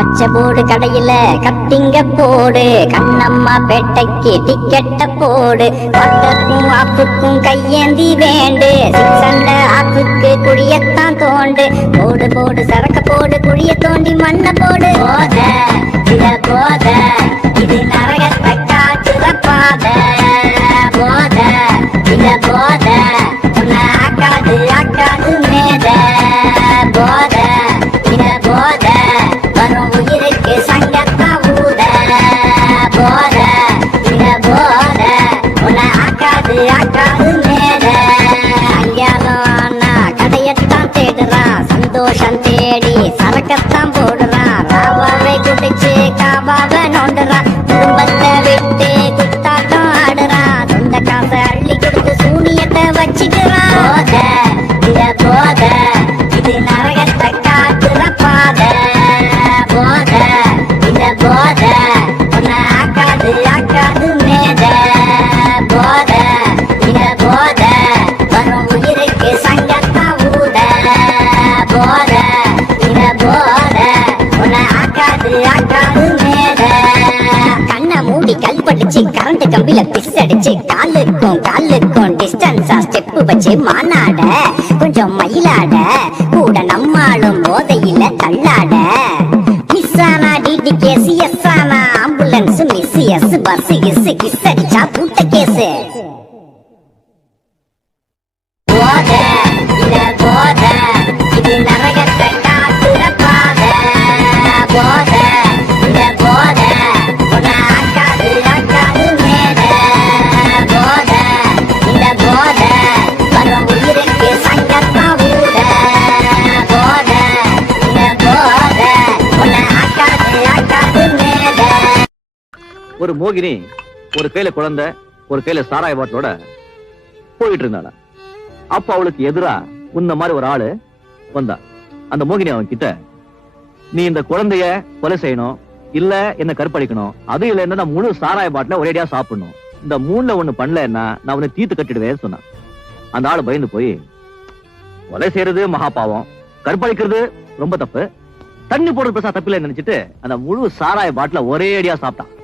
பச்சை போடு கடையில கட்டிங்க போடு, கண்ணம்மா பேட்டைக்கு டிக்கெட்ட போடு, பட்டக்கும் ஆப்புக்கும் கையேந்தி வேண்டு, சிக்ஸண்ட ஆப்புக்கு குழியத்தான் தோண்டு, போடு போடு சரக்க போடு, குழிய தோண்டி மண்ண போடு. போத இத போத இது நரகத்தை காட்டுற பாத, போத இத போத உன்னை ஆக்காது ஆக்காது மேத, போத இத போத வரும் உயிருக்கு சங்கத்தா ஊத, போத இத போத உன்னை ஆக்காது ஆக்காது மேத. அங்கேயாலும் அண்ணா கடையத்தான் தேடுறான், சந்தோஷம் தேடி சரக்கத்தான் போடுறான், ராவாவை குடிச்சு காவாவை நோண்டுறான், குடும்பத்தை விட்டு குத்தாட்டம் ஆடுறான், சொந்த காசை அள்ளி கொடுத்து சூனியத்தை வச்சுக்கிறான். போத இத போத இது நரகத்தை காட்டுற பாத, போத இத போத உன்னை ஆக்காது ஆக்காது மேத, போத இத போத வரும் உயிருக்கு சங்கத்தா ஊத, போத இத போத உன்னை ஆக்காது ஆக்காது மேத. கண்ணை மூடி கல் படிச்சு கரண்ட் கம்பில பிஸ் அடிச்சு, காலுக்கும் காலுக்கும் டிஸ்டன்ஸா ஸ்டெப் வச்சு மாநாட கொஞ்சம் மயிலாட, கூட நம்மாலும் போதையில தள்ளாட, மிஸ்ஸானா டிடி கேஸ், எஸ் ஆனா ஆம்புலன்ஸ், மிஸ் எஸ் பஸ் கிஸ், கிஸ் அடிச்சா பூட்ட கேஸ். போத இத போத இது நரகத்தை காட்டுற பாத, போத இத போத உன்னை ஆக்காது ஆக்காது மேத, போத இத போத வரும் உயிருக்கு சங்கத்தா ஊத, போத இத போத உன்னை ஆக்காது ஆக்காது மேத. ஒரு மோகினி ஒரு கையில குழந்தை ஒரு கையில சாராய பாட்டிலோட போயிட்டு இருந்தாளா. அப்ப அவளுக்கு எதிரா உன்ன மாதிரி ஒரு ஆளு வந்தா. அந்த மோகினி அவன் கிட்ட, நீ இந்த குழந்தைய கொலை செய்யணும், இல்ல என்ன கற்பழிக்கணும், அது இல்ல என்ன முழு சாராய பாட்டில ஒரேடியா சாப்பிடணும், இந்த மூணுல ஒண்ணு பண்ணலன்னா நான் உன்னை தீர்த்து கட்டிடுவேன்னு சொன்னான். அந்த ஆளு பயந்து போய், கொலை செய்யறது மகா பாவம், கற்பழிக்கிறது ரொம்ப தப்பு, தண்ணி போடுறது பெருசா தப்பில்லை நினைச்சிட்டு அந்த முழு சாராய பாட்டில ஒரே அடியா சாப்பிட்டான்.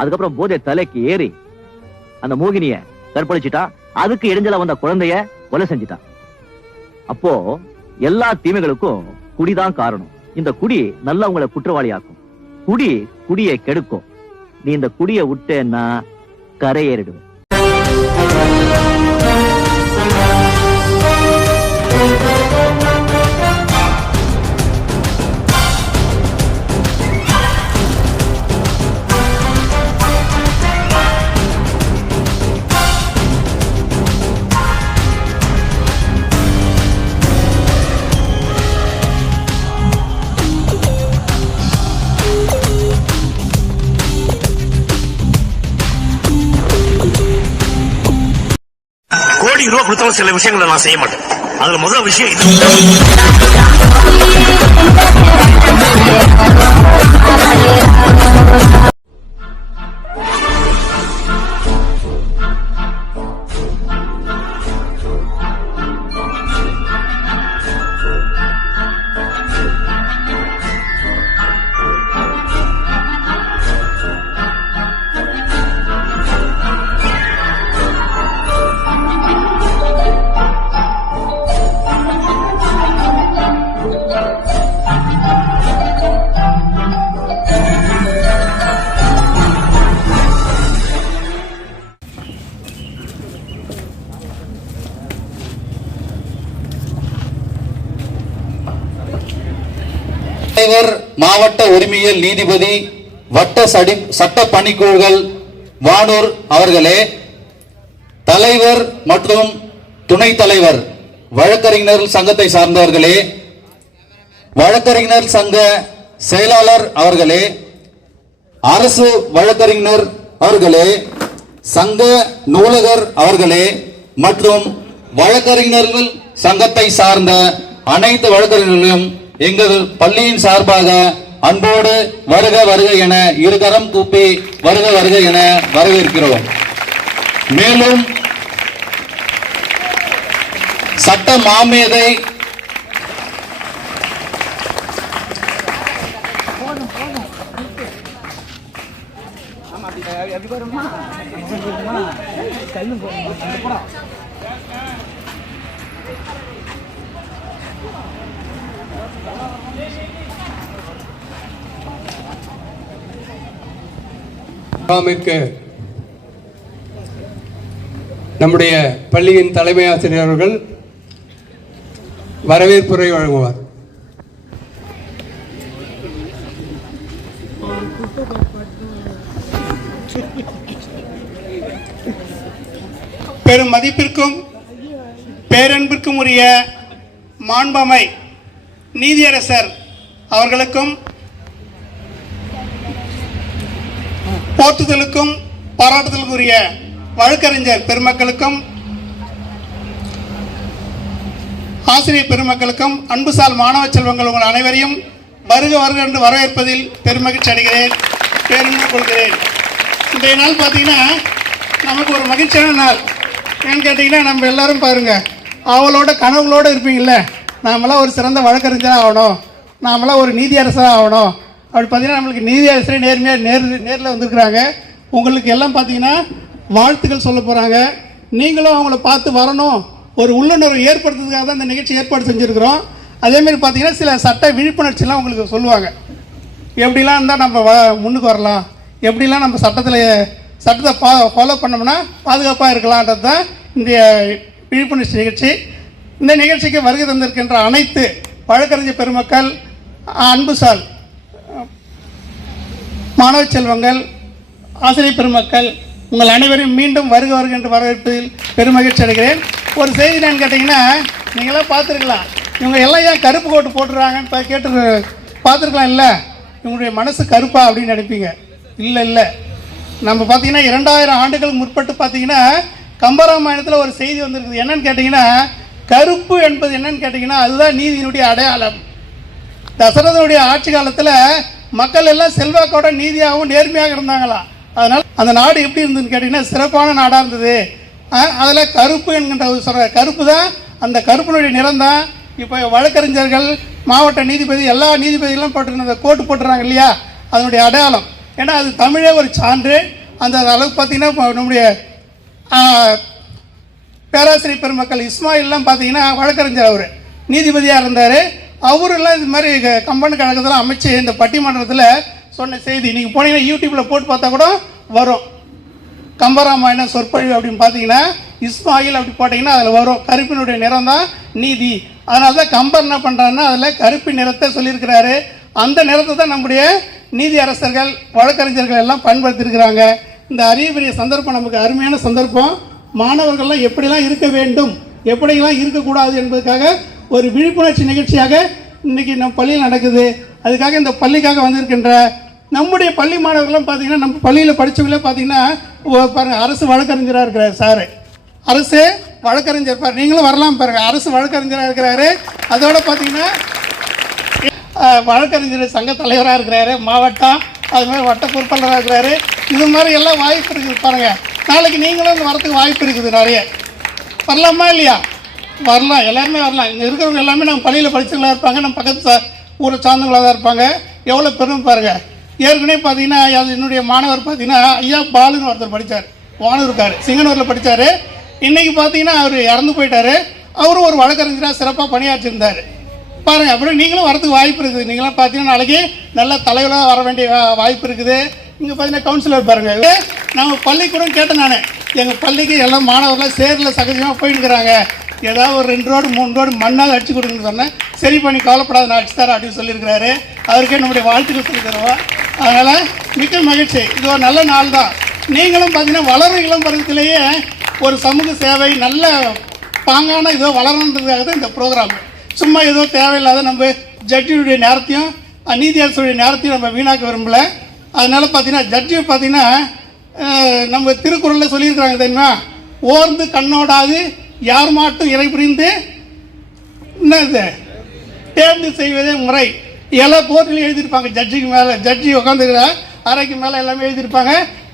அதுக்கப்புறம் போதை தலைக்கு ஏறி அந்த மோகினிய கற்பழிச்சிட்டா, அதுக்கு இடைஞ்சல வந்த குழந்தைய கொலை செஞ்சிட்டான். அப்போ எல்லா தீமைகளுக்கும் குடிதான் காரணம். இந்த குடி நல்லவங்களை குற்றவாளியாக்கும், குடி குடியை கெடுக்கும். நீ இந்த குடியை விட்டேன்னா கரையேறிடுவேன். கோடி ரூபா கொடுத்தாலும் சில விஷயங்களை நான் செய்ய மாட்டேன். அதுல முதல் விஷயம் இது. தலைவர், மாவட்ட உரிமையியல் நீதிபதி, வட்ட சட்ட பணிக்குழுக்கள் வானூர் அவர்களே, தலைவர் மற்றும் துணைத் தலைவர் வழக்கறிஞர் சங்கத்தை சார்ந்தவர்களே, வழக்கறிஞர் சங்க செயலாளர் அவர்களே, அரசு வழக்கறிஞர் அவர்களே, சங்க நூலகர் அவர்களே மற்றும் வழக்கறிஞர்கள் சங்கத்தை சார்ந்த அனைத்து வழக்கறிஞர்களும் எங்கள் பள்ளியின் சார்பாக அன்போடு வருக வருக என இருகரம் கூப்பி வருக வருக என வரவேற்கிறோம். மேலும் சட்ட மாமேதை முகாமிற்கு நம்முடைய பள்ளியின் தலைமை ஆசிரியர் அவர்கள் வரவேற்புரை வழங்குவார். பெரும் மதிப்பிற்கும் பேரன்பிற்கும் உரிய மாண்பமை நீதியரசர் அவர்களுக்கும் போற்றுதலுக்கும் பாராட்டுதலுக்குரிய வழக்கறிஞர் பெருமக்களுக்கும் ஆசிரியர் பெருமக்களுக்கும் அன்புசால் மாணவ செல்வங்கள் உங்கள் அனைவரையும் வருக வருக என்று வரவேற்பதில் பெருமகிழ்ச்சி அடைகிறேன், பேருண்மை கொள்கிறேன். இன்றைய நாள் பார்த்தீங்கன்னா நமக்கு ஒரு மகிழ்ச்சியான நாள். ஏன்னு கேட்டிங்கன்னா நம்ம எல்லாரும் பாருங்கள், அவளோட கனவுகளோடு இருப்பீங்கள்ல, நாமெல்லாம் ஒரு சிறந்த வழக்கறிஞராக ஆகணும், நாமெல்லாம் ஒரு நீதியரசராக ஆகணும். அப்படி பார்த்தீங்கன்னா நம்மளுக்கு நீதியரசரே நேரில் வந்திருக்கிறாங்க. உங்களுக்கு எல்லாம் பார்த்தீங்கன்னா வாழ்த்துக்கள் சொல்ல போகிறாங்க. நீங்களும் அவங்கள பார்த்து வரணும், ஒரு உள்ளுணர்வு ஏற்படுத்துறதுக்காக தான் இந்த நிகழ்ச்சி ஏற்பாடு செஞ்சுருக்கிறோம். அதேமாரி பார்த்தீங்கன்னா சில சட்ட விழிப்புணர்ச்சிலாம் உங்களுக்கு சொல்லுவாங்க. எப்படிலாம் இருந்தால் நம்ம முன்னுக்கு வரலாம், எப்படிலாம் நம்ம சட்டத்தை ஃபாலோ பண்ணோம்னா பாதுகாப்பாக இருக்கலான்றது தான் இந்த விழிப்புணர்ச்சி நிகழ்ச்சி. இந்த நிகழ்ச்சிக்கு வருகை தந்திருக்கின்ற அனைத்து வழக்கறிஞர் பெருமக்கள், அன்புசால் மாணவ செல்வங்கள், ஆசிரியர் பெருமக்கள், உங்கள் அனைவரையும் மீண்டும் வருக வருக என்று வரவேற்பதில் பெருமகிழ்ச்சி அடைகிறேன். ஒரு செய்தி என்னன்னு கேட்டிங்கன்னா, நீங்களாம் பார்த்துருக்கலாம், இவங்க எல்லாம் ஏன் கருப்பு கோட்டு போட்டுருவாங்கன்னு கேட்டு பார்த்துருக்கலாம். இல்லை, இவங்களுடைய மனசு கருப்பா அப்படின்னு நினைப்பீங்க. இல்லை, நம்ம பார்த்தீங்கன்னா 2000 ஆண்டுகளுக்கு முற்பட்டு பார்த்தீங்கன்னா கம்பராமாயணத்தில் ஒரு செய்தி வந்திருக்குது. என்னன்னு கேட்டிங்கன்னா, கருப்பு என்பது என்னன்னு கேட்டிங்கன்னா அதுதான் நீதியினுடைய அடையாளம். தசரதனுடைய ஆட்சி காலத்தில் மக்கள் எல்லாம் செல்வாக்கோட நீதியாகவும் நேர்மையாக இருந்தாங்களாம். அதனால் அந்த நாடு எப்படி இருந்ததுன்னு கேட்டிங்கன்னா சிறப்பான நாடாக இருந்தது. அதில் கருப்பு என்கின்ற சொல்கிற கருப்பு தான், அந்த கருப்பினுடைய நிறம் தான் இப்போ வழக்கறிஞர்கள், மாவட்ட நீதிபதி, எல்லா நீதிபதிகளும் போட்டுருந்த கோட்டு போட்டுறாங்க இல்லையா, அதனுடைய அடையாளம். ஏன்னா அது தமிழே ஒரு சான்று. அந்த அளவுக்கு பார்த்திங்கன்னா நம்முடைய பேராசிரியர் பெருமக்கள் இஸ்மாயில்லாம் பார்த்தீங்கன்னா வழக்கறிஞர், அவர் நீதிபதியாக இருந்தார். அவரெல்லாம் இது மாதிரி கம்பெனி கழகத்தில் அமைச்சு இந்த பட்டிமன்றத்தில் சொன்ன செய்தி நீங்கள் போனீங்கன்னா யூடியூப்பில் போட்டு பார்த்தா கூட வரும். கம்பராமாயணம் சொற்பொழிவு அப்படின்னு பார்த்தீங்கன்னா இஸ்மாயில் அப்படி போட்டிங்கன்னா அதில் வரும். கருப்பினுடைய நிறம் தான் நீதி. அதனால தான் கம்பர் என்ன பண்ணுறாருன்னா அதில் கருப்பின் நிறத்தை சொல்லியிருக்கிறாரு. அந்த நிறத்தை தான் நம்முடைய நீதி அரசர்கள், வழக்கறிஞர்கள் எல்லாம் பயன்படுத்தியிருக்கிறாங்க. இந்த அரிய பெரிய சந்தர்ப்பம் நமக்கு அருமையான சந்தர்ப்பம். மாணவர்கள்லாம் எப்படிலாம் இருக்க வேண்டும், எப்படிலாம் இருக்கக்கூடாது என்பதற்காக ஒரு விழிப்புணர்ச்சி நிகழ்ச்சியாக இன்றைக்கி நம்ம பள்ளியில் நடக்குது. அதுக்காக இந்த பள்ளிக்காக வந்திருக்கின்ற நம்முடைய பள்ளி மாணவர்கள்லாம் பார்த்தீங்கன்னா, நம்ம பள்ளியில் படித்தவங்களே பார்த்தீங்கன்னா பாருங்கள், அரசு வழக்கறிஞராக இருக்கிறார் சார், அரசு வழக்கறிஞர் பாரு, நீங்களும் வரலாம் பாருங்கள், அரசு வழக்கறிஞராக இருக்கிறாரு. அதோடு பார்த்தீங்கன்னா வழக்கறிஞர் சங்க தலைவராக இருக்கிறாரு, மாவட்டம் அது மாதிரி வட்ட பொறுப்பாளராக இருக்கிறாரு. இது மாதிரி எல்லாம் வாய்ப்பு இருக்குது பாருங்கள். நாளைக்கு நீங்களும் வரத்துக்கு வாய்ப்பு இருக்குது நிறைய. வரலாமா இல்லையா? வரலாம், எல்லாருமே வரலாம். இங்கே இருக்கிறவங்க எல்லாமே நம்ம பள்ளியில் படித்தவங்களாக இருப்பாங்க, நம்ம பக்கத்து ஊரை சார்ந்தவங்களாக தான் இருப்பாங்க. எவ்வளோ பெருமை பாருங்கள். ஏற்கனவே பார்த்தீங்கன்னா என்னுடைய மாணவர் பார்த்தீங்கன்னா ஐயா பாலுன்னு ஒருத்தர் படித்தார், வானூருக்கார், சிங்கனூரில் படித்தார். இன்றைக்கி பார்த்தீங்கன்னா அவர் இறந்து போயிட்டார். அவரும் ஒரு வழக்கறிஞராக சிறப்பாக பணியாற்றிருந்தார் பாருங்கள். அப்புறம் நீங்களும் வரதுக்கு வாய்ப்பு இருக்குது. நீங்களாம் பார்த்தீங்கன்னா நாளைக்கு நல்ல தலைவராக வர வேண்டிய வாய்ப்பு இருக்குது. இங்கே பார்த்தீங்கன்னா கவுன்சிலர் பாருங்கள். நம்ம பள்ளிக்கூடம் கேட்டேன் நான், எங்கள் பள்ளிக்கு எல்லாம் மாணவர்களாம் சேரில் சகஜமாக போயிட்டுருக்கிறாங்க, ஏதாவது ஒரு 2 ரோடு 3 ரோடு மண்ணால் அடிச்சு கொடுங்கன்னு சொன்னேன். சரி பண்ணி கவலைப்படாத, நான் அடிச்சு தரேன் அப்படின்னு சொல்லியிருக்கிறாரு. அவருக்கே நம்முடைய வாழ்த்துக்கள் சொல்லி தருவோம். அதனால் மிக்க மகிழ்ச்சி. இது ஒரு நல்ல நாள் தான். நீங்களும் பார்த்தீங்கன்னா வளரும் இளம் பருவத்திலேயே ஒரு சமூக சேவை நல்ல பாங்கான இதோ வளரணுன்றதுக்காக தான் இந்த ப்ரோக்ராம். சும்மா ஏதோ தேவையில்லாத நம்ம ஜட்ஜியுடைய நேரத்தையும் நீதியரசருடைய நேரத்தையும் நம்ம வீணாக்க விரும்பலை. அதனால் பார்த்தீங்கன்னா ஜட்ஜி பார்த்தீங்கன்னா நம்ம திருக்குறளில் சொல்லியிருக்கிறாங்க தெரியுமா, ஓர்ந்து கண்ணோடாது யார் மாட்டும் இறை புரிந்து என்னது தேர்ந்து செய்வதே முறை. எல்லா கோர்ட்டிலையும் எழுதியிருப்பாங்க. ஜட்ஜிக்கு மேலே, ஜட்ஜி உட்காந்துக்கிற அறைக்கு மேலே எல்லாமே எழுதியிருப்பாங்க.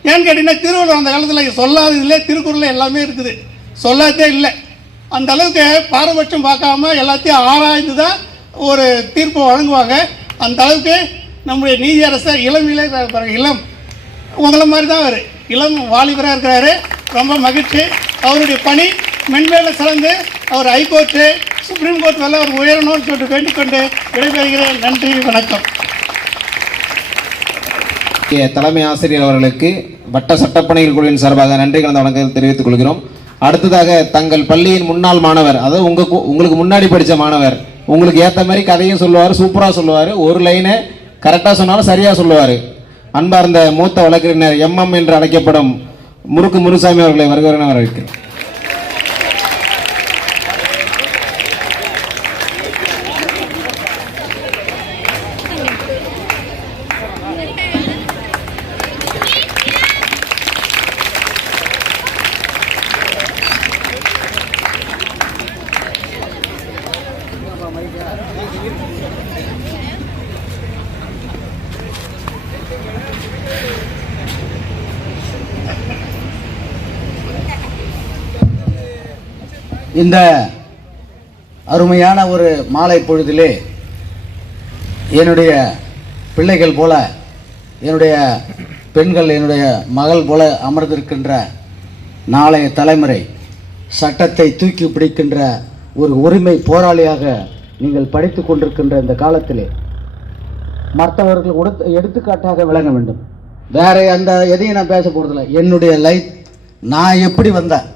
ஏன்னு கேட்டிங்கன்னா திருவள்ளுவர் அந்த காலத்தில் சொல்லாததுலே திருக்குறளில் எல்லாமே இருக்குது, சொல்லாதே இல்லை. அந்த அளவுக்கு பாரபட்சம் பார்க்காம எல்லாத்தையும் ஆராய்ந்து தான் ஒரு தீர்ப்பை வழங்குவாங்க. அந்த அளவுக்கு நம்முடைய நீதியரசர் இளமையிலே இளம் உங்களை மாதிரி தான் அவர் இளம் வாலிபராக இருக்கிறாரு. ரொம்ப மகிழ்ச்சி. அவருடைய பணி மென்மேலும் சிறந்து அவர் ஹைகோர்ட்டு சுப்ரீம் கோர்ட் மேலே அவர் உயரணும்னு சொல்லிட்டு வேண்டிக்கொண்டு விடைபெறுகிறேன். நன்றி, வணக்கம். தலைமை ஆசிரியர் அவர்களுக்கு வட்ட சட்டப்பணிகள் குழுவின் சார்பாக நன்றி கலந்த வணக்கத்தை தெரிவித்துக் கொள்கிறோம். அடுத்ததாக தங்கள் பள்ளியின் முன்னாள் மாணவர், அதாவது உங்களுக்கு முன்னாடி படித்த மாணவர், உங்களுக்கு ஏற்ற மாதிரி கதையும் சொல்லுவார், சூப்பராக சொல்லுவார், ஒரு லைனை கரெக்டாக சொன்னாலும் சரியாக சொல்லுவார். அன்பார்ந்த மூத்த வழக்கறிஞர் MM என்று அழைக்கப்படும் முறுக்கு முனுசாமி அவர்களை வருகிறேன் வரவேற்கிறேன். இந்த அருமையான ஒரு மாலை பொழுதிலே என்னுடைய பிள்ளைகள் போல, என்னுடைய பெண்கள், என்னுடைய மகள் போல அமர்ந்திருக்கின்ற நாளைய தலைமுறை சட்டத்தை தூக்கி பிடிக்கின்ற ஒரு உரிமை போராளியாக நீங்கள் படித்து கொண்டிருக்கின்ற இந்த காலத்திலே மற்றவர்கள் எடுத்துக்காட்டாக விளங்க வேண்டும். வேற அந்த எதையும் நான் பேச போகிறதில்ல. என்னுடைய லைஃப் நான் எப்படி வந்தேன்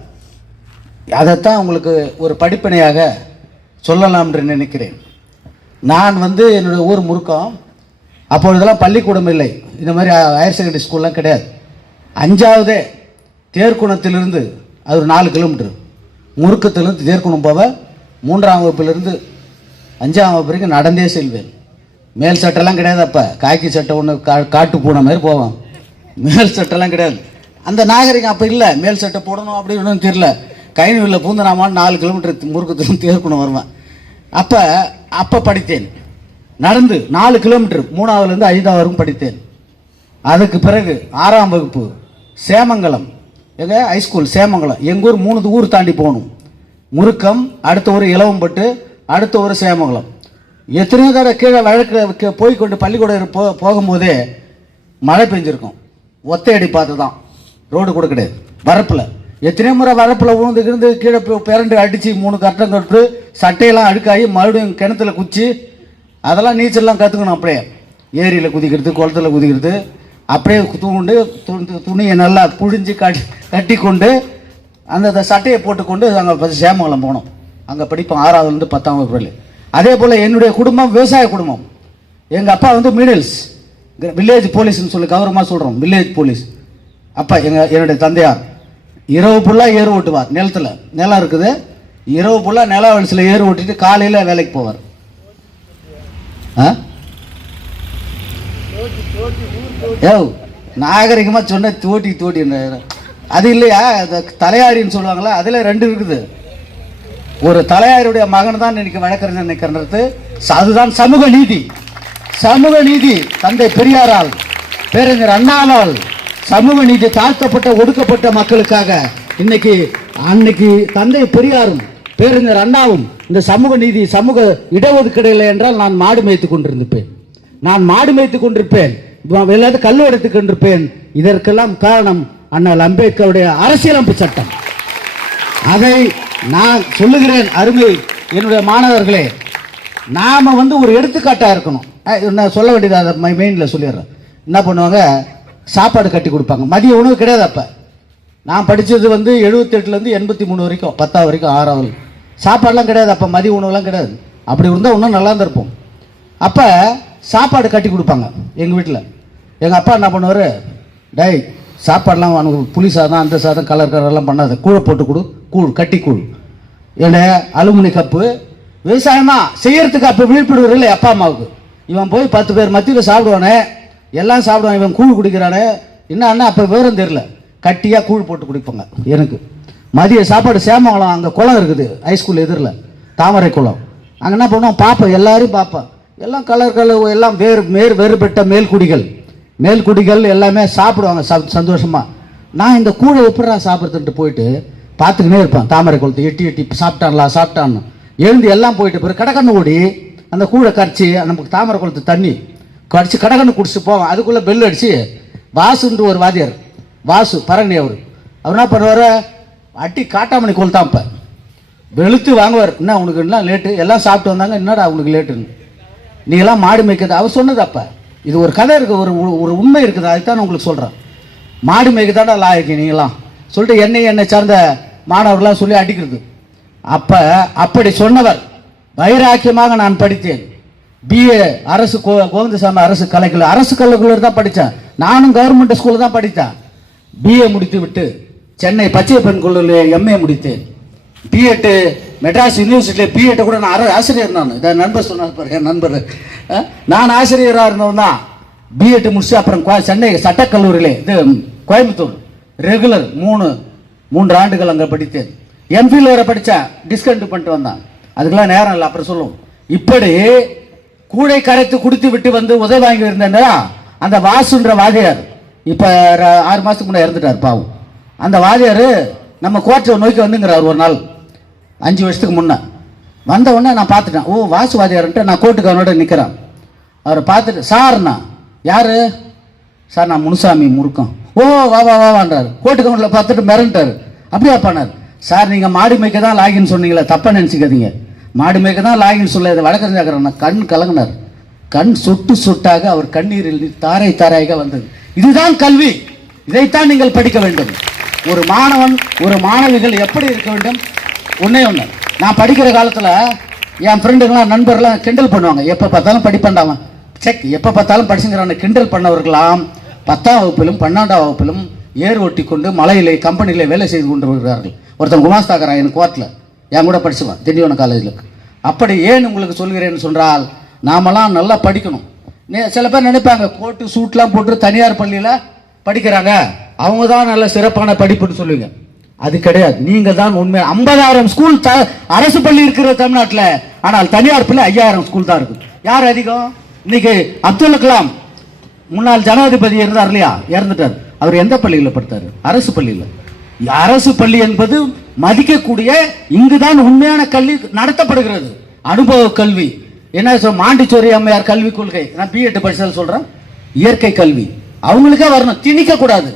அதைத்தான் உங்களுக்கு ஒரு படிப்பினையாக சொல்லலாம் என்று நினைக்கிறேன். நான் என்னுடைய ஊர் முறுக்கம். அப்பொழுதெல்லாம் பள்ளிக்கூடம் இல்லை, இந்த மாதிரி ஹையர் செகண்டரி ஸ்கூல்லாம் கிடையாது. 5வது தேர்க்குணத்திலிருந்து அது ஒரு 4 கிலோமீட்டர், முறுக்கத்திலிருந்து தேர்க்குணம் போக 3ஆம் வகுப்பிலிருந்து 5ஆம் வகுப்பு வரைக்கும் நடந்தே செல்வேன். மேல் சட்டெல்லாம் கிடையாது. அப்போ காக்கி சட்டை ஒன்று காட்டு போன மாதிரி போவேன். மேல் சட்டெல்லாம் கிடையாது. அந்த நாகரிகம் அப்போ இல்லை. மேல் சட்டை போடணும் அப்படின்னு தெரியல. கைநூலில் பூந்தனாமான்னு 4 கிலோமீட்டர் முறுக்கத்திலிருந்து தேர்க்குணம் வருவேன். அப்போ படித்தேன். நடந்து 4 கிலோமீட்டர் 3ஆவதுலேருந்து 5ஆவது வரைக்கும் படித்தேன். அதுக்கு பிறகு 6ஆம் வகுப்பு சேமங்கலம், எங்கள் ஹைஸ்கூல் சேமங்கலம். எங்கள் ஊர் 3 ஊர் தாண்டி போகணும். முறுக்கம், அடுத்த ஒரு இலவம்பட்டு, அடுத்த ஒரு சேமங்கலம். எத்தனையோ தடவை கீழே வழக்கு போய் கொண்டு பள்ளிக்கூடம் போகும்போதே மழை பெஞ்சிருக்கும். ஒத்தையடி பார்த்து தான், ரோடு கூட கிடையாது. வரப்பில் எத்தனையோ முறை வரப்பில் விழுந்து கீழே பிறண்டு அடித்து 3 கட்டம் கட்டு சட்டையெல்லாம் அழுக்காகி மறுபடியும் கிணத்துல குச்சி அதெல்லாம் நீச்சல்லாம் கற்றுக்கணும். அப்படியே ஏரியில் குதிக்கிறது, குளத்தில் குதிக்கிறது, அப்படியே தூண்டு துணியை நல்லா புழிஞ்சு கட்டி கொண்டு அந்த சட்டையை போட்டுக்கொண்டு அங்கே சேமங்கலம் போனோம். அங்கே படிப்போம் 6ஆவதுலேருந்து 10ஆம் வகுப்பு. அதே போல் என்னுடைய குடும்பம் விவசாய குடும்பம். எங்கள் அப்பா மிடில்ஸ் வில்லேஜ் போலீஸ்ன்னு சொல்லி கௌரவமாக சொல்கிறோம், வில்லேஜ் போலீஸ். அப்பா என்னுடைய தந்தையார் இரவு ஃபுல்லாக ஏறு ஓட்டுவார். நிலம் இருக்குது, இரவு ஃபுல்லாக நில வலிசில் ஏறு ஓட்டிட்டு காலையில் வேலைக்கு போவார். நாகரிகமாக சொன்ன தோட்டி அது இல்லையா? தலையாரின்னு சொல்லுவாங்களா, அதில் 2 இருக்குது. ஒரு தலையாருடைய மகன் தான் இன்னைக்கு வழக்கறிஞர் நினைக்கிறது. அதுதான் சமூக நீதி. சமூக நீதி தந்தை பெரியாரால், பேரறிஞர் அண்ணாவால் சமூக நீதி தாழ்த்தப்பட்ட ஒடுக்கப்பட்ட மக்களுக்காக அன்னைக்கு தந்தை பெரியாரும் பேரறிஞர் அண்ணாவும் இந்த சமூக நீதி, சமூக இடஒதுக்கீடு இல்லை என்றால் நான் மாடு மேய்த்து கொண்டிருப்பேன், எல்லாத்தையும் கல் எடுத்துக் கொண்டிருப்பேன். இதற்கெல்லாம் காரணம் அண்ணல் அம்பேத்கருடைய அரசியலமைப்பு சட்டம். அதை நான் சொல்லுகிறேன். அருமை என்னுடைய மாணவர்களே, நாம ஒரு எடுத்துக்காட்டாக இருக்கணும். நான் சொல்ல வேண்டியது அதை மெயினில் சொல்லிடுறேன். என்ன பண்ணுவாங்க, சாப்பாடு கட்டி கொடுப்பாங்க. மதிய உணவு கிடையாது. அப்போ நான் படித்தது 78லேருந்து 83 வரைக்கும், 10ஆவது வரைக்கும், 6ஆவது சாப்பாடுலாம் கிடையாது. அப்போ மதிய உணவுலாம் கிடையாது. அப்படி இருந்தால் இன்னும் நல்லா இருந்திருப்போம். அப்போ சாப்பாடு கட்டி கொடுப்பாங்க எங்கள் வீட்டில். எங்கள் அப்பா என்ன பண்ணுவார், டேய் சாப்பாடெலாம் அவனுக்கு புளி சாதம், அந்த சாதம், கலர்லாம் பண்ணாத, கூழை போட்டு கொடு, கட்டி கூழ். ஏன்னா அலுமினி கப்பு விவசாயமாக செய்யறதுக்கு அப்போ விழிப்புணர்வு இல்லை அப்பா அம்மாவுக்கு. இவன் போய் 10 பேர் மத்தியில் சாப்பிடுவானே, எல்லாம் சாப்பிடுவான், இவன் கூழ் குடிக்கிறானே, என்ன அப்போ விவரம் தெரியல. கட்டியாக கூழ் போட்டு குடிப்பாங்க. எனக்கு மதிய சாப்பாடு சேமங்கலம், அங்கே குளம் இருக்குது ஹைஸ்கூல் எதிரில், தாமரை குளம். அங்கே என்ன பண்ணுவோம், பார்ப்பேன், எல்லாரையும் பார்ப்பேன். எல்லாம் கலர் எல்லாம் வேறுபட்ட மேல்குடிகள் எல்லாமே சாப்பிடுவாங்க சந்தோஷமாக. நான் இந்த கூழை எப்படா சாப்பிட்றதுன்ட்டு போயிட்டு பார்த்துக்கினே இருப்பேன். தாமரை குளத்தை எட்டி சாப்பிட்டான்னு எழுந்து எல்லாம் போயிட்டு பிறகு கடக்கண்ணு ஓடி அந்த கூழை கரைச்சி நமக்கு தாமரை குளத்து தண்ணி கடிச்சு கடகன்னு குடிச்சு போவான். அதுக்குள்ளே பெல் அடித்து வாசுன்ற ஒரு வாத்தியார், வாசு பரங்கி அவர் என்ன பண்ணுவார், அட்டி காட்டாமணி கொளுத்தான். இப்போ வெளுத்து வாங்குவார். என்ன உனக்கு என்ன லேட்டு, எல்லாம் சாப்பிட்டு வந்தாங்க, என்னடா அவனுக்கு லேட்டுன்னு, நீங்களாம் மாடு மேய்க்கிறது அவர் சொன்னது. அப்போ இது ஒரு கதை இருக்குது, ஒரு உண்மை இருக்குது, அதுதான் நான் உங்களுக்கு சொல்கிறேன். மாடு மேய்க்கத்தாண்டா லாயக்கு நீங்களாம் சொல்லிட்டு என்னை சார்ந்த மாணவர்களாம் சொல்லி அடிக்கிறது. அப்போ அப்படி சொன்னவர் வைராக்கியமாக நான் படித்தேன். பிஏ அரசு கோவிந்தசாமி அரசு கலைக்கல்லூரி, அரசு கலைக்கல்லூரி தான் படித்தேன். நானும் கவர்மெண்ட் ஸ்கூலில் தான் படித்தேன். பிஏ முடித்து விட்டு சென்னை பச்சை பெண் கல்லூரியில் எம்ஏ முடித்தேன். பிஎட்டு மெட்ராஸ் யூனிவர்சிட்டியில் பிஎட்டை கூட நான் ஆசிரியர். நான் இதை நண்பர் சொன்னார் பாரு, என் நண்பர், நான் ஆசிரியராக இருந்தவன் தான். பிஎட்டு முடிச்சு அப்புறம் சென்னை சட்டக்கல்லூரியிலே இது கோயம்புத்தூர் ரெகுலர் 3 ஆண்டுகள் அங்கே படித்தேன். எம்ஃபில் வேறு படித்தேன், டிஸ்கண்டினியூ பண்ணிட்டு வந்தான். அதுக்கெல்லாம் நேரம் இல்லை, அப்புறம் சொல்லுவோம். இப்படி கூடை கரைத்து குடித்து விட்டு வந்து உதவி வாங்கி இருந்தேன்னா அந்த வாசுன்ற வாதியார் இப்போ 6 மாதத்துக்கு முன்னே இறந்துட்டார் பாவம். அந்த வாதியார் நம்ம கோர்ட்டை நோக்கி வந்துங்கிறார் ஒரு நாள் 5 வருஷத்துக்கு முன்னே. வந்த உடனே நான் பார்த்துட்டேன், ஓ வாசு வாதியார்ன்ட்டு. நான் கோர்ட்டுக்கு அவனோட நிற்கிறேன். அவரை பார்த்துட்டு, சார்ண்ணா யார் சார், நான் முனுசாமி முறுக்கம். ஓ வா வா வான்றார். கோர்ட்டுக்கு அவனில் பார்த்துட்டு மிரண்டார். அப்படியே பண்ணார். சார் நீங்கள் மாடு மேய்க்க தான் லாகின்னு சொன்னீங்களே, தப்பாக நினச்சிக்காதீங்க, மாடு மேய்க்க தான் லாகின்னு சொல்ல இதை வழக்கறிஞர். கண் கலங்கினார். கண் சொட்டு சொட்டாக அவர் கண்ணீரில் தாரை தாராயாக வந்தது. இதுதான் கல்வி, இதைத்தான் நீங்கள் படிக்க வேண்டும். ஒரு மாணவன் ஒரு மாணவிகள் எப்படி இருக்க வேண்டும். ஒன்றே ஒன்று, நான் படிக்கிற காலத்தில் என் ஃப்ரெண்டுங்களாம் நண்பர்கள்லாம் கிண்டல் பண்ணுவாங்க, எப்போ பார்த்தாலும் படிப்பண்டாவன் செக், எப்போ பார்த்தாலும் படிச்சுங்கிறான கிண்டல் பண்ணவர்களாம் 10ஆம் வகுப்பிலும் 12ஆம் வகுப்பிலும் ஏர் ஓட்டி கொண்டு மலையிலே கம்பெனியிலே வேலை செய்து கொண்டு வருகிறார்கள். ஒருத்தன் குமாஸ்தாக்கரான் என் கோர்ட்டில் என் கூட படிச்சுவான் திண்டிவனம் காலேஜில். அப்படி ஏன் உங்களுக்கு சொல்கிறேன்னு சொன்னால், நாமெல்லாம் நல்லா படிக்கணும். சில பேர் நினைப்பாங்க கோட்டு சூட்லாம் போட்டு தனியார் பள்ளியில் படிக்கிறாங்க, அவங்க தான் நல்ல சிறப்பான படிப்புன்னு சொல்லுவீங்க. அது கிடையாது. நீங்கள் தான் உண்மை. 50,000 ஸ்கூல் அரசு பள்ளி இருக்கிற தமிழ்நாட்டில், ஆனால் தனியார் பள்ளி 5,000 ஸ்கூல் தான் இருக்குது. யார் அதிகம்? இன்னைக்கு அப்துல் கலாம் முன்னாள் ஜனாதிபதி இருந்தார் இல்லையா, இறந்துட்டார். அவர் எந்த பள்ளியில் படித்தார்? அரசு பள்ளியில். அரசு பள்ளி என்பது மதிக்கக்கூடிய, இங்குதான் உண்மையான கல்வி நடத்தப்படுகிறது, அனுபவ கல்வி. என்ன மாண்டிச்சோரி அம்மையார் கல்விக் கொள்கை, நான் பிஎட் படிச்சது சொல்றேன், இயற்கை கல்வி அவங்களுக்கே வரணும், திணிக்க கூடாது.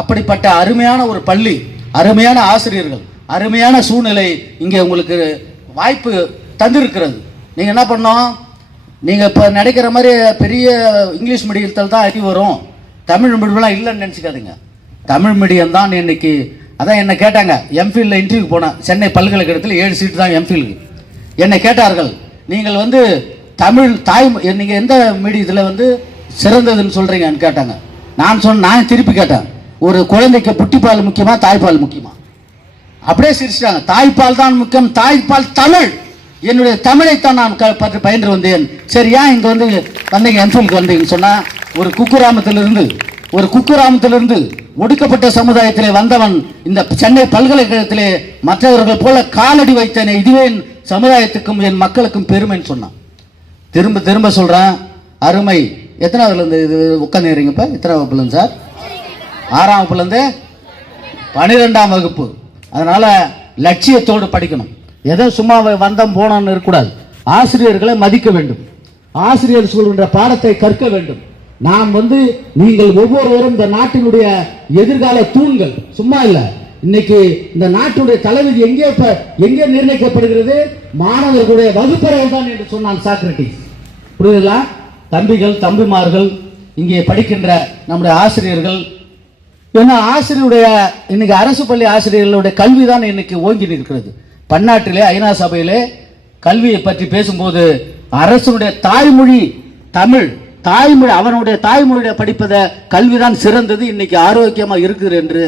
அப்படிப்பட்ட அருமையான ஒரு பள்ளி, அருமையான ஆசிரியர்கள், அருமையான சூழ்நிலை இங்கே உங்களுக்கு வாய்ப்பு தந்திருக்கிறது. நீங்க என்ன பண்ணோம், நீங்க இப்ப நினைக்கிற மாதிரி பெரிய இங்கிலீஷ் மீடியத்தில் தான் அறிவு வரும், தமிழ் மீடியம்லாம் இல்லைன்னு நினைச்சுக்காதுங்க. தமிழ் மீடியம் தான் இன்னைக்கு. அதான் என்ன கேட்டாங்க, எம்ஃபில் இன்டர்வியூ போனேன் சென்னை பல்கலைக்கழகத்தில் 7 சீட்டு தான் எம்ஃபிலுக்கு. என்னை கேட்டார்கள், நீங்கள் வந்து தமிழ் நீங்கள் எந்த மீடியத்தில் சிறந்ததுன்னு சொல்கிறீங்கன்னு கேட்டாங்க. நான் திருப்பி கேட்டேன், ஒரு குழந்தைக்கு புட்டிப்பால் முக்கியமா தாய்ப்பால் முக்கியமா? அப்படியே சிரிச்சிட்டாங்க. தாய்ப்பால் தான் முக்கியம், தாய்ப்பால் தமிழ், என்னுடைய தமிழைத்தான் நான் பயின்று வந்தேன். சரி, ஏன் இங்கே வந்தீங்க எம்ஃபிலுக்கு வந்தீங்கன்னு சொன்னால், ஒரு குக்கிராமத்திலிருந்து ஒடுக்கப்பட்ட சமுதாயத்திலே வந்தவன் இந்த சென்னை பல்கலைக்கழகத்திலே மற்றவர்கள் போல காலடி வைத்தேனே, இதுவே என் சமுதாயத்துக்கும் என் மக்களுக்கும் பெருமைன்னு சொன்னான். திரும்ப திரும்ப சொல்றேன், அருமை. எத்தனாவதுலேருந்து இது உட்காந்துறீங்க? இப்போ எத்தனை வகுப்புலேருந்து சார்? 6ஆம் வகுப்புலேருந்து 12ஆம் வகுப்பு. அதனால லட்சியத்தோடு படிக்கணும். ஏதோ சும்மா வந்தம் போனான்னு இருக்கக்கூடாது. ஆசிரியர்களை மதிக்க வேண்டும், ஆசிரியர் சொல்கின்ற பாடத்தை கற்க வேண்டும். நாம் நீங்கள் ஒவ்வொருவரும் இந்த நாட்டினுடைய எதிர்கால தூண்கள், சும்மா இல்ல. இன்னைக்கு இந்த நாட்டுடைய தலைவிதி எங்கே நிர்ணயிக்கப்படுகிறது? மாணவர்களுடைய வகுப்பறைகள் தான் என்று சொன்னான் சாக்ரட்டிஸ். புரியுதுங்களா? தம்பிகள் தம்பிமார்கள், இங்கே படிக்கின்ற நம்முடைய ஆசிரியர்கள், ஏன்னா ஆசிரியருடைய இன்னைக்கு அரசு பள்ளி ஆசிரியர்களுடைய கல்வி தான் இன்னைக்கு ஓங்கி இருக்கிறது. பன்னாட்டிலே ஐநா சபையிலே கல்வியை பற்றி பேசும்போது அரசுடைய தாய்மொழி தமிழ், தாய்மொழி, அவனுடைய தாய்மொழியை படிப்பதை கல்விதான் சிறந்தது, இன்னைக்கு ஆரோக்கியமா இருக்குது என்று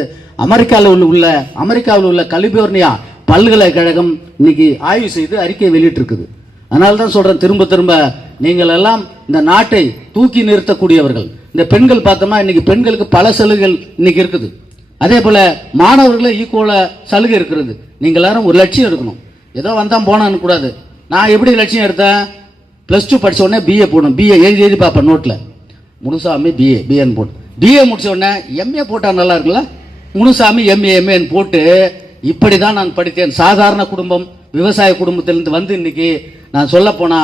அமெரிக்காவில் உள்ள கலிபோர்னியா பல்கலைக்கழகம் இன்னைக்கு ஆய்வு செய்து அறிக்கை வெளியிட்டிருக்குது. அதனால தான் சொல்றேன், திரும்ப திரும்ப நீங்கள் எல்லாம் இந்த நாட்டை தூக்கி நிறுத்தக்கூடியவர்கள். இந்த பெண்கள் பார்த்தோம்னா இன்னைக்கு பெண்களுக்கு பல சலுகைகள் இன்னைக்கு இருக்குது. அதே போல மாணவர்களும் ஈக்குவலா சலுகை இருக்கிறது. நீங்கள் எல்லாரும் ஒரு லட்சியம் இருக்கணும். ஏதோ வந்தான் போனான்னு கூடாது. நான் எப்படி லட்சியம் எடுத்தேன்? +2 படிச்ச உடனே பிஏ போடணும். பிஏ எழுதி பார்ப்பேன் நோட்டில், முனுசாமி பிஏன்னு போட்டு, பிஏ முடிச்ச உடனே எம்ஏ போட்டால் நல்லா இருக்குல்ல, முனுசாமி எம்ஏன்னு போட்டு இப்படி தான் நான் படித்தேன். சாதாரண குடும்பம், விவசாய குடும்பத்திலிருந்து இன்னைக்கு நான் சொல்ல போனா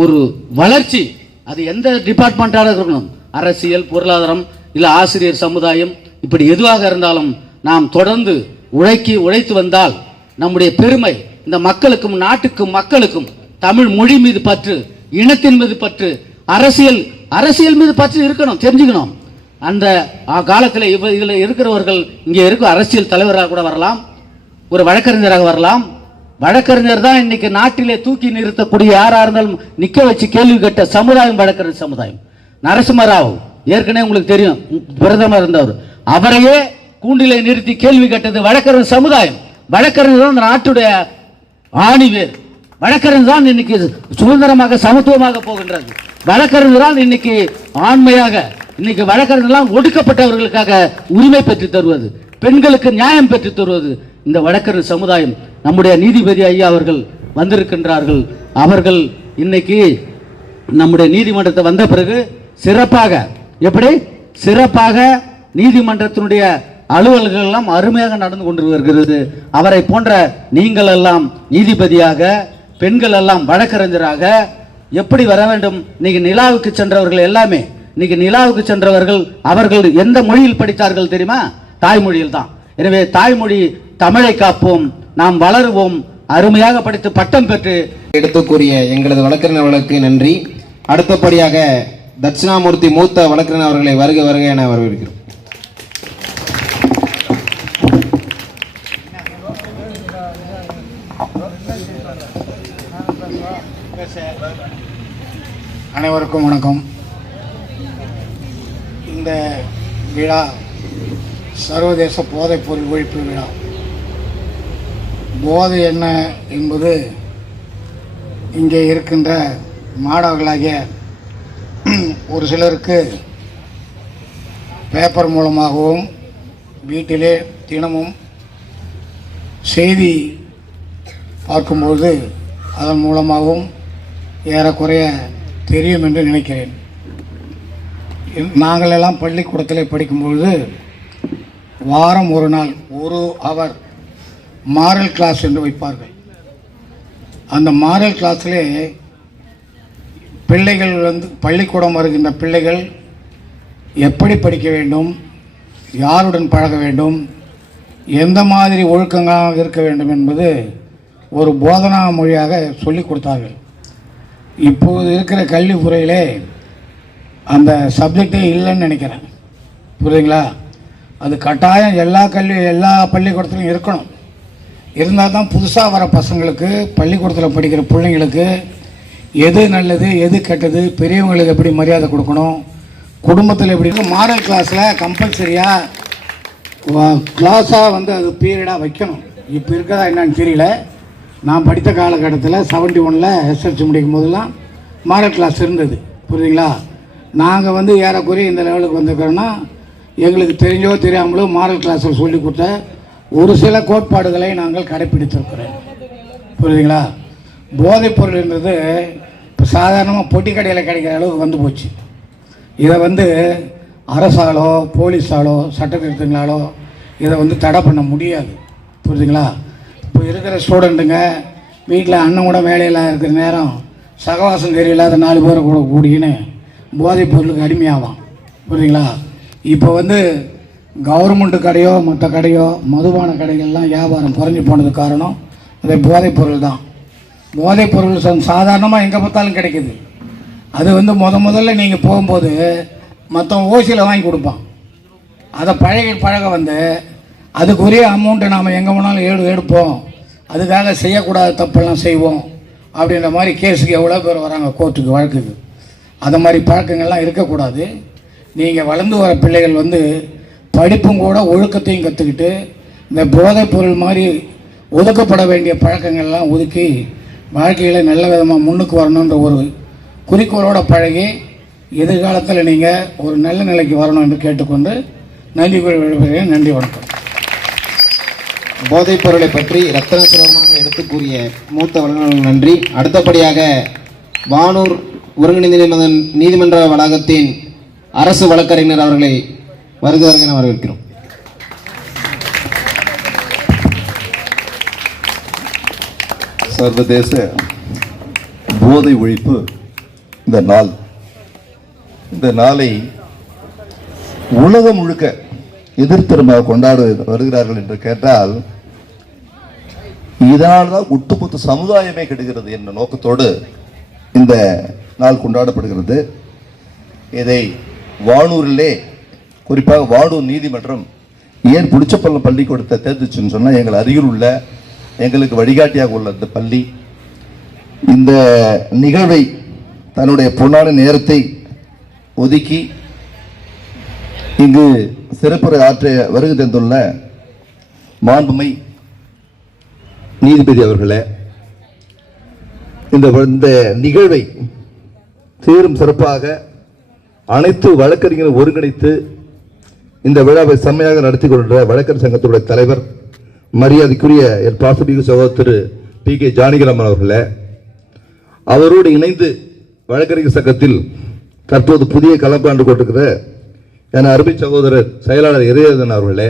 ஒரு வளர்ச்சி, அது எந்த டிபார்ட்மெண்ட்டாக இருக்கணும், அரசியல், பொருளாதாரம், இல்லை ஆசிரியர் சமுதாயம், இப்படி எதுவாக இருந்தாலும் நாம் தொடர்ந்து உழைத்து வந்தால் நம்முடைய பெருமை இந்த மக்களுக்கும் நாட்டுக்கும் மக்களுக்கும் தமிழ் மொழி மீது பற்று, இனத்தின் மீது பற்று, அரசியல் மீது பற்று இருக்கணும், தெரிஞ்சுக்கணும். அந்த காலத்தில் இதில் இருக்கிறவர்கள் இங்கே இருக்கும் அரசியல் தலைவராக கூட வரலாம், ஒரு வழக்கறிஞராக வரலாம். வழக்கறிஞர் தான் இன்னைக்கு நாட்டிலே தூக்கி நிறுத்தக்கூடிய யாரா இருந்தாலும் நிக்க வச்சு கேள்வி கேட்ட சமுதாயம் வழக்கறிஞர் சமுதாயம். நரசிம்மராவ் ஏற்கனவே உங்களுக்கு தெரியும், பிரதமர் இருந்தவர், அவரையே கூண்டிலே நிறுத்தி கேள்வி கேட்டது வழக்கறிஞர் சமுதாயம். வழக்கறிஞர் தான் இந்த நாட்டுடைய ஆணிவேர். வழக்கறிஞர் தான் இன்னைக்கு சுதந்திரமாக சமத்துவமாக போகின்றது. வழக்கறிஞர் தான் இன்னைக்கு ஆண்மையாக, இன்னைக்கு வழக்கறிஞர்லாம் ஒடுக்கப்பட்டவர்களுக்காக உரிமை பெற்று தருவது, பெண்களுக்கு நியாயம் பெற்று தருவது இந்த வழக்கறிஞர் சமுதாயம். நம்முடைய நீதிபதி ஐயா அவர்கள் வந்திருக்கின்றார்கள். அவர்கள் இன்னைக்கு நம்முடைய நீதிமன்றத்தை வந்த பிறகு சிறப்பாக நீதிமன்றத்தினுடைய அலுவல்கள் எல்லாம் அருமையாக நடந்து கொண்டு வருகிறது. அவரை போன்ற நீங்கள் எல்லாம் நீதிபதியாக, பெண்கள் எல்லாம் வழக்கறிஞராக எப்படி வர வேண்டும்? இன்னைக்கு நிலாவுக்கு சென்றவர்கள் எல்லாமே, இன்னைக்கு நிலாவுக்கு சென்றவர்கள் அவர்கள் எந்த மொழியில் படித்தார்கள் தெரியுமா? தாய்மொழியில் தான். எனவே தாய்மொழி தமிழை காப்போம், நாம் வளருவோம். அருமையாக படித்து பட்டம் பெற்று எடுத்து கூறிய எங்களது வழக்கறிஞர்களுக்கு நன்றி. அடுத்தபடியாக தட்சிணாமூர்த்தி மூத்த வழக்கறிஞர் அவர்களை வருக வருக என வரவேற்கிறோம். அனைவருக்கும் வணக்கம். இந்த விழா சர்வதேச போதைப்பொருள் ஒழிப்பு விழா. போதை என்ன என்பது இங்கே இருக்கின்ற மாணவர்களாகிய ஒரு சிலருக்கு பேப்பர் மூலமாகவும் வீட்டிலே தினமும் செய்தி பார்க்கும்போது அதன் மூலமாகவும் ஏறக்குறைய தெரியும் என்று நினைக்கிறேன். நாங்களெல்லாம் பள்ளிக்கூடத்தில் படிக்கும்பொழுது வாரம் ஒரு நாள் 1 ஹவர் மாரல் கிளாஸ் என்று வைப்பார்கள். அந்த மாரல் கிளாஸிலே பிள்ளைகள் பள்ளிக்கூடம் வருகின்ற பிள்ளைகள் எப்படி படிக்க வேண்டும், யாருடன் பழக வேண்டும், எந்த மாதிரி ஒழுக்கங்களாக இருக்க வேண்டும் என்பது ஒரு போதனா மொழியாக சொல்லிக் கொடுத்தார்கள். இப்போது இருக்கிற கல்வி முறையிலே அந்த சப்ஜெக்டே இல்லைன்னு நினைக்கிறேன். புரியுதுங்களா? அது கட்டாயம் எல்லா பள்ளிக்கூடத்துலையும் இருக்கணும். இருந்தால் தான் புதுசாக வர பசங்களுக்கு, பள்ளிக்கூடத்தில் படிக்கிற பிள்ளைங்களுக்கு எது நல்லது எது கெட்டது, பெரியவங்களுக்கு எப்படி மரியாதை கொடுக்கணும், குடும்பத்தில் எப்படி மாரல் கிளாஸில் கம்பல்சரியாக கிளாஸாக அது பீரியடாக வைக்கணும். இப்போ இருக்கதா என்னன்னு தெரியல. நான் படித்த காலகட்டத்தில் 71 எஸ்எல்சி முடிக்கும் போதெல்லாம் மாரல் கிளாஸ் இருந்தது. புரியுதுங்களா? நாங்கள் ஏறக்குறைய இந்த லெவலுக்கு வந்திருக்கிறோன்னா எங்களுக்கு தெரிஞ்சோ தெரியாமலோ மாரல் கிளாஸில் சொல்லி கொடுத்த ஒரு சில கோட்பாடுகளை நாங்கள் கடைப்பிடித்திருக்கிறோம். புரியுதுங்களா? போதைப்பொருள் என்றது இப்போ சாதாரணமாக பொட்டி கடையில் கிடைக்கிற அளவுக்கு வந்து போச்சு. இதை அரசாலோ போலீஸாலோ சட்டத்திட்டங்களாலோ இதை தடை பண்ண முடியாது. புரியுதுங்களா? இப்போ இருக்கிற ஸ்டூடெண்ட்டுங்க வீட்டில் அண்ணன் கூட வேலையில் இருக்கிற நேரம் சகவாசம் தெரியலாத 4 பேரை கூட கூடிக்கின்னு போதைப் பொருளுக்கு அடிமையாவான். புரியுதுங்களா? இப்போ கவர்மெண்ட்டு கடையோ மற்ற கடையோ மதுபான கடைகள்லாம் வியாபாரம் குறைஞ்சி போனதுக்கு காரணம் அது போதைப் பொருள் தான். போதைப் பொருள் சாதாரணமாக எங்கே பார்த்தாலும் கிடைக்குது. அது முதல்ல நீங்கள் போகும்போது மற்றவன் ஓசியில் வாங்கி கொடுப்பான். அதை பழக அதுக்குரிய அமௌண்ட்டை நாம் எங்கே வேணாலும் எடுப்போம், அதுக்காக செய்யக்கூடாத தப்பெல்லாம் செய்வோம் அப்படின்ற மாதிரி கேஸுக்கு எவ்வளோ பேர் வராங்க கோர்ட்டுக்கு, வழக்குக்கு. அந்த மாதிரி பழக்கங்கள்லாம் இருக்கக்கூடாது. நீங்கள் வளர்ந்து வர பிள்ளைகள் படிப்பும் கூட ஒழுக்கத்தையும் கற்றுக்கிட்டு இந்த போதைப் பொருள் மாதிரி ஒதுக்கப்பட வேண்டிய பழக்கங்கள்லாம் ஒதுக்கி வாழ்க்கையில் நல்ல விதமாக முன்னுக்கு வரணுன்ற ஒரு குறிக்கோளோடு பழகி எதிர்காலத்தில் நீங்கள் ஒரு நல்ல நிலைக்கு வரணும் என்று கேட்டுக்கொண்டு நன்றி கூறுகிறேன். நன்றி, வணக்கம். போதைப் பொருளை பற்றி ரத்தன சுலபமாக எடுத்து கூறிய மூத்த வழக்கறிஞர்களுக்கு நன்றி. அடுத்தபடியாக வானூர் ஒருங்கிணைந்த நீதிமன்ற வளாகத்தின் அரசு வழக்கறிஞர் அவர்களை வருக வருக என வரவேற்கிறோம். சர்வதேச போதை ஒழிப்பு இந்த நாள் இந்த நாளை உலகம் முழுக்க எதிர்த்திரும்ப கொண்டாட வருகிறார்கள் என்று கேட்டால், இதனால்தான் ஒட்டுமொத்த சமுதாயமே கெடுகிறது என்ற நோக்கத்தோடு இந்த நாள் கொண்டாடப்படுகிறது. இதை வானூரிலே, குறிப்பாக வானூர் நீதிமன்றம் ஏன் புடிச்சப்பள்ளம் பள்ளிக்கூடத்தை தேர்ந்தெடுச்சுன்னு சொன்னால், எங்கள் அருகில் உள்ள எங்களுக்கு வழிகாட்டியாக உள்ள இந்த பள்ளி இந்த நிகழ்வை தன்னுடைய பொன்னான நேரத்தை ஒதுக்கி இங்கு சிறப்புரை ஆற்ற வருகை தந்துள்ள மாண்புமை நீதிபதி அவர்களே, இந்த நிகழ்வை சீரும் சிறப்பாக அனைத்து வழக்கறிஞர்கள் ஒருங்கிணைத்து இந்த விழாவை செம்மையாக நடத்தி கொண்ட வழக்கறிஞர் சங்கத்துடைய தலைவர் மரியாதைக்குரிய என் பாசமிகு சகோதரர் திரு PK ஜானகிராமன் அவர்களே, அவரோடு இணைந்து வழக்கறிஞர் சங்கத்தில் தற்போது புதிய கலப்பாண்டு கொண்டிருக்கிற என் அருமை சகோதரர் செயலாளர் இறையதன் அவர்களே,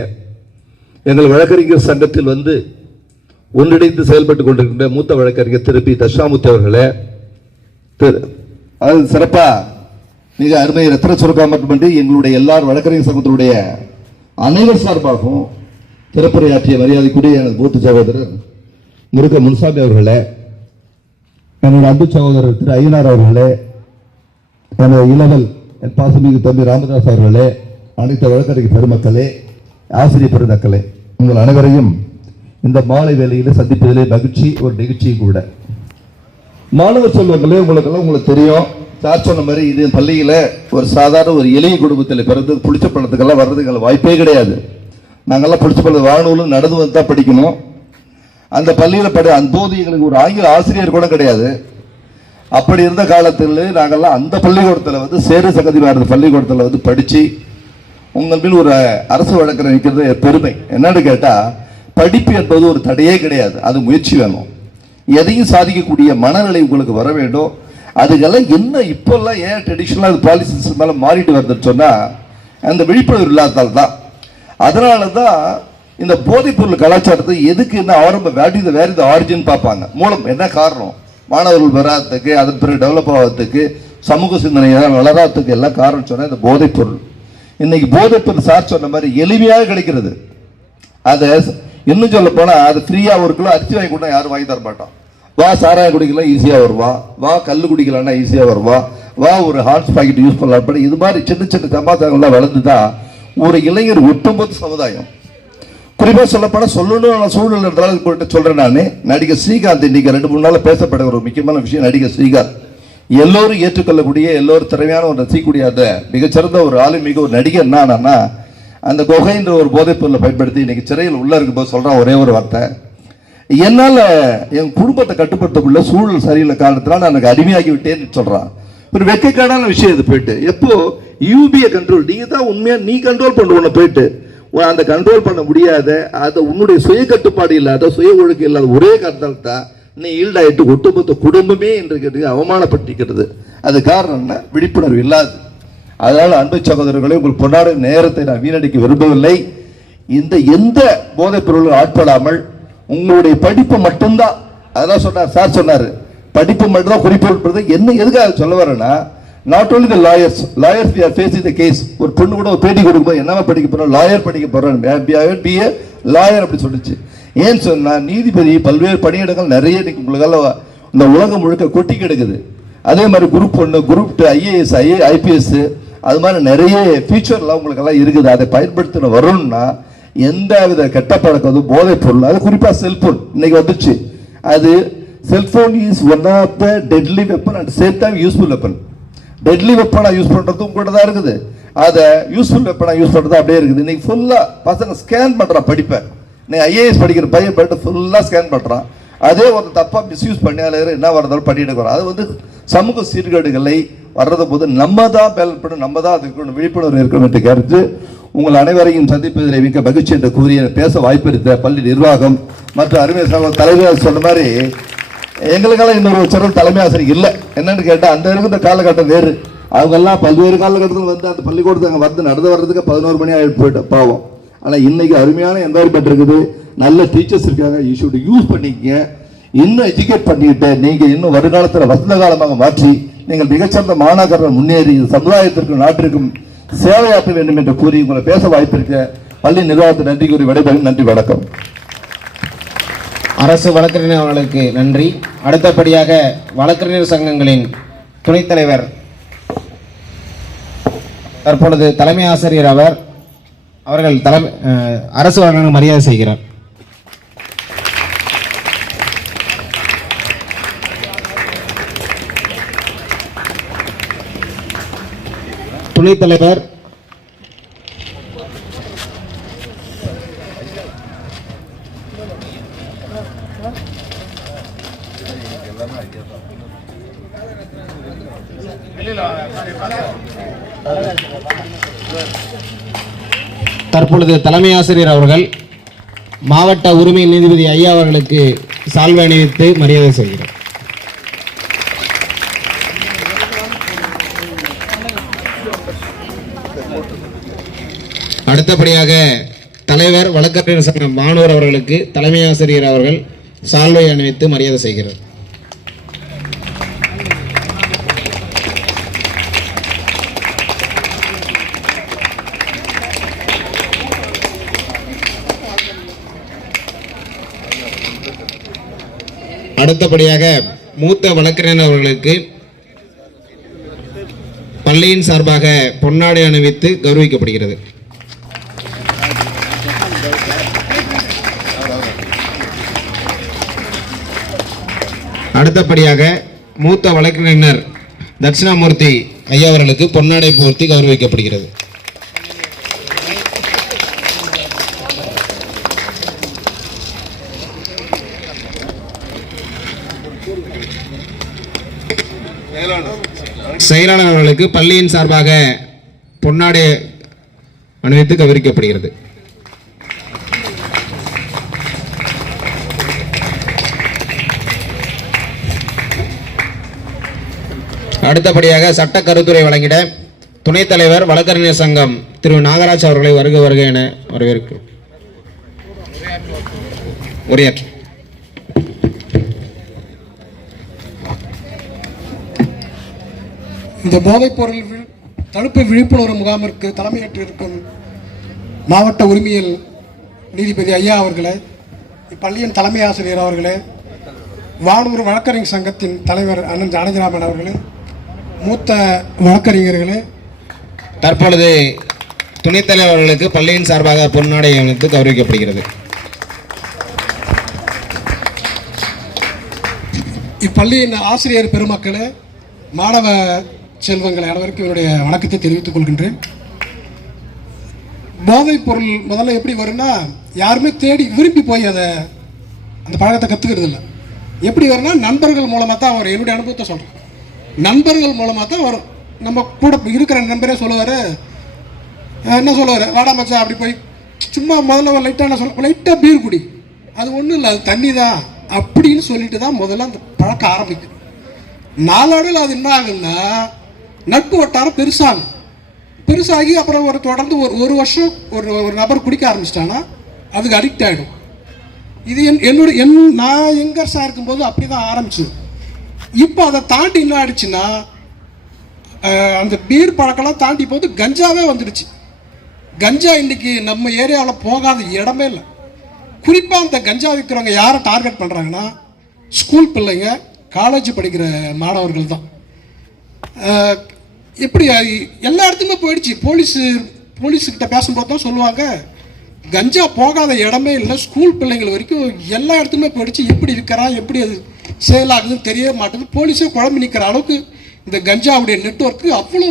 எங்கள் வழக்கறிஞர் சங்கத்தில் வந்து ஒன்றிணைந்து செயல்பட்டுக் கொண்டிருக்கின்ற மூத்த வழக்கறிஞர் திரு P தட்சிணாமூர்த்தி அவர்களே, அது சிறப்பா மிக அருமை ரத்ன சுருக்கா மட்டுமின்றி எங்களுடைய எல்லார் வழக்கறிஞர் சங்கத்தினுடைய அனைவர் சார்பாகவும் திறப்புரையாற்றிய மரியாதைக்குரிய எனது மூத்த சகோதரர் முருக முன்சாமி அவர்களே, என்னோட அன்பு சகோதரர் திரு ஐயனார் அவர்களே, எனது இளவல் என் பாசமிகு தம்பி ராமதாஸ் அவர்களே, அனைத்து வழக்கறிஞர் பெருமக்களே, ஆசிரியர் பெருமக்களே, உங்கள் அனைவரையும் இந்த மாலை வேளையில் சந்திப்பதிலே மகிழ்ச்சி. ஒரு நிகழ்ச்சியும் கூட. மாணவர் செல்வங்களே, உங்களுக்கு தெரியும், சார் சொன்ன மாதிரி இது பள்ளியில ஒரு சாதாரண ஒரு எளிய குடும்பத்தில் பிறந்து புளிச்ச பழத்துக்கெல்லாம் வர்றதுக்கு வாய்ப்பே கிடையாது. நாங்கெல்லாம் புளிச்ச பழம் வானூலும் நடந்து வந்து தான் படிக்கணும். அந்த பள்ளியில் அந்த போது எங்களுக்கு ஒரு ஆங்கில ஆசிரியர் கூட கிடையாது. அப்படி இருந்த காலத்தில் நாங்கள்லாம் அந்த பள்ளிக்கூடத்தில் வந்து சேரு சகதி வாரது பள்ளிக்கூடத்தில் வந்து படித்து உங்கள் மேல் ஒரு அரசு வழக்கறிஞர் நிற்கிறது பெருமை. என்னன்னு கேட்டால், படிப்பு என்பது ஒரு தடையே கிடையாது, அது முயற்சி வேணும். எதையும் சாதிக்கக்கூடிய மனநிலை உங்களுக்கு வர வேண்டும். அதுக்கெல்லாம் என்ன இப்போல்லாம் ஏன் ட்ரெடிஷ்னலாக அது பாலிசிஸ் மேலே மாறிட்டு வருதுன்னு சொன்னால், அந்த விழிப்புணர்வு இல்லாதால் தான். அதனால தான் இந்த போதைப்பொருள் கலாச்சாரத்தை எதுக்கு என்ன ஆரம்ப வேறு இந்த ஆரிஜின் பார்ப்பாங்க. மூலம் என்ன காரணம், மாணவர்கள் வராததுக்கு, அதன் பிறகு டெவலப் ஆகிறதுக்கு, சமூக சிந்தனை வளராததுக்கு எல்லாம் காரணம் சொன்னால் இந்த போதைப்பொருள். இன்னைக்கு போதைப்பொருள் சார் சொன்ன மாதிரி எளிமையாக கிடைக்கிறது. அதை இன்னும் சொல்ல போனால், அது ஃப்ரீயாக ஒரு கிலோ அரிசி வாங்கி கூட யாரும் வாங்கி தர மாட்டோம். வா சாராயம் குடிக்கலாம் ஈஸியாக வருவா, வா கல் குடிக்கலாம்னா ஈஸியாக வருவா, வா ஒரு ஹார்ஸ் பாக்கெட் யூஸ் பண்ணலாம். இது மாதிரி சின்ன சின்ன சமாச்சாரங்கள்லாம் வளர்ந்து தான் ஒரு இளைஞர் ஒட்டுமொத்த சமுதாயம். குறிப்பாக சொல்லப்போனால் சொல்லணும் சூழ்நிலை என்றாலும் போட்டு சொல்கிறேன். நான் நடிகர் ஸ்ரீகாந்த் இன்னைக்கு 2-3 நாள் பேசப்படுற ஒரு முக்கியமான விஷயம். நடிகர் ஸ்ரீகாந்த் எல்லோரும் ஏற்றுக்கொள்ளக்கூடிய, எல்லோரும் திறமையான ஒரு ரசிக்கக்கூடிய அந்த மிகச்சிறந்த ஒரு ஆளுமிக ஒரு நடிகர். என்னன்னா, அந்த குகைன்ற ஒரு போதைப்பொருளை பயன்படுத்தி இன்னைக்கு சிறையில் உள்ள இருக்கும்போது சொல்கிறான் ஒரே ஒரு வார்த்தை, என்னால் என் குடும்பத்தை கட்டுப்படுத்தக்குள்ள சூழல் சரியில்லை காரணத்தினால நான் எனக்கு அடிமையாகி விட்டேன்னு சொல்கிறான். ஒரு வெக்கைக்காடான விஷயம் இது. போயிட்டு எப்போ யூபிஏ கண்ட்ரோல், நீங்கள் தான் உண்மையாக நீ கண்ட்ரோல் பண்ண ஒன்று போயிட்டு அந்த கண்ட்ரோல் பண்ண முடியாத, அதை உன்னுடைய சுய கட்டுப்பாடு இல்லாத, சுய ஒழுக்கம் இல்லாத ஒரே காரணத்தால் தான் நீ ஈல்டாயிட்டு ஒட்டுமொத்த குடும்பமே என்று அவமானப்பட்டிருக்கிறது. அது காரணம் என்ன, விழிப்புணர்வு இல்லாது. அதனால் அன்பு சகோதரர்களே, உங்கள் பொன்னாட நேரத்தை நான் வீணடிக்க விரும்பவில்லை. இந்த எந்த போதைப் பொருளும் ஆட்படாமல் உங்களுடைய படிப்பு மட்டும்தான், அதெல்லாம் சொன்னார் சார் சொன்னார், படிப்பு மட்டும்தான் குறிப்பிடுறது. என்ன எதுக்காக சொல்ல வரேன்னா, not only the lawyers we are facing the case. ஒரு பொண்ணு கூட ஒரு பேட்டி கொடுக்கும்போது என்னவா படிக்க போறோம், லாயர் படிக்க போறோம், பி ஏ லாயர் அப்படி சொல்லிச்சு. ஏன்னு சொன்னா, நீதிபதி பல்வேறு பணியிடங்கள் நிறைய உங்களுக்கெல்லாம் இந்த உலகம் முழுக்க கொட்டி கிடக்குது. அதே மாதிரி குரூப் 1, குரூப் 2, IAS, IPS, அது மாதிரி நிறைய ஃபியூச்சர்லாம் உங்களுக்கெல்லாம் இருக்குது. அதை பயன்படுத்தின வரும்னா எந்த வித கெட்ட பழக்கம், போதைப் பொருள், அது குறிப்பாக செல்போன் இன்னைக்கு வந்துச்சு. அது cellphone is one of the deadly weapon and same time useful weapon. Deadly வெப்பனாக யூஸ் பண்ணுறதும் கூட தான் இருக்குது, அதை யூஸ்ஃபுல் வெப்பனாக யூஸ் பண்ணுறது அப்படியே இருக்குது. இன்னைக்கு ஃபுல்லாக பசங்க ஸ்கேன் பண்ணுறான் படிப்பை. இன்னைக்கு IAS படிக்கிற பையன் போயிட்டு ஃபுல்லாக ஸ்கேன் பண்ணுறான். அதே ஒரு தப்பாக மிஸ்யூஸ் பண்ணியாலே என்ன வரதாலும் பண்ணிட்டு வரோம். அது வந்து சமூக சீர்கேடுகளை வர்றது போது நம்ம தான் பேலன்ஸ் பண்ணணும், நம்ம தான் அதுக்கு விழிப்புணர்வு இருக்கணும் என்று கருத்து உங்கள் அனைவரையும் சந்திப்பதில் மிக்க மகிழ்ச்சி என்று கூறிய பேச வாய்ப்பளித்த பள்ளி நிர்வாகம் மற்றும் அருமை சகோதரர் தலைவர் சொன்ன மாதிரி எங்களுக்கெல்லாம் இன்னொரு சிறந்த தலைமை ஆசிரியர் இல்லை. என்னன்னு கேட்டால், அந்த இருக்கிற காலகட்டம் வேறு. அவங்கெல்லாம் பல்வேறு காலகட்டத்தில் வந்து அந்த பள்ளிக்கூடத்துக்கு வந்து நடந்து வர்றதுக்கு 11 மணி ஆகிட்டு போயிட்டு பாவம். ஆனால் இன்னைக்கு அருமையான என்வாயர்மெண்ட் இருக்குது, நல்ல டீச்சர்ஸ் இருக்காங்க. யூ ஷுட் யூஸ் பண்ணிக்கங்க. இன்னும் எஜுகேட் பண்ணிக்கிட்டு நீங்கள் இன்னும் வருங்காலத்தில் வசந்த காலமாக மாற்றி நீங்கள் மிகச்சிறந்த மாணாக்கர்கள் முன்னேறி சமுதாயத்திற்கும் நாட்டிற்கும் சேவையாற்ற வேண்டும் என்று கூறி உங்களை பேச வாய்ப்பிருக்க பள்ளி நிர்வாகத்தை நன்றி கூறி விடைபெறும். நன்றி, வணக்கம். அரசு வழக்கறிஞர் அவர்களுக்கு நன்றி. அடுத்தபடியாக வழக்கறிஞர் சங்கங்களின் துணைத் தலைவர் தற்பொழுது தலைமை ஆசிரியர் அவர்கள் அரசு வழக்கறிஞர் மரியாதை செய்கிறார். துணைத் தலைவர் தற்பொழுது தலைமை ஆசிரியர் அவர்கள் மாவட்ட உரிமை நீதிபதி ஐயா அவர்களுக்கு சால்வை அணிவித்து மரியாதை செய்கிறார். அடுத்தபடியாக தலைவர் வழக்கறிஞர் சங்கம் மாணவர் அவர்களுக்கு தலைமை ஆசிரியர் அவர்கள் சால்வை அணிவித்து மரியாதை செய்கிறார். அடுத்தபடியாக மூத்த வழக்கறிஞர் அவர்களுக்கு பள்ளியின் சார்பாக பொன்னாடை அணிவித்து கௌரவிக்கப்படுகிறது. அடுத்தபடியாக மூத்த வழக்கறிஞர் தட்சிணாமூர்த்தி ஐயா அவர்களுக்கு பொன்னாடை போர்த்தி கௌரவிக்கப்படுகிறது. செயலாளர் அவர்களுக்கு பள்ளியின் சார்பாக பொன்னாடை அணிவித்து கௌரவிக்கப்படுகிறது. அடுத்தபடியாக சட்ட கருத்துரை வழங்கிட துணைத் தலைவர் வழக்கறிஞர் சங்கம் திரு நாகராஜ் அவர்களை வருக வருக என வரவேற்கிறோம். உரையாற்று. இந்த போதைப்பொருள் தடுப்பு விழிப்புணர்வு முகாமிற்கு தலைமையேற்றிருக்கும் மாவட்ட உரிமையியல் நீதிபதி ஐயா அவர்களே, இப்பள்ளியின் தலைமை ஆசிரியர் அவர்களே, வானூர் வழக்கறிஞர் சங்கத்தின் தலைவர் அண்ணன் ஜானகிராமன் அவர்களே, மூத்த வழக்கறிஞர்களே, தற்பொழுது துணைத் தலைவர் அவர்களுக்கு பள்ளியின் சார்பாக பொன்னாடை அணிவித்து கௌரவிக்கப்படுகிறது. இப்பள்ளியின் ஆசிரியர் பெருமக்களே, மாணவ செல்வங்களை அனைவருக்கும் என்னுடைய வணக்கத்தை தெரிவித்துக் கொள்கின்றேன். போதைப் பொருள் முதல்ல எப்படி வரும்னா, யாருமே தேடி விரும்பி போய் அந்த பழக்கத்தை கற்றுக்கிறது இல்லை. எப்படி வரும்னா நண்பர்கள் மூலமாக தான் வரும். என்னுடைய அனுபவத்தை சொல்கிறேன். நண்பர்கள் மூலமாக தான் வரும். நம்ம கூட இருக்கிற நண்பரே சொல்லுவார், என்ன சொல்லுவார், வாடா மச்சான் அப்படி போய் சும்மா முதல்ல லைட்டாக பீர் குடி, அது ஒன்றும் இல்லை, அது தண்ணி தான் அப்படின்னு சொல்லிட்டு தான் முதல்ல அந்த பழக்கம் ஆரம்பிக்கும். நாளடைவில் அது என்ன ஆகுன்னா, நட்பு வட்டாரம் பெருசாகி அப்புறம் தொடர்ந்து ஒரு வருஷம் ஒரு நபர் குடிக்க ஆரம்பிச்சிட்டாங்கன்னா அதுக்கு அடிக்ட் ஆகிடும். இது நான் யங்கர்ஸாக இருக்கும்போது அப்படி தான் ஆரம்பிச்சு. இப்போ அதை தாண்டி என்ன ஆயிடுச்சுன்னா, அந்த பீர் பழக்கெல்லாம் தாண்டி போது கஞ்சாவே வந்துடுச்சு. கஞ்சா இன்னைக்கு நம்ம ஏரியாவில் போகாத இடமே இல்லை. குறிப்பாக அந்த கஞ்சா விற்கிறவங்க யாரை டார்கெட் பண்ணுறாங்கன்னா, ஸ்கூல் பிள்ளைங்க, காலேஜ் படிக்கிற மாணவர்கள் தான். எப்படி எல்லா இடத்துக்குமே போயிடுச்சு. போலீஸுக்கிட்ட பேசும்போது தான் சொல்லுவாங்க, கஞ்சா போகாத இடமே இல்லை, ஸ்கூல் பிள்ளைங்கள் வரைக்கும் எல்லா இடத்துக்குமே போயிடுச்சு. எப்படி விற்கிறான், எப்படி அது சேல் ஆகுதுன்னு தெரிய மாட்டேங்குது. போலீஸே குழம்பு நிற்கிற அளவுக்கு இந்த கஞ்சாவுடைய நெட்வொர்க்கு அவ்வளோ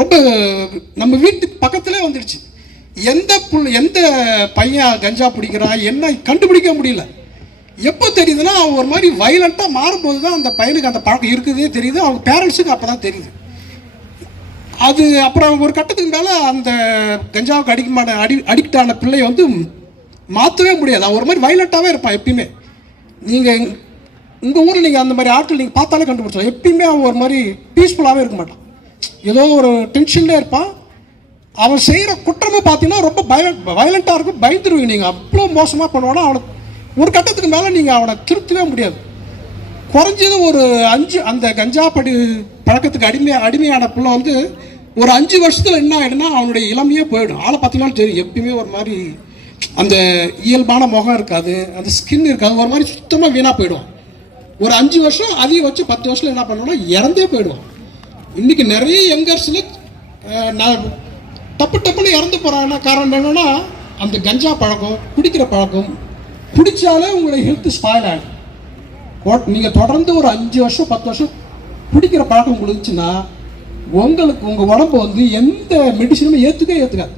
ரொம்ப நம்ம வீட்டுக்கு பக்கத்திலே வந்துடுச்சு. எந்த பையன் கஞ்சா பிடிக்கிறான் என்ன கண்டுபிடிக்க முடியல. எப்போ தெரியுதுன்னா, அவன் ஒரு மாதிரி வைலண்ட்டாக மாறும்போது தான் அந்த பையனுக்கு அந்த பழக்கம் இருக்குதே தெரியுது. அவங்க பேரண்ட்ஸுக்கு அப்போ தான் தெரியுது. அது அப்புறம் ஒரு கட்டத்துக்கு மேலே அந்த கஞ்சாவுக்கு அடிக்ட் ஆன பிள்ளையை வந்து மாற்றவே முடியாது. அவன் ஒரு மாதிரி வைலண்ட்டாகவே இருப்பான் எப்பயுமே. நீங்கள் உங்கள் ஊரில் நீங்கள் அந்த மாதிரி ஆட்கள் நீங்கள் பார்த்தாலே கண்டுபிடிச்சலாம். எப்பயுமே அவன் ஒரு மாதிரி பீஸ்ஃபுல்லாகவே இருக்க மாட்டான். ஏதோ ஒரு டென்ஷன்லேயே இருப்பான். அவன் செய்கிற குற்றமே பார்த்தீங்கன்னா ரொம்ப வயலண்ட்டாக இருக்கும். பயந்துருவீங்க நீங்கள். அவ்வளோ மோசமாக பண்ணுவானா. அவனுக்கு ஒரு கட்டத்துக்கு மேலே நீங்கள் அவனை திருத்தவே முடியாது. குறைஞ்சது ஒரு 5 அந்த கஞ்சா பழக்கத்துக்கு அடிமையான பிள்ளை வந்து ஒரு 5 வருஷத்தில் என்ன ஆகிடும்னா அவனுடைய இளமையே போயிடும். ஆளை பார்த்தீங்கன்னா தெரியும், எப்பயுமே ஒரு மாதிரி அந்த இயல்பான முகம் இருக்காது, அந்த ஸ்கின் இருக்காது, ஒரு மாதிரி சுத்தமாக வீணாக போயிடுவான். ஒரு 5 வருஷம் அதிகம் வச்சு 10 வருஷத்தில் என்ன பண்ணுவோம்னா இறந்தே போயிடுவான். இன்றைக்கி நிறைய யங்கர்ஸில் நான் டப்புன்னு இறந்து போகிறாங்கன்னா காரணம் என்னென்னா அந்த கஞ்சா பழக்கம், குடிக்கிற பழக்கம். குடித்தாலே உங்களுடைய ஹெல்த் ஸ்பாயில் ஆகிடும். நீங்கள் தொடர்ந்து ஒரு 5 வருஷம் 10 வருஷம் குடிக்கிற பழக்கம் உங்களுக்கு இருந்துச்சுன்னா உங்களுக்கு உங்கள் உடம்பு வந்து எந்த மெடிசனுமே ஏற்றுக்காது.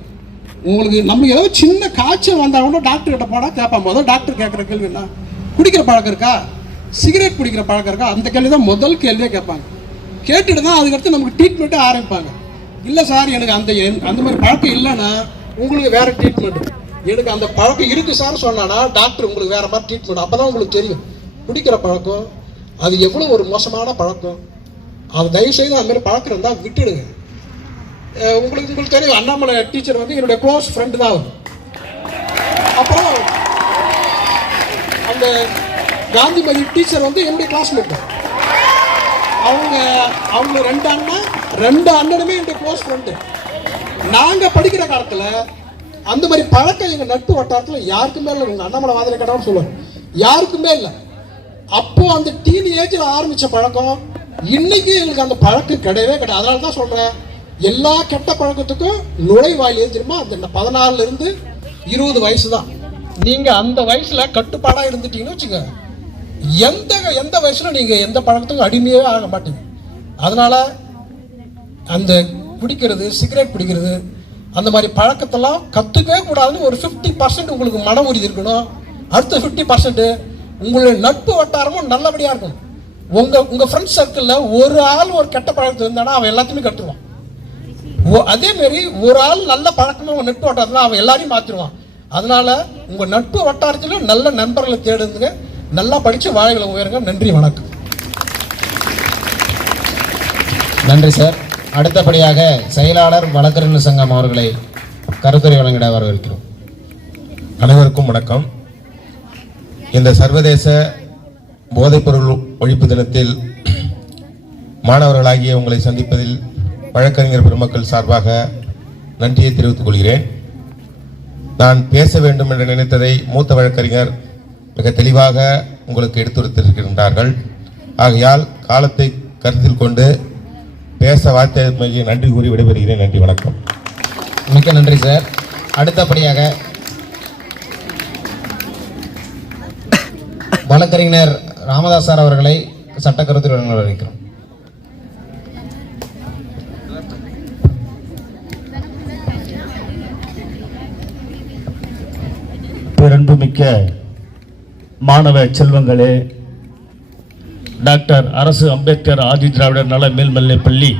உங்களுக்கு நம்மளுக்கு ஏதாவது சின்ன காய்ச்சல் வந்தால் கூட டாக்டர்கிட்ட போனால் கேட்பான். முதல் டாக்டர் கேட்குற கேள்வி என்ன, குடிக்கிற பழக்கம் இருக்கா, சிகரெட் குடிக்கிற பழக்கம் இருக்கா, அந்த கேள்வி தான் முதல் கேள்வியே கேட்பாங்க. கேட்டுட்டு தான் அதுக்கடுத்து நமக்கு ட்ரீட்மெண்ட்டே ஆரம்பிப்பாங்க. இல்லை சார் எனக்கு அந்த மாதிரி பழக்கம் இல்லைன்னா உங்களுக்கு வேறு ட்ரீட்மெண்ட், எனக்கு அந்த பழக்கம் இருக்குது சார் சொன்னான்னா டாக்டர் உங்களுக்கு வேறு மாதிரி ட்ரீட்மெண்ட். அப்போ தான் உங்களுக்கு தெரியும் குடிக்கிற பழக்கம் அது எவ்வளோ ஒரு மோசமான பழக்கம். அது தயவுசெய்து அந்த மாதிரி பழக்கம் இருந்தால் விட்டுடுங்க. உங்களுக்கு தெரியும், அண்ணாமலை டீச்சர் வந்து என்னுடைய க்ளோஸ் ஃப்ரெண்டு தான் அவர். அப்புறம் அந்த காந்திமதி டீச்சர் வந்து என்னுடைய கிளாஸ்மேட் தான். அவங்க 2 அண்ணனுமே என்னுடைய க்ளோஸ் ஃப்ரெண்டு. நாங்கள் படிக்கிற காலத்தில் அந்த மாதிரி பழக்கம் எங்கள் நட்பு வட்டாரத்தில் யாருக்குமே இல்லை. உங்கள் அண்ணாமலை வாதில கேட்டாலும் சொல்லுவாங்க, யாருக்குமே இல்லை. அப்போது அந்த டீன் ஏஜில் ஆரம்பித்த பழக்கம் இன்னைக்கு எங்களுக்கு அந்த பழக்கம் கிடையவே கிடையாது. அதனால தான் சொல்கிறேன், எல்லா கெட்ட பழக்கத்துக்கும் நுழைவாயில் ஏன் தெரியுமா, அந்த 14 to 20 வயசு தான். நீங்கள் அந்த வயசில் கட்டுப்பாடாக இருந்துட்டீங்கன்னு வச்சுங்க, எந்த வயசில் நீங்கள் எந்த பழக்கத்துக்கும் அடிமையே ஆக மாட்டீங்க. அதனால் அந்த குடிக்கிறது, சிகரெட் பிடிக்கிறது, அந்த மாதிரி பழக்கத்தெல்லாம் கற்றுக்கவே கூடாதுன்னு ஒரு 50% உங்களுக்கு மன உறுதி இருக்கணும். அடுத்த 50% உங்களுடைய நட்பு வட்டாரமும் நல்லபடியாக இருக்கணும். உங்கள் ஃப்ரெண்ட்ஸ் சர்க்கிளில் ஒரு ஆள் ஒரு கெட்ட பழக்கத்தில் இருந்தானா அவன் எல்லாத்தையுமே கற்றுருவான். அதேமாரி ஒரு ஆள் நல்ல பழக்கமாக உங்கள் நட்பு வட்டாரத்தில் அவன் எல்லாரையும் மாற்றிடுவான். அதனால் உங்கள் நட்பு வட்டாரத்திலும் நல்ல நண்பர்களை தேடுங்க, நல்லா படித்து வாழைகளை உயருங்க. நன்றி, வணக்கம். நன்றி சார். அடுத்தபடியாக செயலாளர் வழக்கறிஞர் சங்கம் அவர்களை கருத்துரை வழங்கிட வரவேற்கிறோம். அனைவருக்கும் வணக்கம். இந்த சர்வதேச போதைப்பொருள் ஒழிப்பு தினத்தில் மாணவர்களாகிய உங்களை சந்திப்பதில் வழக்கறிஞர் பெருமக்கள் சார்பாக நன்றியை தெரிவித்துக் கொள்கிறேன். நான் பேச வேண்டும் என்று நினைத்ததை மூத்த வழக்கறிஞர் மிக தெளிவாக உங்களுக்கு எடுத்துரைத்திருக்கின்றார்கள். ஆகையால் காலத்தை கருத்தில் கொண்டு பேச வாய்த்தமைக்கு நன்றி கூறி விடைபெறுகிறேன். நன்றி, வணக்கம். மிக்க நன்றி சார். அடுத்தபடியாக வழக்கறிஞர் ராமதாஸ் சார் அவர்களை சட்ட கருத்துரை வழங்க வரவேற்கிறோம். பேரன்புமிக்க மாணவ செல்வங்களே, டாக்டர் அரசு அம்பேத்கர் ஆதி திராவிடர் நல மேல்நிலைப் பள்ளி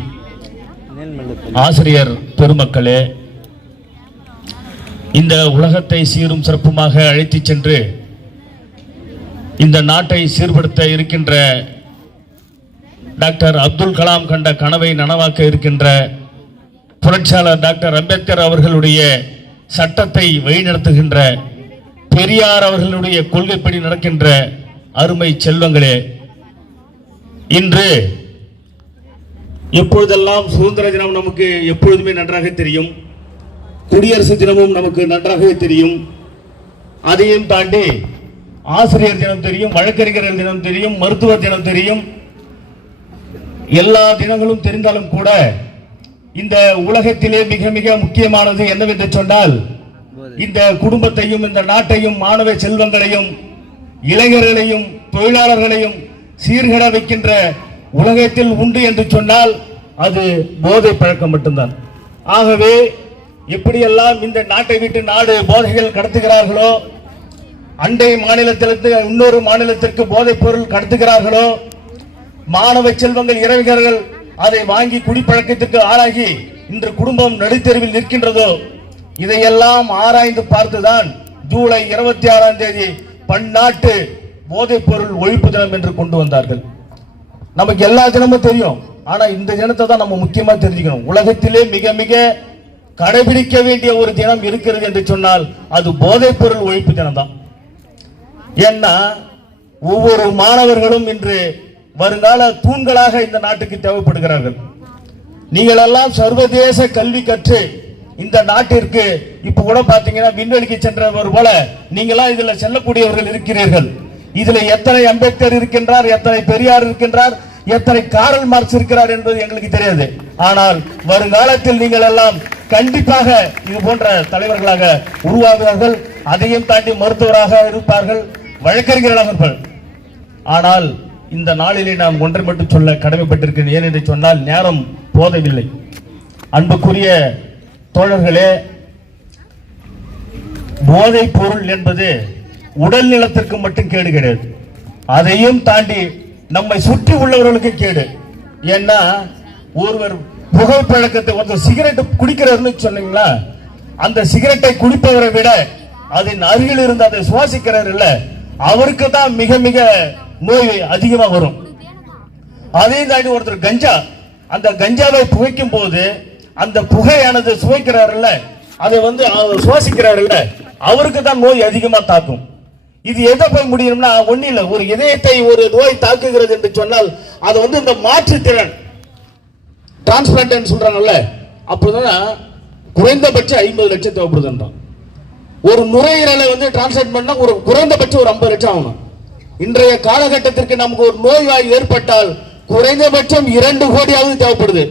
ஆசிரியர் பெருமக்களே, இந்த உலகத்தை சீரும் சிறப்புமாக அழைத்துச் சென்று இந்த நாட்டை சீர்படுத்த இருக்கின்ற டாக்டர் அப்துல் கலாம் கண்ட கனவை நனவாக்க இருக்கின்ற புரட்சியாளர் டாக்டர் அம்பேத்கர் அவர்களுடைய சட்டத்தை வழிநடத்துகின்ற பெரியார் அவர்களுடைய கொள்கைப்படி நடக்கின்ற அருமை செல்வங்களே, இன்று எப்பொழுதெல்லாம் சுதந்திர தினம் நமக்கு எப்பொழுதுமே நன்றாக தெரியும், குடியரசு தினமும் நமக்கு நன்றாகவே தெரியும். அதையும் தாண்டி ஆசிரியர் தினம் தெரியும், வழக்கறிஞர் தினம் தெரியும், மருத்துவர் தினம் தெரியும். எல்லா தினங்களும் தெரிந்தாலும் கூட இந்த உலகத்திலே மிக மிக முக்கியமானது என்னவென்று சொன்னால், இந்த குடும்பத்தையும் இந்த நாட்டையும் மாணவ செல்வங்களையும் இளைஞர்களையும் தொழிலாளர்களையும் சீர்கட வைக்கின்ற உலகத்தில் உண்டு என்று சொன்னால் அது போதை பழக்கம் மட்டும்தான். ஆகவே எப்படியெல்லாம் இந்த நாட்டை விட்டு நாடு போதைகள் கடத்துகிறார்களோ, அண்டை மாநிலத்திலிருந்து இன்னொரு மாநிலத்திற்கு போதைப் பொருள் கடத்துகிறார்களோ, மாணவ செல்வங்கள் இளைஞர்கள் அதை வாங்கி குடிப்பழக்கத்திற்கு ஆளாகி இன்று குடும்பம் நடுத்தெருவில் நிற்கின்றதோ, இதையெல்லாம் ஆராய்ந்து பார்த்துதான் ஜூலை 26 பன்னாட்டு போதைப் பொருள் ஒழிப்பு தினம் என்று கொண்டு வந்தார்கள். நமக்கு எல்லா தினமும் தெரியும், ஆனா இந்த தினத்தை தான் நம்ம முக்கியமா தெரிஞ்சுக்கணும். உலகத்திலே மிக மிக கடைபிடிக்க வேண்டிய ஒரு தினம் இருக்கிறது என்று சொன்னால் அது போதைப் பொருள் ஒழிப்பு தினம் தான். ஏன்னா ஒவ்வொரு மாணவர்களும் இன்று வருங்கால தூண்களாக இந்த நாட்டுக்கு தேவைப்படுகிறார்கள். நீங்கள் எல்லாம் சர்வதேச கல்வி கற்று இந்த நாட்டிற்கு இப்ப கூட பாத்தீங்கன்னா விண்வெளிக்கு சென்றவர் போல நீங்களாம் இதுல செல்லக்கூடியவர்கள் இருக்கிறீர்கள். இதுல எத்தனை அம்பேத்கர் இருக்கின்றார், எத்தனை பெரியார் இருக்கின்றார், எத்தனை காரல் மார்க்ஸ் இருக்கிறார் என்பது எங்களுக்கு தெரியாது. ஆனால் வருங்காலத்தில் நீங்கள் எல்லாம் கண்டிப்பாக இது போன்ற தலைவர்களாக உருவாகுவார்கள். அதையும் தாண்டி மருத்துவராக இருப்பார்கள், வழக்கறிஞர்களாக இருப்பார்கள். ஆனால் இந்த நாளிலே நாம் ஒன்றை மட்டும் சொல்ல கடமைப்பட்டிருக்கிறேன். ஏன் என்று சொன்னால் நேரம் போதவில்லை. அன்புக்குரிய தோழர்களே, போதைப் பொருள் என்பது உடல் நலத்திற்கு மட்டும் கேடு கிடையாது, அதையும் தாண்டி நம்மை சுற்றி உள்ளவர்களுக்கு கேடு. ஏன்னா ஒருவர் புகைப்பழக்கத்தை, ஒருத்தர் சிகரெட் குடிக்கிறார்னு சொன்னீங்களா, அந்த சிகரெட்டை குடிப்பவரை விட அதன் அருகில் இருந்து அதை சுவாசிக்கிறார் இல்ல, அவருக்கு தான் மிக மிக நோய் அதிகமா வரும். அதே தாண்டி ஒருத்தர் கஞ்சா, அந்த கஞ்சாவை புகைக்கும் போது அந்த புகையானது சுவைக்கிறாருல்ல, அதை சுவாசிக்கிறாருல்ல, அவருக்கு தான் நோய் அதிகமா தாக்கும். இது எதை போய் முடியும்னா ஒன்னும் இல்லை, ஒரு இதயத்தை ஒரு நோய் தாக்குகிறது என்று சொன்னால் அது இந்த மாற்றுத்திறன் டிரான்ஸ்பிளான்ட் சொல்றாங்கல்ல, அப்போதான் குறைந்தபட்சம் 50 லட்சம் தேவைப்படுதுன்றான். ஒரு நுரையீரலை டிரான்ஸ்பிளான்ட் பண்ணா ஒரு குறைந்தபட்சம் ஒரு 50 லட்சம் ஆகணும். இன்றைய காலகட்டத்திற்கு நமக்கு ஒரு நோய்வாய் ஏற்பட்டால் குறைந்தபட்சம் 2 கோடியாவது தேவைப்படுது.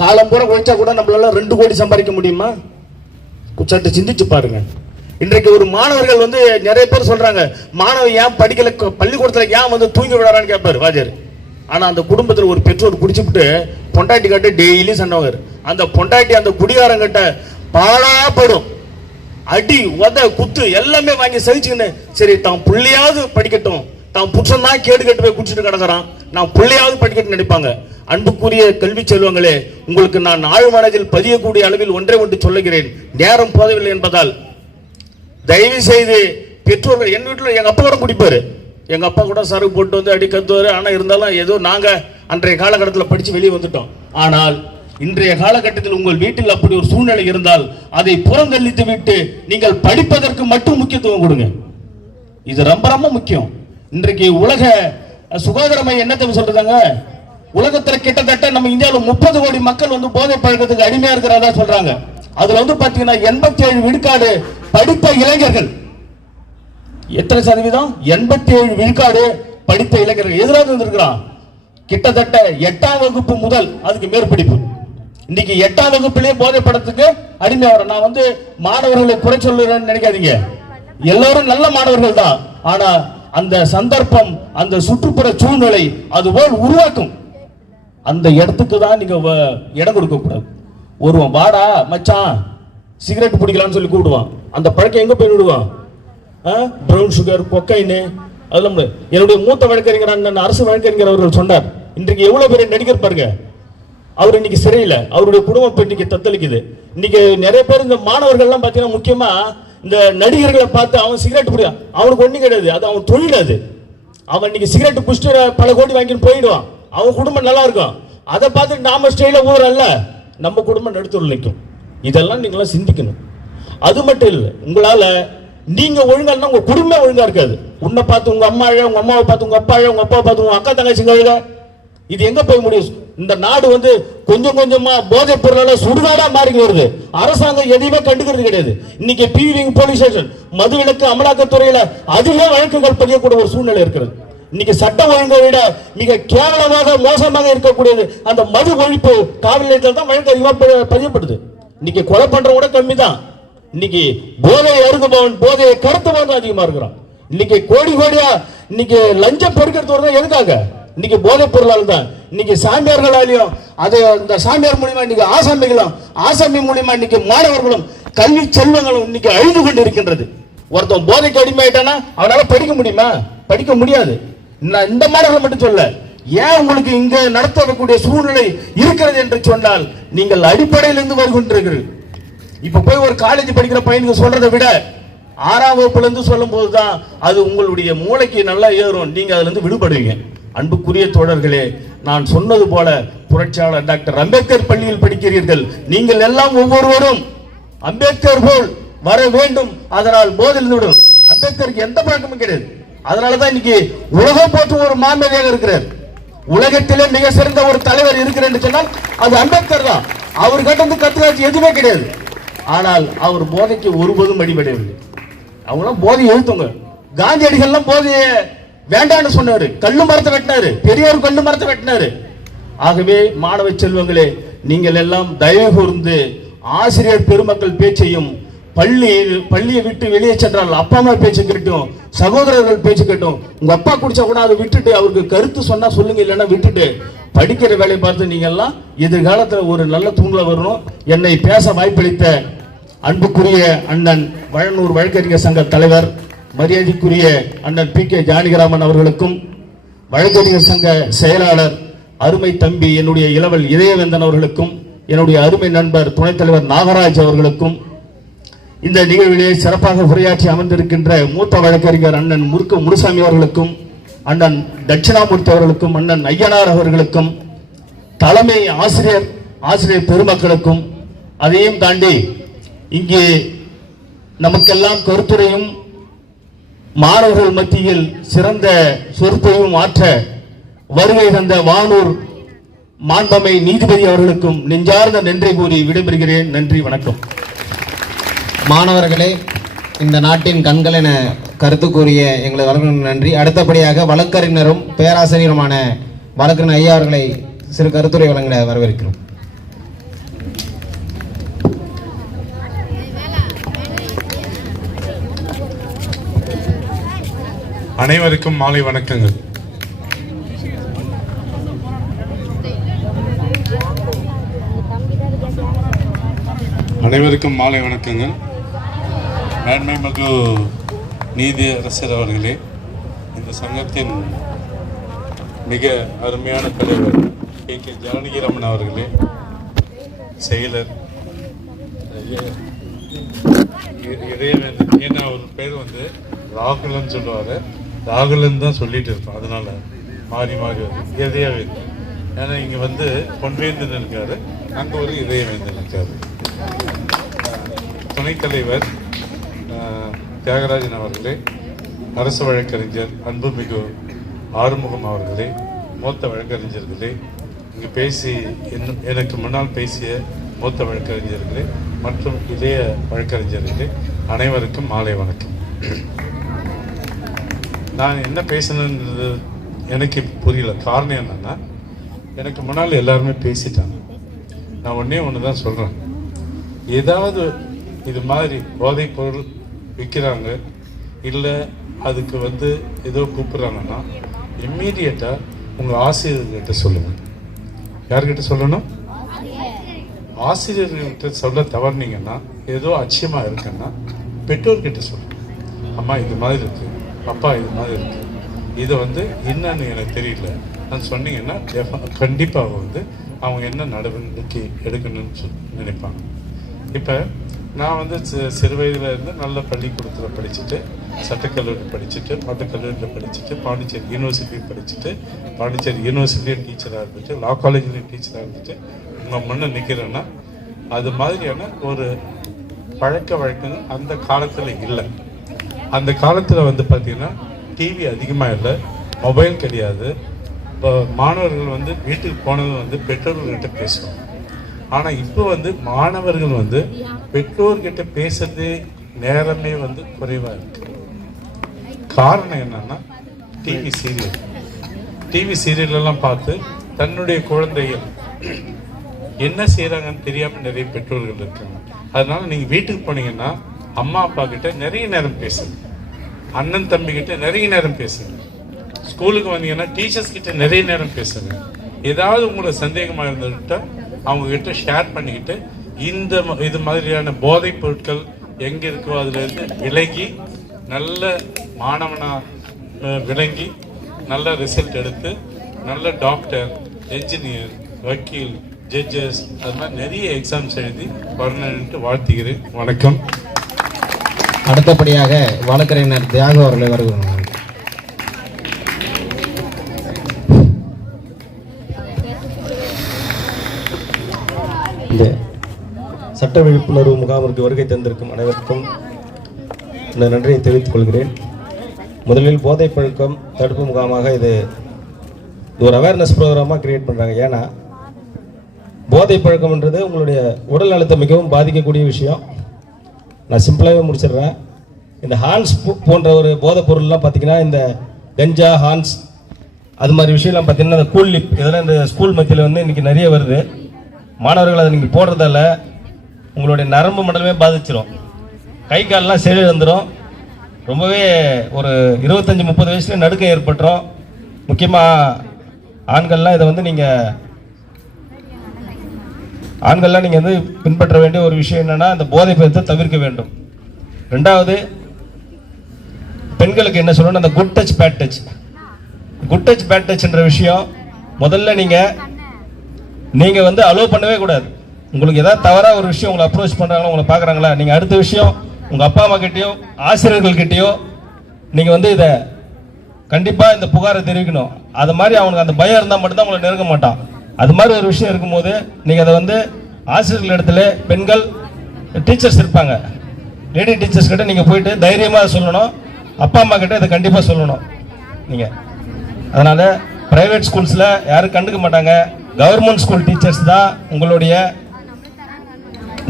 காலம் பூரா குறைச்சா கூட நம்மளால 2 கோடி சம்பாதிக்க முடியுமா? சற்று சிந்திச்சு பாருங்க. இன்றைக்கு ஒரு மாணவர்கள் நிறைய பேர் சொல்றாங்க, மாணவன் ஏன் படிக்கல, பள்ளிக்கூடத்துல ஏன் தூங்கி விடாரான்னு கேட்பாரு வாத்தியார். ஆனா அந்த குடும்பத்தில் ஒரு பெற்றோர் குடிச்சுட்டு பொண்டாட்டி கட்ட டெய்லி சண்டவர், அந்த பொண்டாட்டி அந்த குடிகாரங்கிட்ட பாடாப்படும், அடி உத குத்து எல்லாமே வாங்கி சகிச்சுக்கின்னு, சரி தான் பிள்ளையாவது படிக்கட்டும், தான் புருஷன் தான் கேடு கட்டு போய் குடிச்சிட்டு கிடக்குறான், நான் பிள்ளையாவது படிக்கட்டும் நினைப்பாங்க. அன்புக்குரிய கல்வி செல்வங்களே, உங்களுக்கு நான் ஆழ்மனதில் பதியக்கூடிய அளவில் ஒன்றை ஒன்று சொல்லுகிறேன். நேரம் போதவில்லை என்பதால் தயவு செய்து பெற்றோர்கள், என் வீட்டில் எங்க அப்பா கூட குடிப்பாரு, எங்க அப்பா கூட சரக்கு போட்டு அடி கத்துவாரு. ஆனா இருந்தாலும் ஏதோ நாங்க அன்றைய காலகட்டத்தில் படிச்சு வெளியே வந்துட்டோம். ஆனால் இன்றைய காலகட்டத்தில் உங்கள் வீட்டில் அப்படி ஒரு சூழ்நிலை இருந்தால் அதை புறந்தள்ளித்து விட்டு நீங்கள் படிப்பதற்கு மட்டும் முக்கியத்துவம் கொடுங்க. இது ரொம்ப ரொம்ப முக்கியம். இன்றைக்கு உலக சுகாதார மையம் என்னத்தை சொல்றாங்க, உலகத்துல கிட்டத்தட்ட நம்ம இந்தியாவில் 30 கோடி மக்கள் போதை பழக்கத்துக்கு அடிமையா இருக்கிறதா சொல்றாங்க. அதுல பாத்தீங்கன்னா 87 விழுக்காடு படித்த இளைஞர்கள். எத்தனை சதவீதம்? 87 விழுக்காடு படித்த இளைஞர்கள் எதிராக இருந்திருக்கிறான். கிட்டத்தட்ட 8ஆம் வகுப்பு முதல் அதுக்கு மேற்படிப்பு. இன்னைக்கு 8ஆம் வகுப்பிலேயே போதை படத்துக்கு அடிமையாகிற. நான் மாணவர்களை குறை சொல்லுறேன்னு நினைக்காதீங்க, எல்லாரும் நல்ல மாணவர்கள் தான். ஆனா அந்த சந்தர்ப்பம், அந்த சுற்றுப்புற சூழ்நிலை அதுபோல் உருவாக்கும். அந்த இடத்துக்கு தான் நீங்க இடம் கொடுக்க கூடாது. ஒருவன் வாடா மச்சான் சிகரெட் பிடிக்கலாம்னு சொல்லி கூப்பிடுவான், அந்த பழக்கம் எங்க போய் விடுவான்? பிரவுன் சுகர், கொக்கைன்னு. அதெல்லாம் என்னுடைய மூத்த வழக்கறிஞர் அரசு வழக்கறிஞர் அவர்கள் சொன்னார், இன்றைக்கு எவ்வளவு பெரிய நடிகர் பாருங்க, அவர் இன்னைக்கு சிறையில், அவருடைய குடும்பம் இன்னைக்கு தத்தளிக்குது. இன்னைக்கு நிறைய பேர் இந்த மாணவர்கள்லாம் பார்த்தீங்கன்னா முக்கியமா இந்த நடிகர்களை பார்த்து அவன் சிகரெட் பிடிக்கும், அவனுக்கு ஒன்றும் கிடையாது, அது அவன் தொழில். அது அவன் இன்னைக்கு சிகரெட் பிடிச்சிட்டு பல கோடி வாங்கிட்டு போயிடுவான், அவன் குடும்பம் நல்லா இருக்கும். அதை பார்த்துட்டு நாம ஸ்டைல ஊரல்ல, நம்ம குடும்பம் நடுத்தூர் நிற்கும். இதெல்லாம் நீங்களாம் சிந்திக்கணும். அது மட்டும் இல்லை, உங்களால நீங்க ஒழுங்கா இருந்தா உங்க குடும்பம் ஒழுங்கா இருக்காது. உன்னை பார்த்து உங்க அம்மா அழ, உங்க அம்மாவை பார்த்து உங்க அப்பா அழ, உங்க அப்பாவை பார்த்து உங்க அக்கா தங்கச்சிங்க அழ. இது எங்க போய் முடியும்? இந்த நாடு கொஞ்சம் கொஞ்சமா போதை பொருளால சுடுகாடா மாறி வருது. அரசாங்கம் எதையுமே கண்டுக்கிறது கிடையாது. இன்னைக்கு பிவிங் போலீஸ் ஸ்டேஷன் மதுவிலக்கு அமலாக்கத்துறையில அதிக வழக்குகள் பதியக்கூடிய ஒரு சூழ்நிலை இருக்கிறது. இன்னைக்கு சட்ட ஒழுங்கை விட மிக கேவலமாக மோசமாக இருக்கக்கூடியது அந்த மது ஒழிப்பு காவல் நிலையத்தில் தான் வழக்கு அதிகமாக பதியப்படுது. இன்னைக்கு கொலை பண்றவங்க கம்மி தான். இன்னைக்கு போதையை அருகுபவன், போதையை கடத்துபவன் அதிகமா இருக்கிறான். இன்னைக்கு கோடி கோடியா இன்னைக்கு லஞ்சம் பெருக்கிறது எதுக்காக? இன்னைக்கு போதைப் பொருளால் தான். இன்னைக்கு சாமியார்களாலையும் அதை இந்த சாமியார் மூலியமா இன்னைக்கு ஆசாமிகளும், ஆசாமி மூலியமா இன்னைக்கு மாணவர்களும் கல்வி செல்வங்களும் இன்னைக்கு அழிந்து கொண்டு இருக்கின்றது. ஒருத்தன் போதைக்கு அடிமையாயிட்டானா அவனால படிக்க முடியுமா? படிக்க முடியாது. இந்த மாணவர்கள் மட்டும் சொல்ல, ஏன் உங்களுக்கு இங்க நடத்தக்கூடிய சூழ்நிலை இருக்கிறது என்று சொன்னால் நீங்கள் அடிப்படையிலிருந்து வருகின்றீர்கள். இப்ப போய் ஒரு காலேஜ் படிக்கிற பையனுக்கு சொல்றதை விட 6ஆம் வகுப்புல இருந்து சொல்லும் போதுதான் அது உங்களுடைய மூளைக்கு நல்லா ஏறும், நீங்க அதுல இருந்து விடுபடுவீங்க. அன்புக்குரிய தோழர்களே, நான் சொன்னது போல புரட்சியாளர் டாக்டர் அம்பேத்கர் பள்ளியில் படிக்கிறீர்கள். நீங்கள் எல்லாம் ஒவ்வொருவரும் அம்பேத்கர் போல் வர வேண்டும். அதனால் போதில் விடும். அம்பேத்கருக்கு எந்த பழக்கமும் கிடையாது. அதனாலதான் இன்னைக்கு உலகம் போற்றும் ஒரு மாமேதையாக இருக்கிறார். உலகத்திலே மிக சிறந்த ஒரு தலைவர் இருக்கிறேன் சொன்னால் அது அம்பேத்கர் தான். அவர் கிட்ட இருந்து கத்துக்காச்சு எதுவுமே கிடையாது. ஆனால் அவர் போதைக்கு ஒருபோதும் அடிபடவில்லை. அவங்களாம் போதை எழுத்துங்க. காந்தியடிகள்லாம் போதையை வேண்டான்னு சொன்னாரு. கல்லு மரத்தை வெட்டினாரு. பெரியோர் கல்லு மரத்தை வெட்டினாரு. ஆகவே மாணவ செல்வங்களே, நீங்கள் எல்லாம் தயவு கூர்ந்து ஆசிரியர் பெருமக்கள் பேச்சையும் பள்ளியை விட்டு வெளியே சென்றால் அப்பா அம்மா பேச்சு கேட்டும், சகோதரர்கள் பேச்சு கேட்டும். உங்க அப்பா குடிச்சா கூட அதை விட்டுட்டு அவருக்கு கருத்து சொன்னா சொல்லுங்க, இல்லைன்னா விட்டுட்டு படிக்கிற வேலையை பார்த்து நீங்க எல்லாம் எதிர்காலத்தில் ஒரு நல்ல தூண்ல வரணும். என்னை பேச வாய்ப்பளித்த அன்புக்குரிய அண்ணன் வழனூர் வழக்கறிஞர் சங்க தலைவர் மரியாதைக்குரிய அண்ணன் PK ஜானகிராமன் அவர்களுக்கும், வழக்கறிஞர் சங்க செயலாளர் அருமை தம்பி என்னுடைய இளவல் இதயவேந்தன் அவர்களுக்கும், என்னுடைய அருமை நண்பர் துணைத் தலைவர் நாகராஜ் அவர்களுக்கும், இந்த நிகழ்விலே சிறப்பாக உரையாற்றி அமர்ந்திருக்கின்ற மூத்த வழக்கறிஞர் அண்ணன் முனுசாமி அவர்களுக்கும், அண்ணன் தட்சிணாமூர்த்தி அவர்களுக்கும், அண்ணன் ஐயனார் அவர்களுக்கும், தலைமை ஆசிரியர் பெருமக்களுக்கும், அதையும் தாண்டி இங்கே நமக்கெல்லாம் கருத்துரையும் மாணவர்கள் மத்தியில் சிறந்த சொற்பொழிவும் ஆற்ற வருகை தந்த வானூர் மாண்பமை நீதிபதி அவர்களுக்கும் நெஞ்சார்ந்த நன்றி கூறி விடைபெறுகிறேன். நன்றி, வணக்கம். மாணவர்களே, இந்த நாட்டின் கண்கள் என கருத்து கூறிய எங்களது வழக்கறிஞர் நன்றி. அடுத்தபடியாக வழக்கறிஞரும் பேராசிரியருமான வழக்கறிஞர் ஐயா அவர்களை சிறு கருத்துரை வழங்கிட வரவேற்கிறோம். அனைவருக்கும் மாலை வணக்கங்கள். அனைவருக்கும் மாலை வணக்கங்கள். மேன்மைமிகு நீதி அரசர் அவர்களே, இந்த சங்கத்தின் மிக அருமையான தலைவர் PK ஜானகிராமன் அவர்களே, செயலர் இதயவேந்தன், ஏன்னா அவர் பேர் வந்து ராகுலன்னு சொல்லுவார், ராகுலன் தான் சொல்லிட்டு இருப்போம், அதனால மாறி மாறி வருது இதயவேந்தன். ஏன்னா இங்கே வந்து பொன்வேந்தன் இருக்காரு, அங்கே ஒரு இதயவேந்தன் இருக்காரு. துணைத் தலைவர் தியாகராஜன் அவர்களே, அரசு வழக்கறிஞர் அன்புமிகு ஆறுமுகம் அவர்களே, மூத்த வழக்கறிஞர்களே, இங்கு பேசி எனக்கு முன்னால் பேசிய மூத்த வழக்கறிஞர்களே மற்றும் இளைய வழக்கறிஞர்களே, அனைவருக்கும் மாலை வணக்கம். நான் என்ன பேசணுன்றது எனக்கு புரியல. காரணம் என்னன்னா, எனக்கு முன்னால் எல்லாருமே பேசிட்டாங்க. நான் ஒன்று தான் சொல்கிறேன். ஏதாவது இது மாதிரி போதைப் பொருள் விற்கிறாங்க, இல்லை அதுக்கு வந்து ஏதோ கூப்பிட்றாங்கன்னா இம்மீடியட்டாக உங்கள் ஆசிரியர்கிட்ட சொல்லுங்கள். யார்கிட்ட சொல்லணும்? ஆசிரியர்கிட்ட சொல்ல தவறுனீங்கன்னா, ஏதோ அச்சயமாக இருக்குன்னா பெற்றோர்கிட்ட சொல்லுங்கள். அம்மா இது மாதிரி இருக்குது, அப்பா இது மாதிரி இருக்குது, இதை வந்து என்னன்னு எனக்கு தெரியல நான் சொன்னீங்கன்னா கண்டிப்பாக வந்து அவங்க என்ன நடவடிக்கை எடுக்கணும்னு நினைப்பாங்க. இப்போ நான் வந்து சிறு வயதில் இருந்து நல்ல பள்ளிக்கூடத்தில் படிச்சுட்டு, சட்டக்கல்லூரி படிச்சுட்டு, மட்டக்கல்லூரியில் படிச்சுட்டு, பாண்டிச்சேரி யூனிவர்சிட்டி படிச்சுட்டு, பாண்டிச்சேரி யூனிவர்சிட்டியும் டீச்சராக இருந்துட்டு, லா காலேஜ்லேயும் டீச்சராக இருந்துட்டு உங்கள் முன்னே நிற்கிறேன்னா அது மாதிரியான ஒரு பழக்க வழக்கங்கள் அந்த காலத்தில் இல்லை. அந்த காலத்தில் வந்து பார்த்திங்கன்னா டிவி அதிகமாக இல்லை, மொபைல் கிடையாது. இப்போ மாணவர்கள் வந்து வீட்டுக்கு போனது வந்து பெற்றோர்கள்கிட்ட பேசுவோம். ஆனால் இப்போ வந்து மாணவர்கள் வந்து பெற்றோர்கிட்ட பேசுறதே நேரமே வந்து குறைவாக இருக்கு. காரணம் என்னன்னா, டிவி சீரியல்லாம் பார்த்து தன்னுடைய குழந்தைகள் என்ன செய்கிறாங்கன்னு தெரியாமல் நிறைய பெற்றோர்கள் இருக்காங்க. அதனால நீங்கள் வீட்டுக்கு போனீங்கன்னா அம்மா அப்பா கிட்ட நிறைய நேரம் பேசுங்க, அண்ணன் தம்பி கிட்ட நிறைய நேரம் பேசுங்க, ஸ்கூலுக்கு வந்தீங்கன்னா டீச்சர்ஸ் கிட்ட நிறைய நேரம் பேசுங்க. ஏதாவது உங்களுக்கு சந்தேகமாக இருந்துட்டா அவங்க கிட்ட ஷேர் பண்ணிக்கிட்டு இது மாதிரியான போதைப் பொருட்கள் எங்கே இருக்கோ அதுலேருந்து விலகி நல்ல மாணவனாக விளங்கி நல்ல ரிசல்ட் எடுத்து நல்ல டாக்டர், என்ஜினியர், வக்கீல், ஜட்ஜஸ் அது மாதிரி நிறைய எக்ஸாம்ஸ் எழுதி வரணுன்ட்டு வாழ்த்துகிறேன். வணக்கம். அடுத்தபடியாக வழக்கறிஞர் தியாக அவர்களை வருகிறோம். இந்த சட்ட விழிப்புணர்வு முகாமிற்கு வருகை தந்திருக்கும் அனைவருக்கும் இந்த நன்றியை தெரிவித்துக் கொள்கிறேன். முதலில் போதை பழக்கம் தடுப்பு முகாமாக இது ஒரு அவேர்னஸ் ப்ரோக்ராமாக கிரியேட் பண்ணுறாங்க. ஏன்னா போதை பழக்கம்ன்றது உங்களுடைய உடல் நலத்தை மிகவும் பாதிக்கக்கூடிய விஷயம். நான் சிம்பிளாகவே முடிச்சிடுறேன். இந்த ஹான்ஸ் போன்ற ஒரு போதைப் பொருள்லாம் பார்த்தீங்கன்னா, இந்த கஞ்சா, ஹான்ஸ், அது மாதிரி விஷயம்லாம் பார்த்தீங்கன்னா, இந்த கூல் லிப் இதெல்லாம் இந்த ஸ்கூல் மத்தியில் வந்து இன்றைக்கி நிறைய வருது. மாணவர்கள் அதை நீங்கள் போடுறதால உங்களுடைய நரம்பு மண்டலமே பாதிச்சிடும், கை கால்லாம் செயல் வந்துடும், ரொம்பவே ஒரு 25-30 வயசுல நடுக்கம் ஏற்பட்டுரும். முக்கியமாக ஆண்கள்லாம் இதை வந்து ஆண்கள்லாம் நீங்கள் வந்து பின்பற்ற வேண்டிய ஒரு விஷயம் என்னென்னா, இந்த போதை பழக்கத்தை தவிர்க்க வேண்டும். ரெண்டாவது, பெண்களுக்கு என்ன சொல்லணும், அந்த good touch bad touch. Good touch bad டச்ன்ற விஷயம் முதல்ல நீங்கள் வந்து அலோவ் பண்ணவே கூடாது. உங்களுக்கு ஏதாவது தவறாக ஒரு விஷயம் உங்களை அப்ரோச் பண்ணுறாங்களோ, உங்களை பார்க்குறாங்களா, நீங்கள் அடுத்த விஷயம் உங்கள் அப்பா அம்மா கிட்டேயோ ஆசிரியர்கள்கிட்டயோ நீங்கள் வந்து இதை கண்டிப்பாக இந்த புகாரை தெரிவிக்கணும். அது மாதிரி அவனுக்கு அந்த பயம் இருந்தால் மட்டும்தான் உங்களை நெருங்க மாட்டான். அது மாதிரி ஒரு விஷயம் இருக்கும்போது நீங்கள் அதை வந்து ஆசிரியர்கள் இடத்துல பெண்கள் டீச்சர்ஸ் இருப்பாங்க, லேடி டீச்சர்ஸ் கிட்ட நீங்கள் போயிட்டு தைரியமாக சொல்லணும். அப்பா அம்மா கிட்ட இதை கண்டிப்பாக சொல்லணும் நீங்கள். அதனால் ப்ரைவேட் ஸ்கூல்ஸில் யாரும் கண்டுக்க மாட்டாங்க, கவர்மெண்ட் ஸ்கூல் டீச்சர்ஸ் தான் உங்களுடைய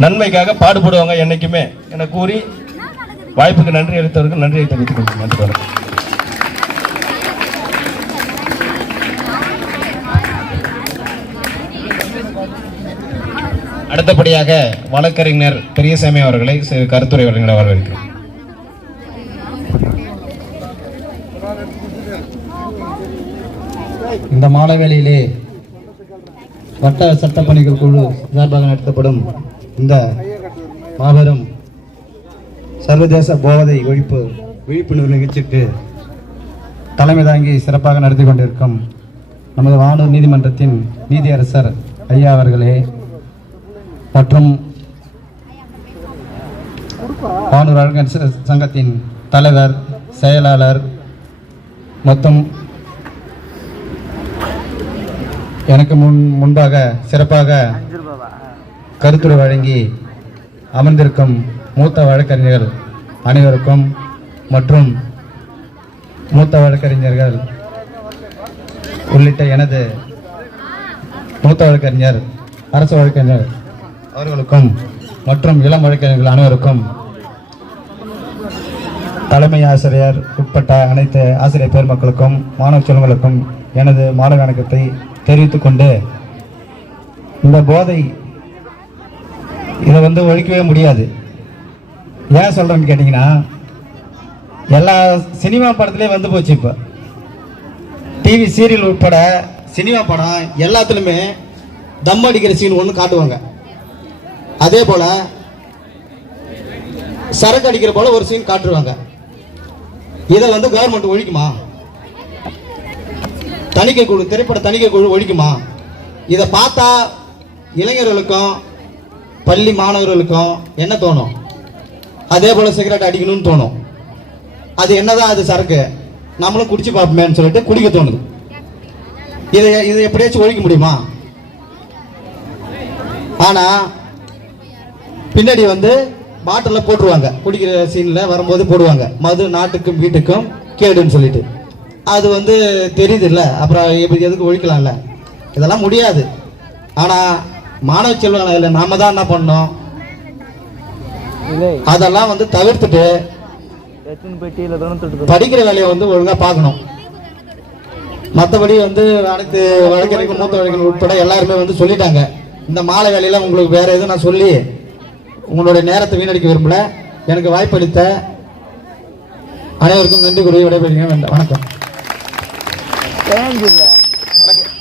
நன்மைக்காக பாடுபடுவாங்க என்னைக்குமே என கூறி வாய்ப்புக்கு நன்றி அளித்தவருக்கு நன்றியை தெரிவித்துக் கொள்கிறேன். நன்றி, வணக்கம். அடுத்தபடியாக வழக்கறிஞர் பெரியசாமி அவர்களை சிறு கருத்துரை வழங்கிட வரவேற்கிறேன். இந்த மாலை வேளையிலே வட்ட சட்டப்பணிகள் குழு சார்பாக நடத்தப்படும் இந்த மாபெரும் சர்வதேச போதை ஒழிப்பு விழிப்புணர்வு நிகழ்ச்சிக்கு தலைமை தாங்கி சிறப்பாக நடத்தி கொண்டிருக்கும் நமது வானூர் நீதிமன்றத்தின் நீதியரசர் ஐயா அவர்களே மற்றும் வானூர் வழக்கறிஞர் சங்கத்தின் தலைவர், செயலாளர் மற்றும் எனக்கு முன்பாக சிறப்பாக கருத்துரை வழங்கி அமர்ந்திருக்கும் மூத்த வழக்கறிஞர்கள் அனைவருக்கும் மற்றும் மூத்த வழக்கறிஞர்கள் உள்ளிட்ட எனது மூத்த வழக்கறிஞர், அரசு வழக்கறிஞர் அவர்களுக்கும் மற்றும் இளம் வழக்கறிஞர்கள் அனைவருக்கும் தலைமை ஆசிரியர் உட்பட்ட அனைத்து ஆசிரியர் பெருமக்களுக்கும் மாணவ செல்வங்களுக்கும் எனது மாலை வணக்கத்தை தெரிவித்துக் கொண்டு, இந்த போதை இதை வந்து ஒழிக்கவே முடியாது. ஏன் சொல்கிறேன்னு கேட்டிங்கன்னா, எல்லா சினிமா படத்துலேயும் வந்து போச்சு. இப்போ டிவி சீரியல் உட்பட சினிமா படம் எல்லாத்துலேயுமே தம் அடிக்கிற சீன் ஒன்று காட்டுவாங்க. அதே போல் சரக்கு அடிக்கிற போல ஒரு சீன் காட்டுருவாங்க. இதை வந்து கவர்மெண்ட் ஒழிக்குமா? தணிக்கை குழு, திரைப்பட தணிக்கை குழு ஒழிக்குமா? இதை பார்த்தா இளைஞர்களுக்கும் பள்ளி மாணவர்களுக்கும் என்ன தோணும்? அதே போல் சிகரெட் அடிக்கணும்னு தோணும். அது என்னதான் அது சரக்கு, நம்மளும் குடிச்சு பார்ப்போமேன்னு சொல்லிட்டு குடிக்க தோணுது. இதை எப்படியாச்சும் ஒழிக்க முடியுமா? ஆனால் பின்னாடி வந்து பாட்டிலில் போட்டுருவாங்க, குடிக்கிற சீனில் வரும்போது போடுவாங்க, மது நாட்டுக்கும் வீட்டுக்கும் கேடுன்னு சொல்லிட்டு. அது வந்து தெரியுது இல்லை, அப்புறம் எதுக்கு ஒழிக்கலாம்ல? இதெல்லாம் முடியாது. ஆனால் மாணவ செல்வங்கள் நாம தான் என்ன பண்ணோம், அதெல்லாம் வந்து தவிர்த்துட்டு படிக்கிற வேலையை வந்து ஒழுங்கா பார்க்கணும். மற்றபடி வந்து அனைத்து வழக்கறிஞர்கள், மூத்த வழக்கறிஞர்கள் உட்பட எல்லாருமே வந்து சொல்லிட்டாங்க. இந்த மாலை வேலையில உங்களுக்கு வேற எதுவும் நான் சொல்லி உங்களுடைய நேரத்தை வீணடிக்க விரும்பல. எனக்கு வாய்ப்பளித்த அனைவருக்கும் நன்றி கூறி விடைபெறுகிறேன். வணக்கம்.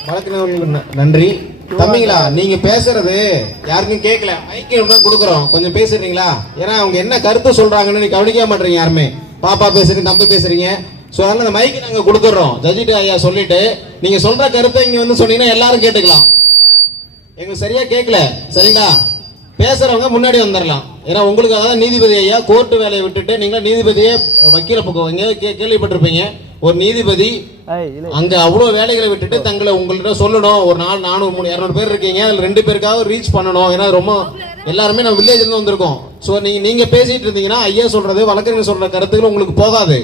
வழக்கறிஞர்களுக்கு நன்றி. தம்பிங்களா, நீங்க பேசுறது யாருக்கும் கேட்கல, மைக்கு தான் கொடுக்குறோம், கொஞ்சம் பேசுறீங்களா? ஏன்னா அவங்க என்ன கருத்து சொல்றாங்கன்னு நீங்க கவனிக்க மாட்டீங்க. யாருமே பாப்பா பேசுறீங்க, தம்பி பேசுறீங்க. ஸோ அதனால அந்த மைக்கு நாங்கள் கொடுத்துட்றோம். ஜட்ஜிட்ட ஐயா சொல்லிட்டு நீங்க சொல்ற கருத்தை இங்க வந்து சொன்னீங்கன்னா எல்லாரும் கேட்டுக்கலாம். எங்களுக்கு சரியா கேட்கல, சரிங்களா? பேசுறவங்க முன்னாடி வந்துடலாம். ஏன்னா உங்களுக்கு அதான் நீதிபதி ஐயா கோர்ட்டு வேலையை விட்டுட்டு நீங்க நீதிபதியே வக்கீல பக்கம் கேள்விப்பட்டிருப்பீங்க. ஒரு நீதிபதி அங்க அவ்வளவு வேலைகளை விட்டுட்டு தங்களை உங்கள்கிட்ட சொல்லணும். ஒரு 400, 200 பேர் இருக்கீங்க, அதுல 2 பேருக்காக ரீச் பண்ணணும். ஏன்னா ரொம்ப எல்லாருமே நம்ம வில்லேஜ்ல இருந்து வந்திருக்கோம். ஸோ நீங்க பேசிட்டு இருந்தீங்கன்னா ஐயா சொல்றது, வழக்கறிஞர் சொல்ற கருத்துக்கள் உங்களுக்கு போகாது.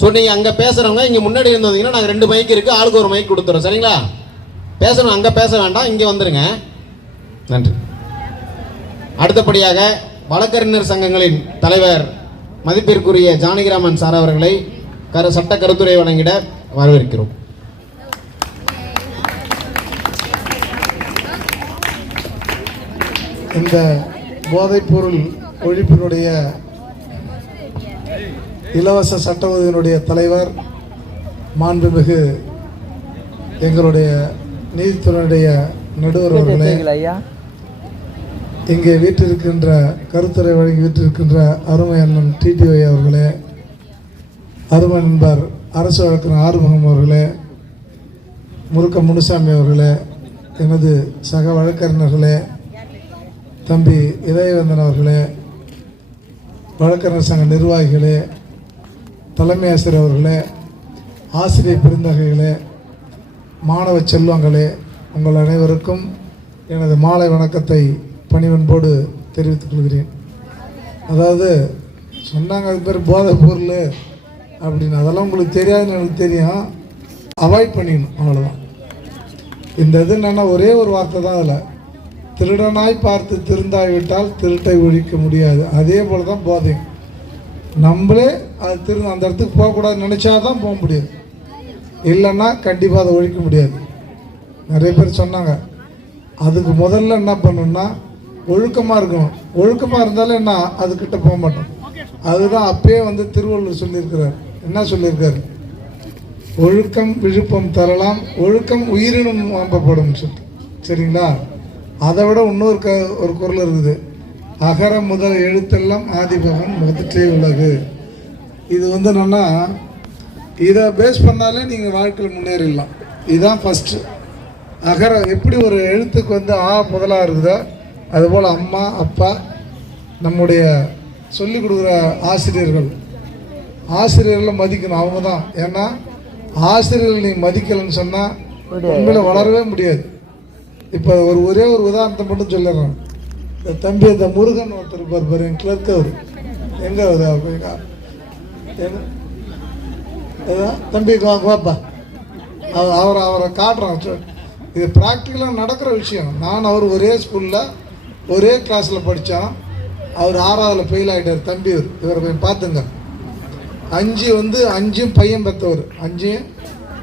ஸோ நீங்கள் அங்கே பேசுகிறவங்க இங்கே முன்னாடி இருந்தீங்கன்னா நாங்கள் 2 மைக் இருக்குது, ஆளுக்கு ஒரு மைக் கொடுத்துறோம். சரிங்களா? பேசணும், அங்கே பேச வேண்டாம், இங்கே வந்துருங்க. நன்றி. அடுத்தபடியாக வழக்கறிஞர் சங்கங்களின் தலைவர் மதிப்பிற்குரிய ஜானகிராமன் சார் அவர்களை சட்ட கருத்துரை வழங்கிட வரவேற்கிறோம். இந்த போதைப்பொருள் ஒழிப்பினுடைய இலவச சட்ட உதவியினுடைய தலைவர் மாண்புமிகு எங்களுடைய நீதித்துறையுடைய நடுவர் அவர்களே, இங்கே வீட்டிருக்கின்ற கருத்துரை வழங்கி வீட்டிருக்கின்ற அருமை அண்ணன் டிடிஒய் அவர்களே, அருமை நண்பர் அரசு வழக்கறிஞர் ஆறுமுகம் அவர்களே, முருக்க முனுசாமி அவர்களே, எனது சக வழக்கறிஞர்களே, தம்பி இதயவேந்தன் அவர்களே, வழக்கறிஞர் சங்க நிர்வாகிகளே, தலைமை ஆசிரியர் அவர்களே, ஆசிரியர் பெருந்தகைகளே, மாணவ செல்வங்களே, உங்கள் அனைவருக்கும் எனது மாலை வணக்கத்தை பணிவன்போடு தெரிவித்துக் கொள்கிறேன். அதாவது சொன்னாங்க அது பேர் போதைப் பொருள் அப்படின்னு, அதெல்லாம் உங்களுக்கு தெரியாதுன்னு எனக்கு தெரியும். அவாய்ட் பண்ணிடணும், அவ்வளோதான். இந்த இது என்னென்னா ஒரே ஒரு வார்த்தை தான் அதில், திருடனாய் பார்த்து திருந்தாய்விட்டால் திருட்டை ஒழிக்க முடியாது. அதே போல் தான் போதை. நம்மளே அது அந்த இடத்துக்கு போகக்கூடாதுன்னு நினச்சா தான் போக முடியாது, இல்லைன்னா கண்டிப்பாக அதை ஒழிக்க முடியாது. நிறைய பேர் சொன்னாங்க. அதுக்கு முதல்ல என்ன பண்ணணும்னா ஒழுக்கமாக இருக்கணும். ஒழுக்கமாக இருந்தாலும் என்ன அதுக்கிட்ட போக மாட்டோம். அதுதான் அப்பயே திருவள்ளுவர் சொல்லியிருக்கிறார். என்ன சொல்லியிருக்காரு? ஒழுக்கம் விழுப்பம் தரலாம், ஒழுக்கம் உயிரினும் வாம்பப்படும் சொல்லிட்டு. சரிங்களா? அதை விட இன்னொரு ஒரு குறள் இருக்குது. அகர முதல் எழுத்தெல்லாம் ஆதிபகன் முதற்றே உலகு. இது என்னன்னா இதை பேஸ் பண்ணாலே நீங்கள் வாழ்க்கையில் முன்னேறிடலாம். இதுதான் ஃபஸ்ட்டு. அகர எப்படி ஒரு எழுத்துக்கு ஆ முதலாக இருக்குதோ அதுபோல் அம்மா அப்பா நம்முடைய சொல்லிக் கொடுக்குற ஆசிரியர்களை மதிக்கணும். அவங்க தான். ஏன்னா ஆசிரியர்கள் நீ மதிக்கலைன்னு சொன்னால் உண்மையில் வளரவே முடியாது. இப்போ ஒரே ஒரு உதாரணத்தை மட்டும் சொல்லிடுறேன். இந்த தம்பி இந்த முருகன் ஒருத்தர் பாரு, என் கிளர்க்கு அவர் எங்கே தம்பி வாப்பா அவரை காட்டுறான். இது ப்ராக்டிக்கலாக நடக்கிற விஷயம். நான் அவர் ஒரே ஸ்கூலில் ஒரே கிளாஸில் படித்தான். அவர் 6ஆவதுல ஃபெயில் ஆகிட்டார். தம்பி இவரை போய் பார்த்துங்க. 5 பையன் பெற்றவர், 5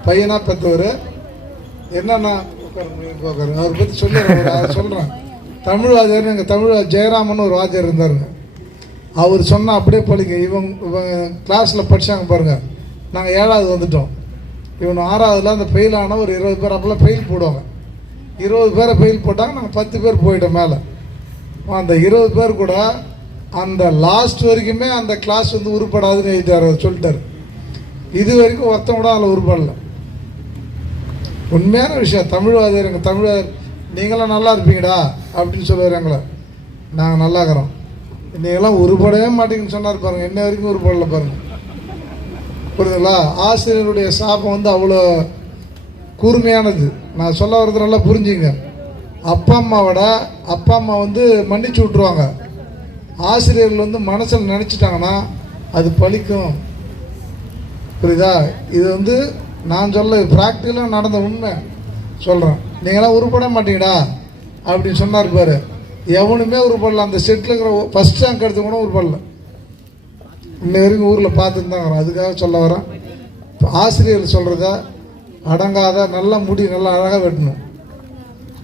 பையனாக பெற்றவர். என்னன்னா அவரை பற்றி சொல்கிறேன். தமிழ் வாத்தியார், எங்கள் தமிழ் ஜெயராமன் ஒரு வாத்தியார் இருந்தாருங்க. அவர் சொன்னால் அப்படியே படிங்க. இவங்க கிளாஸில் படித்தாங்க பாருங்கள். நாங்கள் 7ஆவது வந்துட்டோம். இவன் 6ஆவதுல அந்த ஃபெயில் ஆனால் ஒரு 20 பேர் அப்போல்லாம் ஃபெயில் போடுவாங்க. 20 பேரை ஃபெயில் போட்டாங்க. நாங்கள் 10 பேர் போயிட்டோம் மேலே. அந்த 20 பேர் கூட அந்த லாஸ்ட் வரைக்குமே அந்த கிளாஸ் உருப்படாதுன்னு எழுதிட்டார். அவர் சொல்லிட்டார். இது வரைக்கும் ஒருத்தம் கூட அதில் உருப்படலை. உண்மையான விஷயம். தமிழ்வாதியர், எங்கள் தமிழர் நீங்களாம் நல்லா இருப்பீங்கடா அப்படின்னு சொல்லுவார் எங்களை. நாங்கள் நல்லா இருக்கிறோம், நீங்களாம் உருப்படவே மாட்டீங்கன்னு சொன்னார் பாருங்கள். இன்ன வரைக்கும் உருப்படலை பாருங்கள். புரியுதுங்களா? ஆசிரியருடைய சாபம் அவ்வளோ கூர்மையானது. நான் சொல்ல வர்றது நல்லா புரிஞ்சுங்க. அப்பா அம்மா மன்னிச்சு விட்ருவாங்க. ஆசிரியர்கள் மனசில் நினச்சிட்டாங்கன்னா அது பழிக்கும். புரியுதா? இது நான் சொல்ல ப்ராக்டிக்கலாக நடந்த உண்மை சொல்கிறேன். நீங்களாம் உருப்பட மாட்டீங்கடா அப்படின்னு சொன்னார் பாரு. எவனுமே உருப்படல. அந்த செட்டில் இருக்கிற ஃபஸ்ட் ரேங்க் எடுத்து கூட உருப்படல. இன்ன வரைக்கும் ஊரில் பார்த்துட்டு தான் வரோம். அதுக்காக சொல்ல வரேன். ஆசிரியர் சொல்கிறத அடங்காத நல்லா முடி நல்லா அழகாக வெட்டணும்.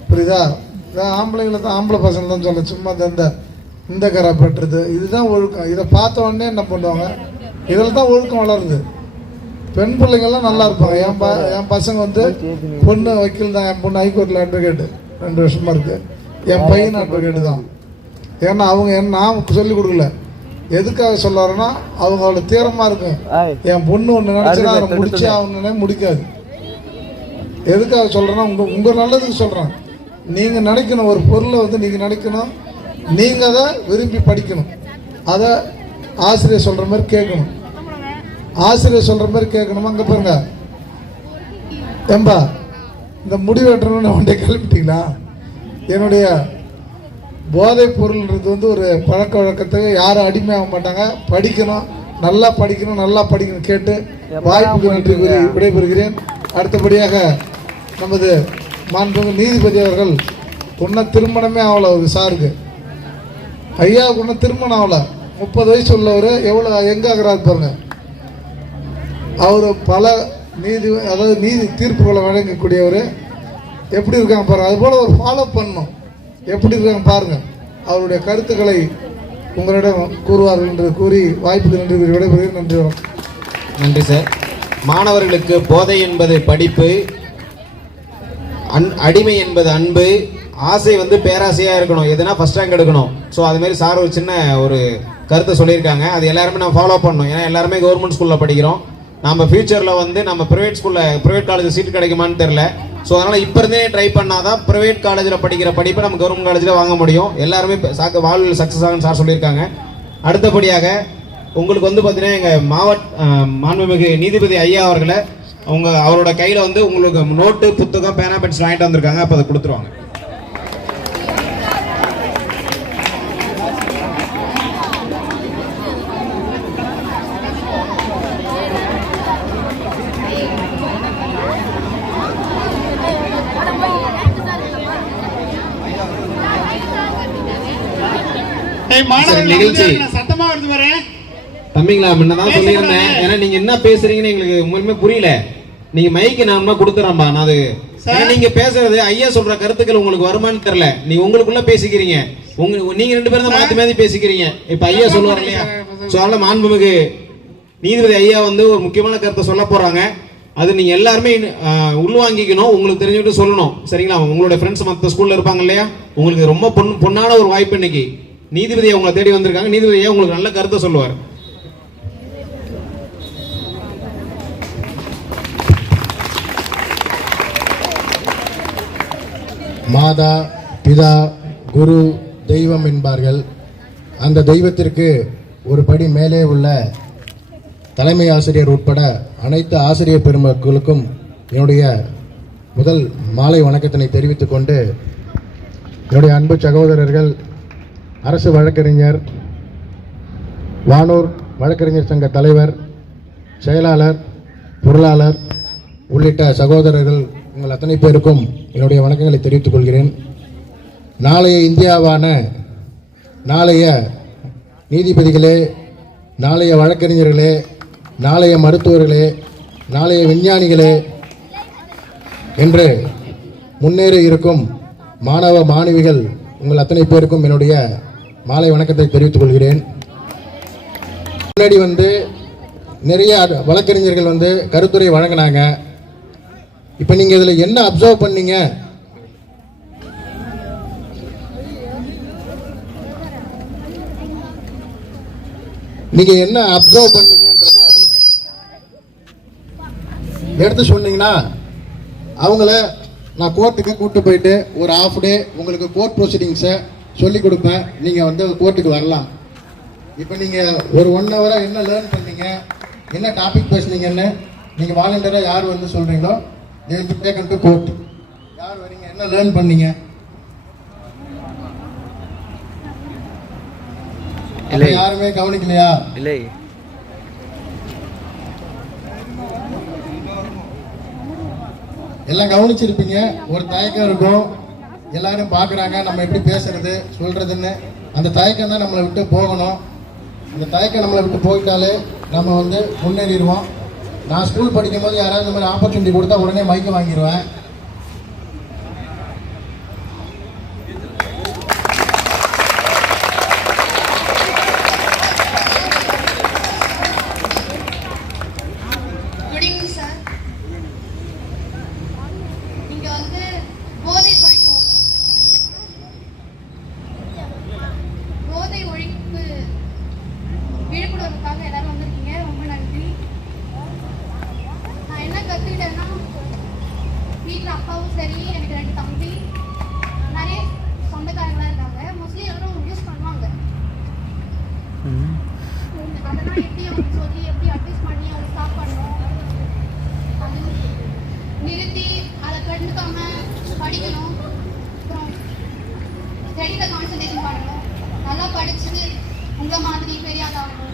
புரியுதா? ஆம்பளைங்களை தான், ஆம்பளை பசங்களை தான் சொல்ல. சும்மா இந்த கரை பெட்டுறது இதுதான் ஒழுக்கம். இதை பார்த்த உடனே என்ன பண்ணுவாங்க? இதில் தான் ஒழுக்கம் வளருது. பெண் பிள்ளைங்கள்லாம் நல்லா இருப்பாங்க. என் பசங்க பொண்ணு வக்கீல் தான். என் பொண்ணு ஹைகோர்ட்டில் அட்வொகேட்டு 2 வருஷமாக இருக்குது. என் பையன் அட்வொகேட்டு தான். ஏன்னா அவங்க நான் சொல்லிக் கொடுக்கல. எதுக்காக சொல்ல வரேன்னா அவங்களோட தீரமாக இருக்கும். என் பொண்ணு ஒன்று நினச்சினா அதை முடிச்சு அவங்க முடிக்காது. எதுக்காக சொல்கிறேன்னா உங்கள் நல்லதுக்கு சொல்கிறேன். நீங்கள் நினைக்கணும், ஒரு பொருளை நீங்கள் நினைக்கணும், நீங்கள் அதை விரும்பி படிக்கணும். அதை ஆசிரியர் சொல்கிற மாதிரி கேட்கணும். ஆசிரியர் சொல்கிற மாதிரி கேட்கணுமா? அங்கே பாருங்க, ஏம்பா இந்த முடி வெட்டணும்னு ஒன்றே கிளம்பிட்டீங்களா? என்னுடைய போதைப் பொருள்ன்றது ஒரு பழக்க வழக்கத்துக்கு யாரும் அடிமையாக மாட்டாங்க. படிக்கணும், நல்லா படிக்கணும் கேட்டு வாய்ப்புக்கு நன்றி கூறி விடைபெறுகிறேன். அடுத்தபடியாக நமது மாண்புமிகு நீதிபதி அவர்கள் இன்னும் திருமணமே ஆகலை ஒரு சாருக்கு, ஐயாவுக்கு இன்னும் திருமணம் ஆகலை. 30 வயசு உள்ளவர் எவ்வளோ எங்காகிறார் பாருங்க. அவர் பல நீதி தீர்ப்புகளை வழங்கக்கூடியவர். எப்படி இருக்காங்க பாருங்க, அதுபோல் ஒரு ஃபாலோ பண்ணணும். எப்படி இருக்காங்க பாருங்க. அவருடைய கருத்துக்களை உங்களிடம் கூறுவார்கள் என்று கூறி வாய்ப்புக்கு நன்றி கூறி விடைபெறுகிறேன். நன்றி, வணக்கம். நன்றி சார். மாணவர்களுக்கு போதை என்பது படிப்பு, அடிமை என்பது அன்பு, ஆசை வந்து பேராசையாக இருக்கணும், எதுனா ஃபர்ஸ்ட் ரேங்க் எடுக்கணும். ஸோ அதுமாரி சார் ஒரு சின்ன ஒரு கருத்தை சொல்லியிருக்காங்க. அது எல்லாருமே நம்ம ஃபாலோ பண்ணணும். ஏன்னா எல்லாருமே கவர்மெண்ட் ஸ்கூலில் படிக்கிறோம். நம்ம ஃபியூச்சரில் வந்து நம்ம ப்ரைவேட் காலேஜ் சீட் கிடைக்குமான்னு தெரில. ஸோ அதனால் இப்போ இருந்தே ட்ரை பண்ணால் தான் ப்ரைவேட் காலேஜில் படிக்கிற படிப்பை நம்ம கவர்மெண்ட் காலேஜில் வாங்க முடியும். எல்லாருமே வாழ்வில் சக்ஸஸ் ஆகுன்னு சார் சொல்லியிருக்காங்க. அடுத்தபடியாக உங்களுக்கு வந்து பார்த்தீங்கன்னா எங்கள் மாண்புமிகு நீதிபதி ஐயா அவர்களை அவரோட கையில் வந்து உங்களுக்கு நோட்டு, புத்தகம், பேனா, பென்சில் வாங்கிட்டு வந்திருக்காங்க. அப்போ அதை கொடுத்துருவாங்க. நிகழ்ச்சி சத்தமா வருது பாரு தம்பிங்களா, முன்னதான் சொல்லியிருந்தேன். ஏன்னா நீங்க என்ன பேசுறீங்கன்னு எங்களுக்கு உண்மையுமே புரியல. நீங்க மைக்கு நான் கொடுத்துறேன்பா. நான் அது நீங்க பேசுறது ஐயா சொல்ற கருத்துக்கள் உங்களுக்கு வருமானு தெரியல. நீங்க உங்களுக்குள்ள பேசிக்கிறீங்க. நீங்க 2 பேரும் தான் மாத்தி பேசிக்கிறீங்க. இப்ப ஐயா சொல்லுவாங்க இல்லையா? சோ அதனால மாண்புமிகு நீதிபதி ஐயா வந்து ஒரு முக்கியமான கருத்தை சொல்ல போறாங்க. அது நீங்க எல்லாருமே உள்வாங்கிக்கணும், உங்களுக்கு தெரிஞ்சுக்கிட்டு சொல்லணும். சரிங்களா? உங்களுடைய ஃப்ரெண்ட்ஸ் மற்ற ஸ்கூல்ல இருப்பாங்க இல்லையா? உங்களுக்கு ரொம்ப பொன்னான ஒரு வாய்ப்பு. இன்னைக்கு நீதிபதியை உங்களை தேடி வந்திருக்காங்க. நீதிபதியை உங்களுக்கு நல்ல கருத்தை சொல்லுவார். மாதா, பிதா, குரு, தெய்வம் என்பார்கள். அந்த தெய்வத்திற்கு ஒரு படி மேலே உள்ள தலைமை ஆசிரியர் உட்பட அனைத்து ஆசிரியர் பெருமக்களுக்கும் என்னுடைய முதல் மாலை வணக்கத்தினை தெரிவித்துக் கொண்டு, என்னுடைய அன்பு சகோதரர்கள், அரசு வழக்கறிஞர், வானூர் வழக்கறிஞர் சங்க தலைவர், செயலாளர், பொருளாளர் உள்ளிட்ட சகோதரர்கள் உங்கள் அத்தனை பேருக்கும் என்னுடைய வணக்கங்களை தெரிவித்துக் கொள்கிறேன். நாளைய இந்தியாவான நாளைய நீதிபதிகளே, நாளைய வழக்கறிஞர்களே, நாளைய மருத்துவர்களே, நாளைய விஞ்ஞானிகளே என்று முன்னேறி இருக்கும் மாணவ மாணவிகள் உங்கள் அத்தனை பேருக்கும் என்னுடைய மாலை வணக்கத்தை தெரிவித்துக் கொள்கிறேன். முன்னாடி நிறைய வழக்கறிஞர்கள் கருத்துரை வழங்கினாங்க. இப்போ நீங்கள் இதில் என்ன அப்சர்வ் பண்ணீங்க? நீங்கள் என்ன அப்சர்வ் பண்ணீங்கன்றத எடுத்து சொன்னீங்கன்னா அவங்கள நான் கோர்ட்டுக்கு கூப்பிட்டு போயிட்டு ஒரு ஹாஃப் டே உங்களுக்கு கோர்ட் ப்ரொசீடிங்ஸை சொல்லிக் கொடுப்பேன். நீங்கள் கோர்ட்டுக்கு வரலாம். இப்போ நீங்கள் ஒரு 1 ஹவராக என்ன லேர்ன் பண்ணீங்க, என்ன டாபிக் பேசுனீங்கன்னு நீங்கள் வாலண்டியராக யார் சொல்கிறீங்களோ they will be taken to court. யார் வரீங்க, என்ன லேர்ன் பண்ணீங்க? இல்லை, யாருமே கவனிக்கலையா? இல்லை. எல்லாம் கவனிச்சிருப்பீங்க. ஒரு தயக்கம் இருக்கும், எல்லாரும் பார்க்குறாங்க நம்ம எப்படி பேசுறது சொல்றதுன்னு. அந்த தயக்கம் தான் நம்மளை விட்டு போகணும். அந்த தயக்கம் நம்மளை விட்டு போயிட்டாலே நம்ம முன்னேறிடுவோம். நான் ஸ்கூல் படிக்கும் போது யாராவது இந்த மாதிரி ஆப்பர்ச்சுனிட்டி கொடுத்தா உடனே மைக்கு வாங்கிடுவேன். விழிப்புணர்வுக்காக எல்லாரும் வந்திருக்கீங்க. ரொம்ப நன்றி. நான் என்ன கற்றுக்கிட்டேன்னா, வீட்டில் அப்பாவும் சரி, எனக்கு 2 தம்பி, நிறைய சொந்தக்காரங்களாம் இருக்காங்க. மோஸ்ட்லி எல்லாரும் யூஸ் பண்ணுவாங்க. அதெல்லாம் எப்படி அவங்க சொல்லி எப்படி அட்வைஸ் பண்ணி அவங்க ஸ்டாப் பண்ணணும், அது நிறுத்தி அதை கண்டுக்காம படிக்கணும். அப்புறம் ஸ்டடியில் கான்சன்ட்ரேஷன் பண்ணணும். நல்லா படிச்சு உங்களை மாதிரி பெரிய ஆளாகணும்.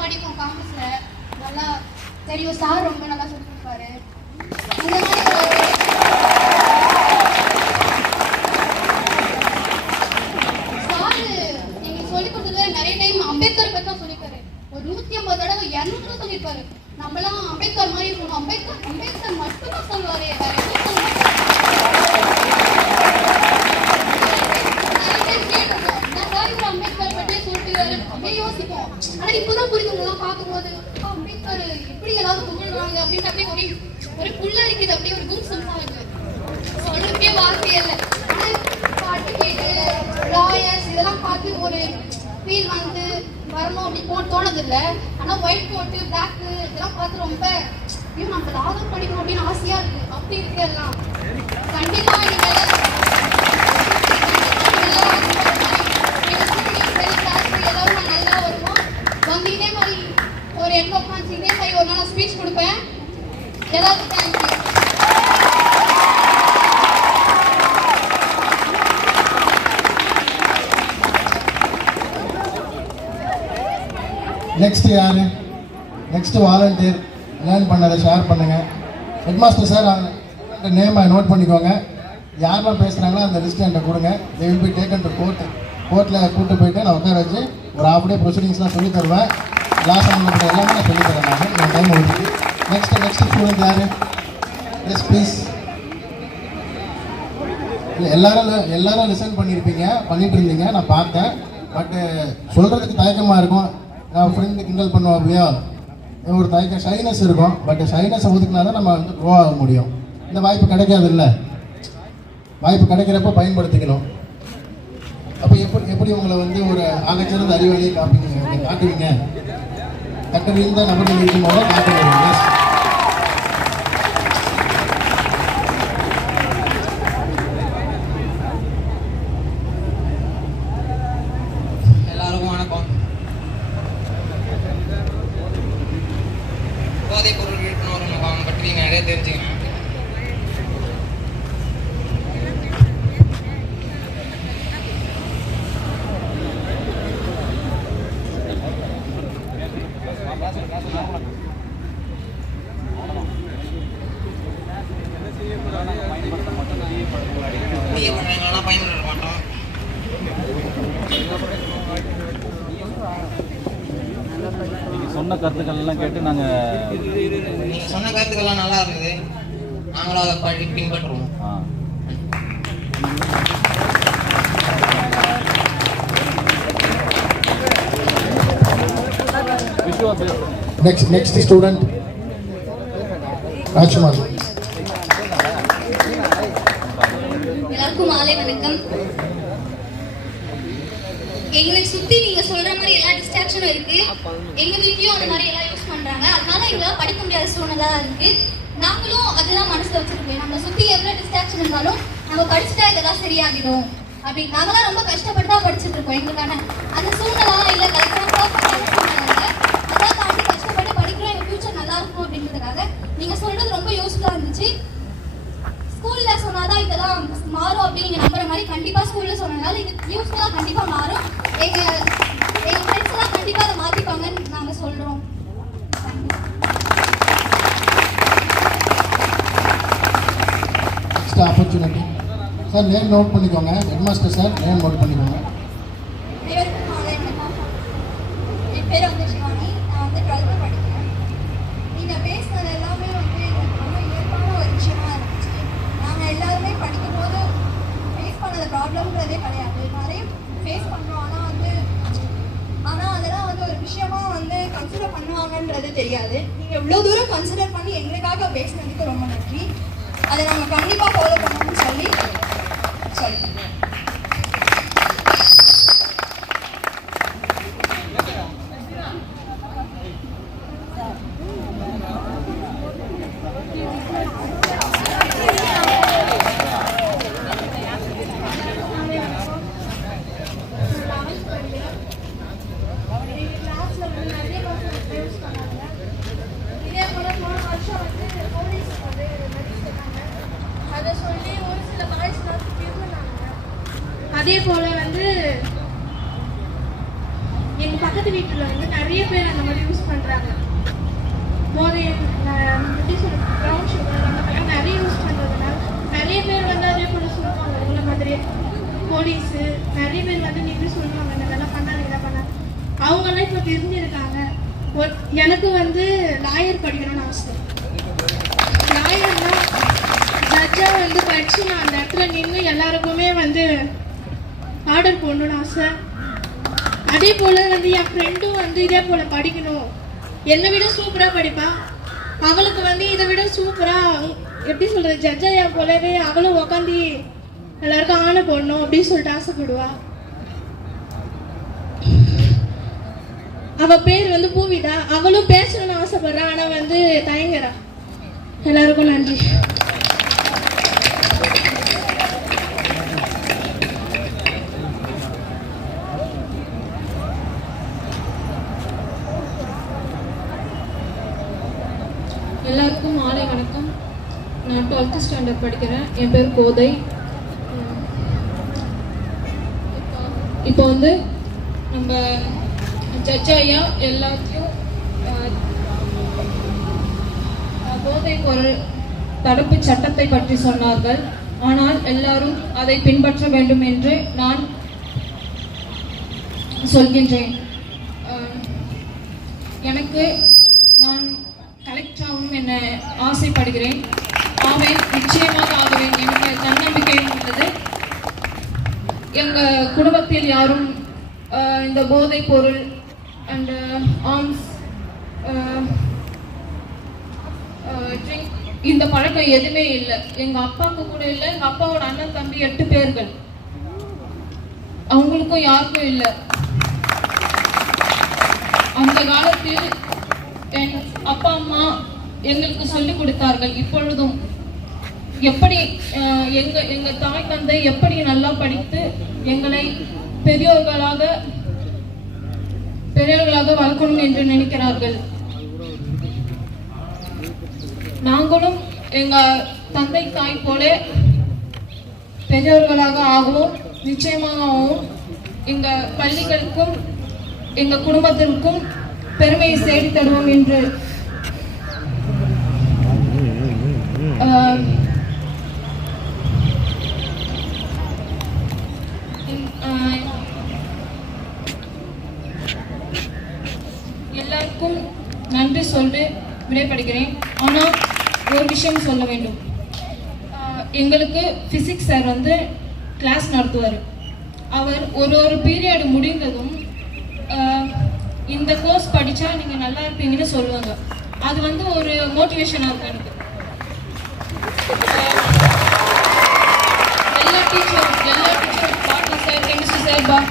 படிப்போம் காமர்ஸ்ல, நல்லா தெரியும். சார் ரொம்ப நல்லா சொல்லி கொடுப்பாரு. இந்த மாதிரி சார் எங்களுக்கு சொல்லி கொடுத்தது நிறைய டைம் அம்பேத்கர் பத்தி தான் சொல்லியிருக்காரு. ஒரு 150 தடவை 200 சொல்லியிருப்பாரு. நம்மளாம் அம்பேத்கர் மாதிரி இருக்கணும். அம்பேத்கர் மட்டும் தான் சொல்லுவாரு. வேற எதுவும் சொல்ல அம்பேத்கர் பற்றியே சொல்லிட்டு அப்படியே யோசிப்போம். ஆனா இப்பதான் புரியுதுங்களாம் பார்க்கும்போது அம்பேத்கர் எப்படி எல்லாரும் புகழ்றாங்க அப்படின்னு அப்படியே ஒரு புல்லா இருக்குது. அப்படியே ஒரு கும் சும்மா இருக்கு, சொல்றதுக்கே வார்த்தை இல்லை. ஆனா பாட்டு கேட்டு லாயர்ஸ் இதெல்லாம் பார்த்து ஒரு ஃபீல் வந்து வரணும் அப்படி தோணுது இல்லை. ஆனா ஒயிட் போட்டு பிளாக் இதெல்லாம் பார்த்து ரொம்ப ஐயோ நம்ம லாதம் படிக்கணும் அப்படின்னு ஆசையா இருக்கு. அப்படி இருக்கு எல்லாம். கண்டிப்பா நீங்க எல்லாரும் நல்லா வருவோம். வந்து இதே மாதிரி ஒரு எண்ட் ஆஃப் மந்த்ஸ் இதே மாதிரி ஒரு நாள் ஸ்பீச் கொடுப்பேன். எல்லாருக்கும் தேங்க்யூ. நெக்ஸ்ட் யாரு? நெக்ஸ்ட் வாலண்டியர் லேர்ன் பண்ணதை ஷேர் பண்ணுங்க. ஹெட்மாஸ்டர் சார் அவங்க நேமை நோட் பண்ணிக்கோங்க. யாரெல்லாம் பேசுகிறாங்களோ அந்த லிஸ்ட் என்கிட்ட கொடுங்க. They will be taken to கோர்ட்டில் கூப்பிட்டு போயிட்டு நான் உட்கார வச்சு ஒரு ஹாஃப் டே ப்ரொசீடிங்ஸ்லாம் சொல்லித் தருவேன். லாஸ் சம்மந்தப்பட்ட எல்லாமே நான் சொல்லித் தரேன். நான் என் டைம் ஒதுக்கி நெக்ஸ்ட் ஸ்டூடெண்ட் யார்? Yes please. இல்லை எல்லாரும் லிசன் பண்ணிட்டு இருந்தீங்க, நான் பார்த்தேன். பட்டு சொல்கிறதுக்கு தயக்கமாக இருக்கும். நான் ஃப்ரெண்டு கிண்டல் பண்ணுவோம் அப்படியா, ஒரு தயக்கம் ஷைனஸ் இருக்கும். பட் ஷைனஸை ஒதுக்குனா தான் நம்ம வந்து க்ரோ ஆக முடியும். இந்த வாய்ப்பு கிடைக்காது இல்லை, வாய்ப்பு கிடைக்கிறப்ப பயன்படுத்திக்கணும். அப்போ எப்படி உங்களை வந்து ஒரு ஆகச்சிறந்த அறிவாளியை காட்டுவீங்க? கட்டறிந்த நபர்கள் இருக்கும்போது காட்டுவீங்க. எல்லாருக்கும் வணக்கம். போதைப் பொருள் விழிப்புணர்வு முகாம் பற்றி நிறைய தெரிஞ்சுக்கணும். பயன்படுத்த மாட்டோம். சொன்ன கருத்துக்கள் எல்லாம் கேட்டு நீங்க சொன்ன கருத்துக்கள்லாம் நல்லா இருக்குது. நாங்களும் அதை பின்பற்றுவோம். Next student Rajkumar. எல்லாருக்கும் மாலை வணக்கம். எங்களை சுத்தி நீங்க சொல்ற மாதிரி எல்லா டிஸ்ட்ராக்ஷனும் இருக்கு. எங்க வீட்லயும் அந்த மாதிரி எல்லாம் யூஸ் பண்றாங்க. அதனால எங்களால படிக்க முடியாத சூழ்நிலை இருக்கு. நாங்களும் அதுதான் மனசுல வச்சிருக்கோம். நம்ம சுத்தி எவ்வளவு டிஸ்ட்ராக்ஷன் இருந்தாலும் நம்ம படிச்சுட்டா இதெல்லாம் சரியாகிடும் அப்படி. நாங்களாம் ரொம்ப கஷ்டப்பட்டு தான் படிச்சுட்டு இருக்கோம். எங்களுக்கான அந்த சூழ்நிலை இல்ல கரெக்டாக அதான் தாண்டி கஷ்டப்பட்டு படிக்கிறோம். எங்க ஃபியூச்சர் நல்லா இருக்கும் அப்படின்றதுக்காக நீங்க சொல்றது ரொம்ப யூஸ்ஃபுல்லா இருந்துச்சு. ஸ்கூல்ல சொன்னாதான் இதெல்லாம் மாறும் அப்படின்னு நீங்க நம்புற மாதிரி கண்டிப்பா ஸ்கூல்ல சொன்னதால இது யூஸ்ஃபுல்லா கண்டிப்பா மாறும். எங்க ஃப்ரெண்ட்ஸ் எல்லாம் கண்டிப்பா அதை மாத்திப்பாங்கன்னு நாங்க சொல்றோம். Next opportunity sir, name note பண்ணிக்கோங்க. ஹெட்மாஸ்டர் சார் நேம் நோட் பண்ணிக்கோங்க. என் பேர் வந்து சிவானி. நான் வந்து 12th படிக்கிறேன். நீங்க பேசுனது எல்லாமே வந்து ரொம்ப இயற்கையான ஒரு விஷயமா இருந்துச்சு. நாங்க எல்லாருமே படிக்கும் போது ஃபேஸ் பண்ணது ப்ராப்ளம்ன்றதே கிடையாது. நிறைய ஃபேஸ் பண்றோம். ஆனா அதெல்லாம் வந்து ஒரு விஷயமா வந்து கன்சிடர் பண்ணுவாங்கன்றது தெரியாது. நீங்க இவ்வளவு தூரம் கன்சிடர் பண்ணி எங்களுக்காக பேசினதுக்கு ரொம்ப நன்றி. அதை நாங்க கண்டிப்பா ஃபாலோ பண்ணணும்னு சொல்லி அதே போல வந்து எங்க பக்கத்து வீட்டுல வந்து நிறைய பேர் அந்த மாதிரி யூஸ் போதை எப்படி சொல்றது ப்ரௌன் சுகர் அந்த மாதிரிலாம் நிறைய யூஸ் பண்ணுறதுனால நிறைய பேர் வந்து அதே போல் சொல்லுவாங்க உங்களை மாதிரி போலீஸு நிறைய பேர் வந்து நின்று சொல்லுவாங்க இந்த வேலை பண்ணாங்க இதை பண்ணாங்க. அவங்கெல்லாம் இப்போ தெரிஞ்சிருக்காங்க. எனக்கு வந்து லாயர் படிக்கணும்னு ஆசை. லாயர்னா ஜட்ஜாக வந்து படித்து நான் அந்த இடத்துல நின்று எல்லாருக்குமே வந்து ஆர்டர் போடணும்னு ஆசை. அதே போல் வந்து என் ஃப்ரெண்டும் வந்து இதே போல் படிக்கணும், என்னை விட சூப்பராக படிப்பாள், அவளுக்கு வந்து இதை விட சூப்பராக எப்படி சொல்கிறது ஜட்ஜாக போலவே அவளும் உக்காந்து எல்லாருக்கும் ஆணை போடணும் அப்படின்னு சொல்லிட்டு ஆசைப்படுவா. அவள் பேர் வந்து பூவிதா. அவளும் பேசணும்னு ஆசைப்படுறா, ஆனால் வந்து தயங்குறா. எல்லாருக்கும் நன்றி. எல்லாருக்கும் மாலை வணக்கம். நான் 12th ஸ்டாண்டர்ட் படிக்கிறேன். என் பேர் கோதை. இப்போ வந்து நம்ம ஜட்ஜ் ஐயா எல்லாத்தையும் போதைப் பொருள் தடுப்பு சட்டத்தை பற்றி சொன்னார்கள். ஆனால் எல்லாரும் அதை பின்பற்ற வேண்டும் என்று நான் சொல்கின்றேன். எனக்கு நான் கலெக்டராகவும் என்ன ஆசைப்படுகிறேன். ஆவேன், நிச்சயமாக ஆகுவேன். எனக்கு தன்னம்பிக்கை உள்ளது. எங்கள் குடும்பத்தில் யாரும் இந்த போதைப் பொருள் அண்ட் ஆர்ம்ஸ் ட்ரிங்க் இந்த பழக்கம் எதுவுமே இல்லை. எங்கள் அப்பாவுக்கு கூட இல்லை. எங்கள் அப்பாவோட அண்ணன் தம்பி 8 பேர்கள், அவங்களுக்கும் யாருக்கும் இல்லை. அந்த காலத்தில் என் அப்பா அம்மா எங்களுக்கு சொல்லிக் கொடுத்தார்கள். இப்பொழுதும் எப்படி எங்க தாய் தந்தை எப்படி நல்லா படித்து எங்களை பெரியோர்களாக வளர்க்கணும் என்று நினைக்கிறார்கள். நாங்களும் எங்க தந்தை தாய் போல பெரியோர்களாக ஆகவும் நிச்சயமாக ஆகவும் எங்க பள்ளிகளுக்கும் எங்க குடும்பத்திற்கும் பெருமையை தேடி தருவோம் என்று எல்லாருக்கும் நன்றி சொல்லிட்டு விடைபெறுகிறேன். ஆனால் ஒரு விஷயம் சொல்ல வேண்டும். எங்களுக்கு பிசிக்ஸ் சார் வந்து கிளாஸ் நடத்துவார். அவர் ஒரு பீரியட் முடிந்ததும் இந்த கோர்ஸ் படித்தா நீங்கள் நல்லா இருப்பீங்கன்னு சொல்லுவாங்க. அது வந்து ஒரு மோட்டிவேஷனாக இருக்கும் எனக்கு. எல்லா டீச்சர் பாட்டி sir, chemistry sir,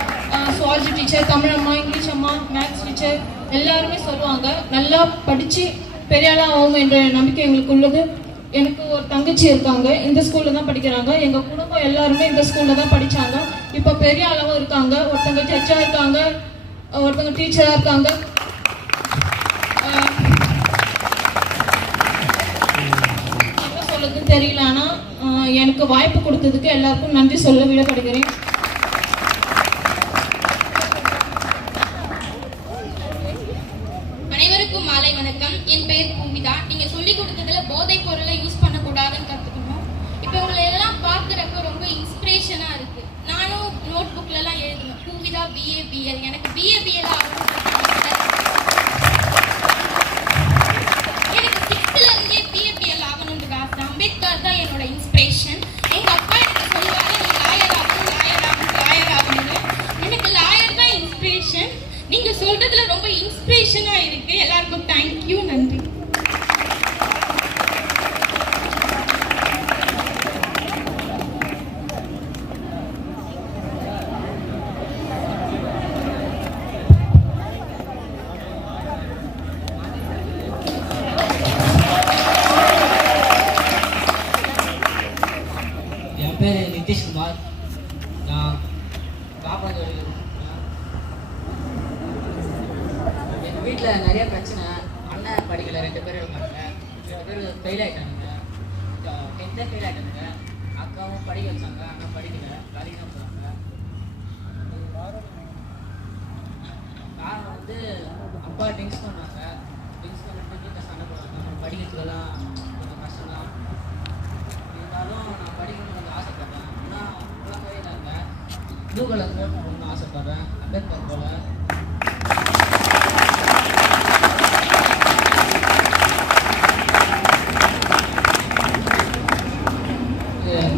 zoology teacher, Tamil அம்மா, இங்கிலீஷ் அம்மா, மேத்ஸ் டீச்சர் எல்லாருமே சொல்லுவாங்க நல்லா படித்து பெரிய ஆளாக ஆகும் என்ற நம்பிக்கை எங்களுக்கு உள்ளது. எனக்கு ஒரு தங்கச்சி இருக்காங்க, இந்த ஸ்கூலில் தான் படிக்கிறாங்க. எங்கள் குடும்பம் எல்லாருமே இந்த ஸ்கூலில் தான் படித்தாங்க. இப்போ பெரிய அளவும் இருக்காங்க. ஒருத்தங்க ஜட்ஜாக இருக்காங்க, ஒருத்தங்க டீச்சராக இருக்காங்க. என்ன சொல்லுதுன்னு தெரியல. ஆனால் எனக்கு வாய்ப்பு கொடுத்ததுக்கு எல்லாருக்கும் நன்றி சொல்ல விடப்படுகிறேன். அனைவருக்கும் மாலை வணக்கம். என் பெயர் பூமிதா. நீங்க சொல்லி கொடுத்ததுல போதைப் பொருளை யூஸ் பண்ணக்கூடாதுன்னு கத்துக்கணும். இப்போ உங்களை எல்லாம் பார்க்குறப்ப ரொம்ப இன்ஸ்பிரேஷனா இருக்கு. நானும் நோட் புக்ல எல்லாம் எழுதுவேன் பூமிதா BA-BL. எனக்கு BA-BL ஆகணும். எனக்கு 6th இருந்தே BA-BL ஆகணும்ன்ற ஆசை. அம்பேத்கர் தான் என்னோட இன்ஸ்பிரேஷன். எங்க அப்பா எனக்கு சொல்லுவாங்க நீ லாயர் ஆகணும். எனக்கு லாயர் தான் இன்ஸ்பிரேஷன். நீங்க சொல்றதுல ரொம்ப இன்ஸ்பிரேஷனா இருக்கு. எல்லாருக்கும் தேங்க்யூ, நன்றி. என் பேர் நிதிஷ்குமார். நான் காப்பாடு. எங்கள் வீட்டில் நிறைய பிரச்சனை. அண்ணன் படிக்கல, 2 பேர் இருக்காங்க. 2 பேர் ஃபெயில் ஆகிட்டானுங்க. 10th fail ஆகிட்டானுங்க. அக்காவும் படிக்க வச்சாங்க, அண்ணா படிக்கல, வேலைக்கு தான் போகிறாங்க. காரணம் வந்து அப்பா ட்ரிங்க்ஸ் பண்ணாங்க. ட்ரிங்க்ஸ் பண்ணிட்டு வீட்டில் சண்டை போடுவாங்க. ப்ளூ கலர் கோட் போடணும்னு ஆசைப்படுறேன், அம்பேத்கர் போல.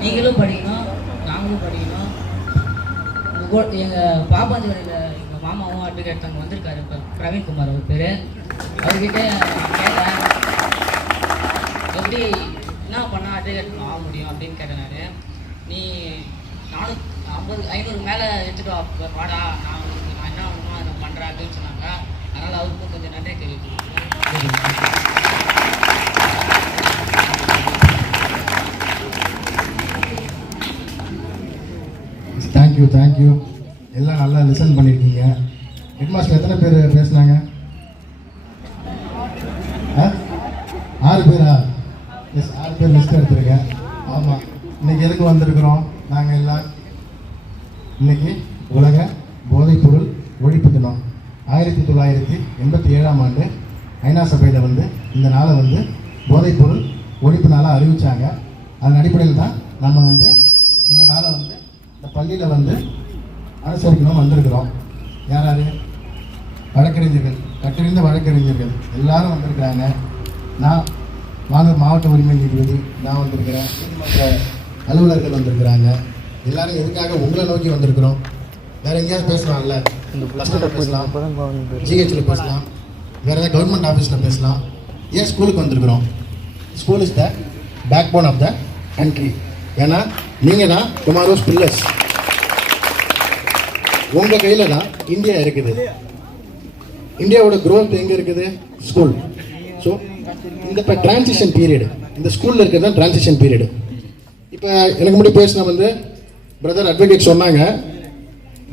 நீங்களும் படிக்கணும், நாங்களும் படிக்கணும். எங்கள் பாப்பாஞ்சிவரையில் எங்கள் மாமாவும் அட்வொகேட் அங்கே வந்திருக்காரு, இப்போ பிரவீன்குமார் அவர் பேர். அவர்கிட்ட கேட்டேன், எப்படி என்ன பண்ணால் அட்வொகேட் ஆக முடியும் அப்படின்னு கேட்டேன். நான் நீ 500 மேலே எடுத்துகிட்டு வாடா, நான் என்ன ஆகணுமோ அதை பண்ணுறேன் அப்படின்னு சொன்னாங்க. அதனால் அவருக்கும் கொஞ்சம் நன்றி தெரிவிக்கிறேன். தேங்க்யூ. எல்லாம் நல்லா லிசன் பண்ணியிருக்கீங்க. ஹெட் மாஸ்டர் எத்தனை பேர் பேசுனாங்க? 6 பேரா? எஸ், 6 பேர் லிஸ்ட் எடுத்துருக்கேன். ஆமாம், இன்றைக்கி எதுக்கு வந்திருக்கிறோம்? நாங்கள் எல்லாம் இன்றைக்கி உலக போதைப்பொருள் ஒழிப்பு தினம் 1987ஆம் ஆண்டு ஐநா சபையில் வந்து இந்த நாளை வந்து போதைப்பொருள் ஒழிப்பு நாளாக அறிவித்தாங்க. அதன் அடிப்படையில் தான் நம்ம வந்து இந்த நாளை வந்து இந்த பள்ளியில் வந்து அனுசரிக்கணும் வந்திருக்கிறோம். யார் யார்? வழக்கறிஞர்கள், கட்டறிந்த வழக்கறிஞர்கள் எல்லாரும் வந்திருக்கிறாங்க. நான் மாவட்ட உரிமை நீதிபதி நான் வந்திருக்கிறேன், நீதிமன்ற அலுவலர்கள் வந்திருக்கிறாங்க. எல்லாரும் எதுக்காக உங்களை நோக்கி வந்திருக்கிறோம்? வேற எங்கேயாவது பேசலாம்ல, பேசலாம், ஜிஹெச்சில் பேசலாம், வேற ஏதாவது கவர்மெண்ட் ஆஃபீஸில் பேசலாம். ஏன் ஸ்கூலுக்கு வந்திருக்கிறோம்? School is the backbone of the country. ஏன்னா நீங்கள் தான் டுமாரோஸ் பில்லர்ஸ். உங்கள் கையில் தான் இந்தியா இருக்குது. இந்தியாவோட growth எங்கே இருக்குது? ஸ்கூல். ஸோ இந்த இப்போ டிரான்சிஷன் பீரியடு, இந்த ஸ்கூலில் இருக்கிறது தான் டிரான்சிஷன் பீரியடு. இப்போ எனக்கு முன்னாடி பேசின வந்து பிரதர் அட்வொகேட் சொன்னாங்க,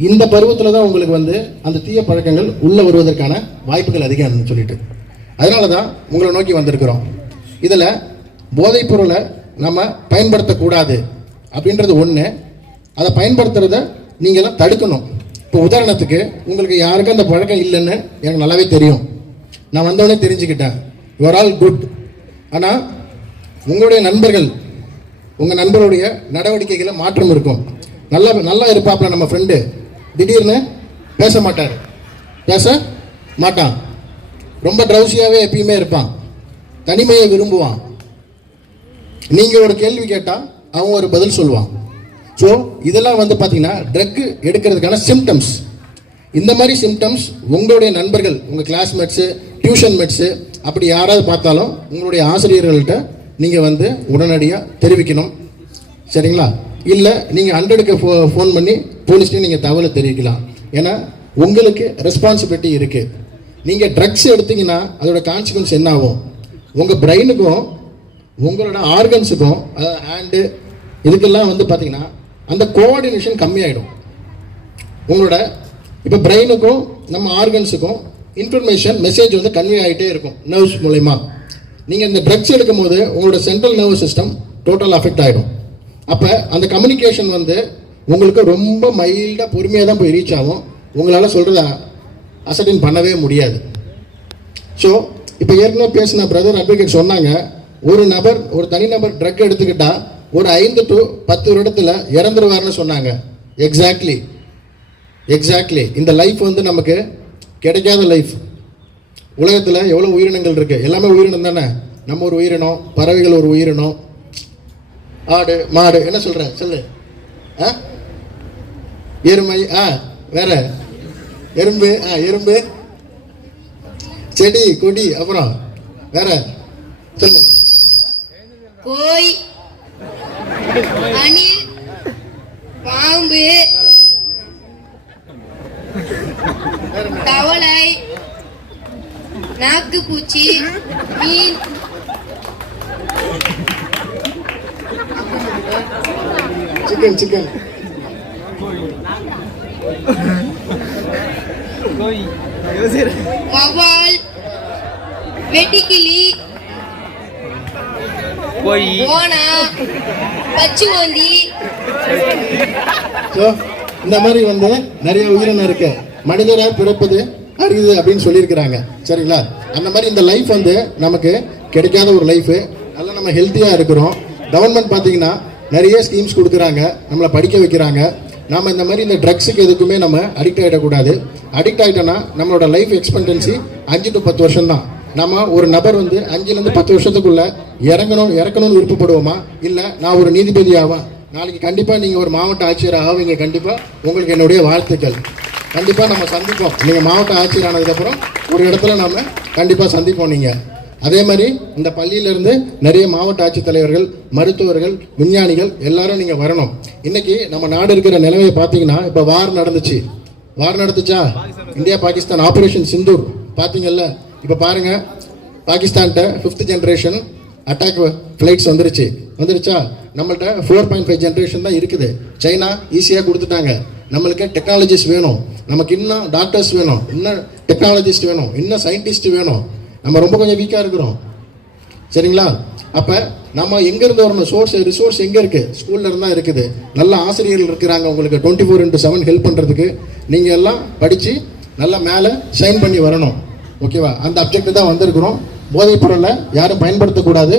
இந்த பருவத்தில் தான் உங்களுக்கு வந்து அந்த தீய பழக்கங்கள் உள்ளே வருவதற்கான வாய்ப்புகள் அதிகம்னு சொல்லிட்டு, அதனால தான் உங்களை நோக்கி வந்திருக்கிறோம். இதில் போதைப் பொருளை நம்ம பயன்படுத்தக்கூடாது அப்படின்றது ஒன்று. அதை பயன்படுத்துறத நீங்களாம் தடுக்கணும். இப்போ உதாரணத்துக்கு உங்களுக்கு யாருக்கும் அந்த பழக்கம் இல்லைன்னு எனக்கு நல்லாவே தெரியும். நான் வந்தவொடனே தெரிஞ்சுக்கிட்டேன், யூஆர் ஆல் குட். ஆனால் உங்களுடைய நண்பர்கள், உங்கள் நண்பருடைய நடவடிக்கைகளை மாற்றம் இருக்கும். நல்லா இருப்பாப்புல நம்ம ஃப்ரெண்டு, திடீர்னு பேச மாட்டான், ரொம்ப ட்ரௌசியாகவே எப்பயுமே இருப்பான், தனிமையை விரும்புவான். நீங்கள் ஒரு கேள்வி கேட்டால் அவன் ஒரு பதில் சொல்லுவான். ஸோ இதெல்லாம் வந்து பார்த்தீங்கன்னா ட்ரக் எடுக்கிறதுக்கான சிம்டம்ஸ். இந்த மாதிரி சிம்டம்ஸ் உங்களுடைய நண்பர்கள், உங்கள் கிளாஸ்மேட்ஸு, டியூஷன் மேட்ஸு அப்படி யாராவது பார்த்தாலும் உங்களுடைய ஆசிரியர்கள்ட்ட நீங்கள் வந்து உடனடியாக தெரிவிக்கணும். சரிங்களா? இல்லை நீங்கள் 100க்கு ஃபோன் பண்ணி போலீஸ்ட்டு நீங்கள் தகவலை தெரிவிக்கலாம். ஏன்னா உங்களுக்கு ரெஸ்பான்சிபிலிட்டி இருக்குது. நீங்கள் ட்ரக்ஸ் எடுத்தீங்கன்னா அதோட கான்சிக்வன்ஸ் என்ன ஆகும்? உங்கள் பிரெயினுக்கும் உங்களோட ஆர்கன்ஸுக்கும், அதாவது ஹேண்டு, இதுக்கெல்லாம் வந்து பார்த்தீங்கன்னா அந்த கோஆர்டினேஷன் கம்மியாயிடும். உங்களோட இப்போ பிரெயினுக்கும் நம்ம ஆர்கன்ஸுக்கும் இன்ஃபர்மேஷன் மெசேஜ் வந்து கன்வே ஆகிட்டே இருக்கும் நர்வ்ஸ் மூலயமா. நீங்கள் இந்த ட்ரக்ஸ் எடுக்கும் போது உங்களோட central nervous system total affect ஆகிடும். அப்போ அந்த கம்யூனிகேஷன் வந்து உங்களுக்கு ரொம்ப மைல்டாக பொறுமையாக தான் போய் ரீச் ஆகும். உங்களால் சொல்கிறத அசர்டைன் பண்ணவே முடியாது. ஸோ இப்போ ஏற்கனவே பேசின பிரதர் அட்வொகேட் சொன்னாங்க, ஒரு தனிநபர் ட்ரக் எடுத்துக்கிட்டா ஒரு 5 to 10 வருடத்தில் இறந்துருவார்னு சொன்னாங்க. எக்ஸாக்ட்லி இந்த லைஃப் வந்து நமக்கு கிடைக்காத லைஃப். உலகத்தில் எவ்வளோ உயிரினங்கள் இருக்குது, எல்லாமே உயிரினம் தானே. நம்ம ஒரு உயிரினம், பறவைகள் ஒரு உயிரினம், ஆடு மாடு, என்ன சொல்கிறேன் சொல்லு, எருமை, வேற எறும்பு, செடி கொடி, அப்புறம் வேற சொல்லு, கோய், அணில், பாம்பு, தவளை, நாக்குப்பூச்சி, மீன், சிக்கன், வவ்வால், வெட்டுக்கிளி, ஓனா, பச்சுவோந்தி. இந்த மாதிரி வந்து நிறைய உயிரினம் இருக்கு. மனிதராக பிறப்பது அரிது அப்படின்னு சொல்லியிருக்கிறாங்க. சரிங்களா? அந்த மாதிரி இந்த லைஃப் வந்து நமக்கு கிடைக்காத ஒரு லைஃபு. நல்லா நம்ம ஹெல்த்தியாக இருக்கிறோம். கவர்மெண்ட் பார்த்தீங்கன்னா நிறைய ஸ்கீம்ஸ் கொடுக்குறாங்க, நம்மளை படிக்க வைக்கிறாங்க. நாம் இந்த மாதிரி இந்த ட்ரக்ஸுக்கு எதுக்குமே நம்ம அடிக்ட் ஆகிடக்கூடாது. அடிக்ட் ஆகிட்டோன்னா நம்மளோட லைஃப் எக்ஸ்பெக்டன்சி 5 to 10 வருஷம் தான். நம்ம ஒரு நபர் வந்து 5 to 10 வருஷத்துக்குள்ள இறக்கணும்னு விருப்பப்படுவோமா, இல்லை நான் ஒரு நீதிபதி ஆவா, நாளைக்கு கண்டிப்பாக நீங்கள் ஒரு மாவட்ட ஆட்சியர் ஆவீங்க, கண்டிப்பாக உங்களுக்கு என்னுடைய வாழ்த்துக்கள். கண்டிப்பாக நம்ம சந்திப்போம். நீங்கள் மாவட்ட ஆட்சியர் ஆனதுக்கப்புறம் ஒரு இடத்துல நம்ம கண்டிப்பாக சந்திப்போம். நீங்கள் அதே மாதிரி இந்த பள்ளியிலேருந்து நிறைய மாவட்ட ஆட்சித்தலைவர்கள், மருத்துவர்கள், விஞ்ஞானிகள் எல்லாரும் நீங்கள் வரணும். இன்னைக்கு நம்ம நாடு இருக்கிற நிலைமையை பார்த்தீங்கன்னா, இப்போ வார் நடந்துச்சா, இந்தியா பாகிஸ்தான் ஆபரேஷன் சிந்தூர் பார்த்தீங்கல்ல. இப்போ பாருங்க, பாகிஸ்தான்கிட்ட 5th ஜென்ரேஷன் அட்டாக் ஃப்ளைட்ஸ் வந்துருச்சா. நம்மள்கிட்ட 4.5 ஜென்ரேஷன் தான் இருக்குது. சைனா ஈஸியாக கொடுத்துட்டாங்க. நம்மளுக்கு டெக்னாலஜிஸ்ட் வேணும், நமக்கு இன்னும் டாக்டர்ஸ் வேணும், இன்னும் டெக்னாலஜிஸ்ட் வேணும், இன்னும் சயின்டிஸ்ட் வேணும். நம்ம ரொம்ப கொஞ்சம் வீக்காக இருக்கிறோம், சரிங்களா? அப்போ நம்ம எங்கேருந்து வரணும்? ரிசோர்ஸ் எங்கே இருக்குது? ஸ்கூல்ல இருந்தால் இருக்குது. நல்ல ஆசிரியர்கள் இருக்கிறாங்க உங்களுக்கு 24/7 ஹெல்ப் பண்ணுறதுக்கு. நீங்கள் எல்லாம் படித்து நல்லா மேலே ஷைன் பண்ணி வரணும், ஓகேவா? அந்த அப்ஜெக்ட் தான் வந்திருக்கிறோம். போதைப் பொருளை யாரும் பயன்படுத்தக்கூடாது.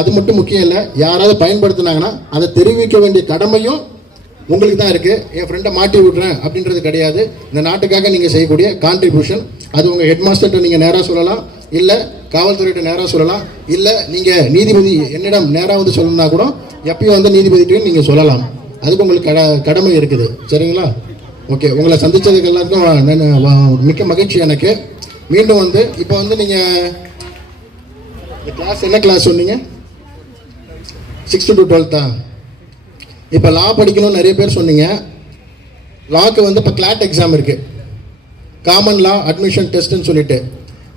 அது மட்டும் முக்கியம் இல்லை, யாராவது பயன்படுத்தினாங்கன்னா அதை தெரிவிக்க வேண்டிய கடமையும் உங்களுக்கு தான் இருக்குது. என் ஃப்ரெண்டை மாட்டி விட்றேன் அப்படின்றது கிடையாது. இந்த நாட்டுக்காக நீங்கள் செய்யக்கூடிய கான்ட்ரிபியூஷன், அது உங்கள் ஹெட் மாஸ்டர்கிட்ட நீங்கள் நேராக சொல்லலாம், இல்லை காவல்துறையிட்ட நேராக சொல்லலாம், இல்லை நீங்கள் நீதிபதி என்னிடம் நேராக வந்து சொல்லணும்னா கூட எப்பயும் வந்து நீதிபதிட்டையும் நீங்கள் சொல்லலாம். அதுக்கு உங்களுக்கு கடமை இருக்குது, சரிங்களா? ஓகே, உங்களை சந்தித்ததுக்கு எல்லாருக்கும் மிக்க மகிழ்ச்சி எனக்கு. மீண்டும் வந்து இப்போ வந்து நீங்கள் கிளாஸ் என்ன கிளாஸ் சொன்னீங்க? 6th to 12th. இப்போ லா படிக்கணும்னு நிறைய பேர் சொன்னீங்க. லாக்கு வந்து இப்போ கிளாட் எக்ஸாம் இருக்குது, காமன் லா அட்மிஷன் டெஸ்ட்டுன்னு சொல்லிட்டு.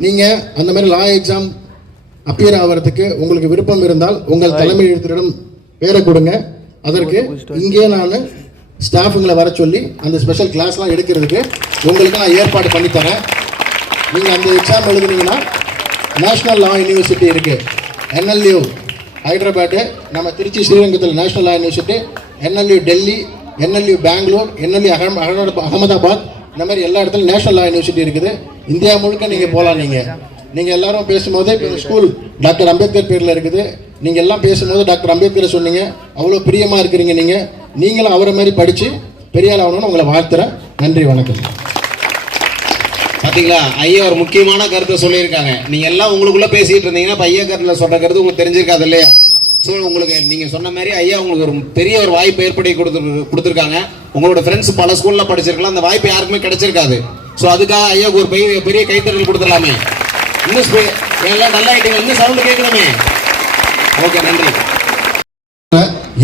நீங்கள் அந்த மாதிரி லா எக்ஸாம் அப்பியர் ஆகிறதுக்கு உங்களுக்கு விருப்பம் இருந்தால் உங்கள் தலைமை எழுத்தரிடம் பேரை கொடுங்க. அதற்கு இங்கே நான் ஸ்டாஃபுங்களை வர சொல்லி அந்த ஸ்பெஷல் கிளாஸ்லாம் எடுக்கிறதுக்கு உங்களுக்கு நான் ஏற்பாடு பண்ணித்தரேன். நீங்கள் அந்த எக்ஸாம் எழுதுனீங்கன்னா நேஷ்னல் லா யூனிவர்சிட்டி இருக்குது, NLU ஹைதராபாத்து, நம்ம திருச்சி ஸ்ரீரங்கத்தில் national law university, NLU Delhi, NLU Bangalore, NLU Ahmedabad, இந்த மாதிரி எல்லா இடத்துலையும் நேஷ்னல் லா யூனிவர்சிட்டி இருக்குது. இந்தியா முழுக்க நீங்கள் போகலாம். நீங்கள் எல்லாரும் பேசும்போது ஸ்கூல் டாக்டர் அம்பேத்கர் பேரில் இருக்குது. நீங்கள் எல்லாம் பேசும்போது டாக்டர் அம்பேத்கரை சொன்னீங்க, அவ்வளோ பிரியமாக இருக்கிறீங்க. நீங்களும் அவரை மாதிரி படித்து பெரிய ஆள் ஆகணும்னு உங்களை வாழ்த்துறேன். நன்றி, வணக்கம். பார்த்தீங்களா, ஐயா ஒரு முக்கியமான கருத்தை சொல்லியிருக்காங்க. நீங்கள் எல்லாம் உங்களுக்குள்ளே பேசிகிட்டு இருந்தீங்கன்னா இப்போ ஐயா கருத்தில் சொல்கிற கருத்து உங்களுக்கு தெரிஞ்சிருக்காது இல்லையா? ஸோ உங்களுக்கு நீங்கள் சொன்ன மாதிரி ஐயா உங்களுக்கு ஒரு பெரிய ஒரு வாய்ப்பு ஏற்படுத்தி கொடுத்துருக்காங்க. உங்களோட ஃப்ரெண்ட்ஸ் பல ஸ்கூலில் படிச்சிருக்கலாம், அந்த வாய்ப்பு யாருக்குமே கிடைச்சிருக்காது. ஸோ அதுக்காக ஐயாவுக்கு ஒரு பெரிய கைத்தறல் கொடுத்துடலாமே. இன்னும் எல்லாம் நல்லா ஆகிட்டீங்க, இன்னும் சவுண்டு கேட்கணுமே. ஓகே, நன்றி.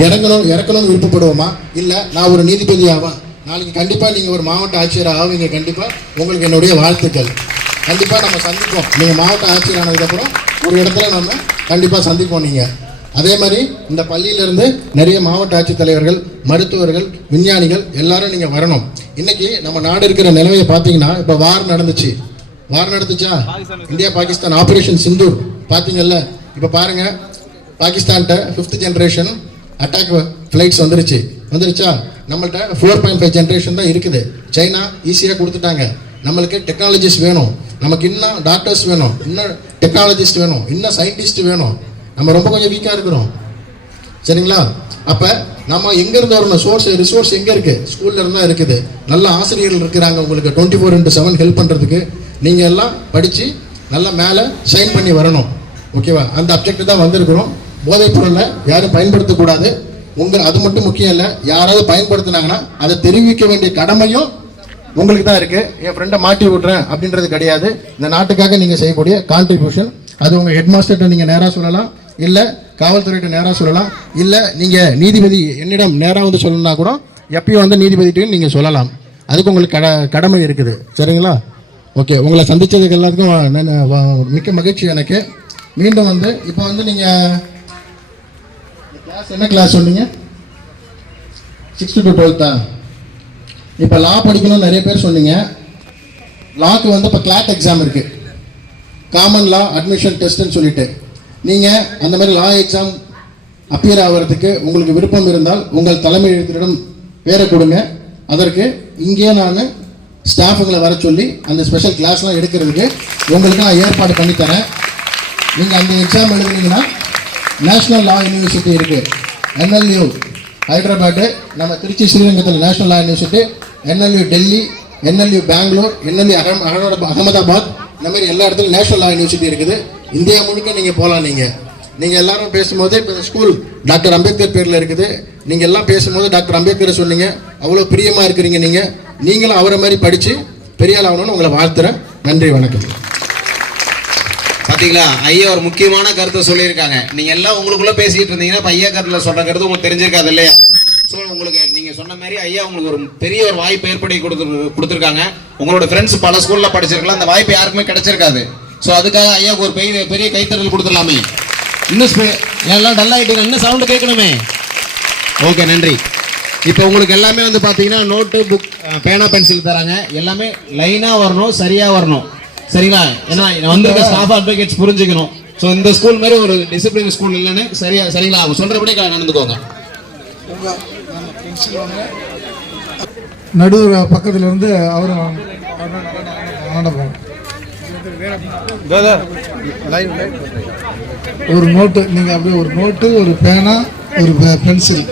இறக்கணும்னு விருப்பப்படுவோமா, இல்லை நான் ஒரு நீதிபதி ஆவா, நாளைக்கு கண்டிப்பாக நீங்கள் ஒரு மாவட்ட ஆட்சியர் ஆவீங்க, கண்டிப்பாக உங்களுக்கு என்னுடைய வாழ்த்துக்கள். கண்டிப்பாக நம்ம சந்திப்போம். நீங்கள் மாவட்ட ஆட்சியர் ஆனதுக்கப்புறம் ஒரு இடத்துல நம்ம கண்டிப்பாக சந்திப்போம். நீங்கள் அதே மாதிரி இந்த பள்ளியிலேருந்து நிறைய மாவட்ட ஆட்சித்தலைவர்கள், மருத்துவர்கள், விஞ்ஞானிகள் எல்லாரும் நீங்கள் வரணும். இன்னைக்கு நம்ம நாடு இருக்கிற நிலைமையை பார்த்தீங்கன்னா, இப்போ வார் நடந்துச்சா, இந்தியா பாகிஸ்தான் ஆபரேஷன் சிந்தூர் பார்த்தீங்கல்ல. இப்போ பாருங்க, பாகிஸ்தான்கிட்ட 5th ஜென்ரேஷன் அட்டாக் ஃப்ளைட்ஸ் வந்துருச்சா. நம்மள்கிட்ட 4.5 ஜென்ரேஷன் தான் இருக்குது. சைனா ஈஸியாக கொடுத்துட்டாங்க. நம்மளுக்கு டெக்னாலஜிஸ்ட் வேணும், நமக்கு இன்னும் டாக்டர்ஸ் வேணும், இன்னும் டெக்னாலஜிஸ்ட் வேணும், இன்னும் சயின்டிஸ்ட் வேணும். நம்ம ரொம்ப கொஞ்சம் வீக்காக இருக்கிறோம், சரிங்களா? அப்போ நம்ம எங்கேருந்து வரணும்? ரிசோர்ஸ் எங்கே இருக்குது? ஸ்கூல்ல இருந்தால் இருக்குது. நல்ல ஆசிரியர்கள் இருக்கிறாங்க உங்களுக்கு 24/7 ஹெல்ப் பண்ணுறதுக்கு. நீங்கள் எல்லாம் படித்து நல்லா மேலே ஷைன் பண்ணி வரணும், ஓகேவா? அந்த அப்ஜெக்ட் தான் வந்திருக்கிறோம். போதைப் பொருளை யாரும் பயன்படுத்தக்கூடாது. அது மட்டும் முக்கியம் இல்லை, யாராவது பயன்படுத்தினாங்கன்னா அதை தெரிவிக்க வேண்டிய கடமையும் உங்களுக்கு தான் இருக்குது. என் ஃப்ரெண்டை மாட்டி விட்றேன் அப்படின்றது கிடையாது. இந்த நாட்டுக்காக நீங்கள் செய்யக்கூடிய கான்ட்ரிபியூஷன், அது உங்கள் ஹெட் மாஸ்டர்கிட்ட நீங்கள் நேராக சொல்லலாம், இல்லை காவல்துறையிட்ட நேராக சொல்லலாம், இல்லை நீங்கள் நீதிபதி என்னிடம் நேராக வந்து சொல்லணும்னா கூட எப்பயும் வந்து நீதிபதிட்டையும் நீங்கள் சொல்லலாம். அதுக்கு உங்களுக்கு கடமை இருக்குது, சரிங்களா? ஓகே, உங்களை சந்தித்ததுக்கு எல்லாத்துக்கும் மிக்க மகிழ்ச்சி எனக்கு. மீண்டும் வந்து இப்போ வந்து நீங்கள் கிளாஸ் என்ன கிளாஸ் சொன்னீங்க? 6th to 12th. இப்போ லா படிக்கணும்னு நிறைய பேர் சொன்னீங்க. லாக்கு வந்து இப்போ கிளாட் எக்ஸாம் இருக்குது, காமன் லா அட்மிஷன் டெஸ்ட்டுன்னு சொல்லிட்டு. நீங்கள் அந்த மாதிரி லா எக்ஸாம் அப்பியர் ஆகிறதுக்கு உங்களுக்கு விருப்பம் இருந்தால் உங்கள் தலைமை எழுத்தரிடம் பேரை கொடுங்க. அதற்கு இங்கே நான் ஸ்டாஃபுங்களை வர சொல்லி அந்த ஸ்பெஷல் கிளாஸ்லாம் எடுக்கிறதுக்கு உங்களுக்கு நான் ஏற்பாடு பண்ணித்தரேன். நீங்கள் அந்த எக்ஸாம் எழுதுனீங்கன்னா நேஷ்னல் லா யூனிவர்சிட்டி இருக்குது, NLU ஹைதராபாத்து, நம்ம திருச்சி ஸ்ரீரங்கத்தில் national law university, NLU Delhi, NLU Bangalore, NLU Ahmedabad, இந்த மாதிரி எல்லா இடத்துலையும் நேஷனல் லா யூனிவர்சிட்டி இருக்குது. இந்தியா முழுக்க நீங்கள் போகலாம். நீங்கள் எல்லாரும் பேசும்போது இப்போ ஸ்கூல் டாக்டர் அம்பேத்கர் பேரில் இருக்குது. நீங்கள் எல்லாம் பேசும்போது டாக்டர் அம்பேத்கரை சொன்னீங்க. அவ்வளோ பிரியமாக இருக்கிறீங்க. நீங்களும் அவரை மாதிரி படித்து பெரிய ஆள் ஆகணும்னு உங்களை வாழ்த்துறேன். நன்றி, வணக்கம். பார்த்தீங்களா, ஐயா ஒரு முக்கியமான கருத்தை சொல்லியிருக்காங்க. நீங்கள் எல்லாம் உங்களுக்குள்ளே பேசிக்கிட்டு இருந்தீங்கன்னா இப்போ ஐயா கருத்தில் சொல்கிற கருத்து உங்களுக்கு தெரிஞ்சிருக்காது இல்லையா? ஸோ உங்களுக்கு நீங்கள் சொன்ன மாதிரி ஐயா உங்களுக்கு ஒரு பெரிய ஒரு வாய்ப்பு ஏற்படுத்தி கொடுத்துருக்காங்க. உங்களோட ஃப்ரெண்ட்ஸ் பல ஸ்கூலில் படிச்சிருக்கலாம், அந்த வாய்ப்பு யாருக்குமே கிடைச்சிருக்காது. ஸோ அதுக்காக ஐயாவுக்கு ஒரு பெரிய கைத்தறல் கொடுத்துடலாமே. இன்னும் எல்லாம் டல்லாகிட்டு இன்னும் சவுண்டு கேட்கணுமே. ஓகே, நன்றி. இப்போ உங்களுக்கு எல்லாமே வந்து பார்த்தீங்கன்னா நோட்டு, புக், பேனா, பென்சில் தராங்க. எல்லாமே லைனாக வரணும், சரியாக வரணும். சரிங்களா? ஏன்னா வந்திருக்க ஸ்டாஃப் அட்வொகேட்ஸ் புரிஞ்சுக்கணும். ஸோ இந்த ஸ்கூல் மாதிரி ஒரு டிசிப்ளின் ஸ்கூல் இல்லைன்னு சரிங்களா? அவங்க சொல்கிறபடி நடந்துக்கோங்க. நடுவர் பக்கத்தில் இருந்து அவரும் ஒரு நோட்டு, நீங்கள் அப்படியே ஒரு நோட்டு, ஒரு பேனா, ஒரு பென்சில்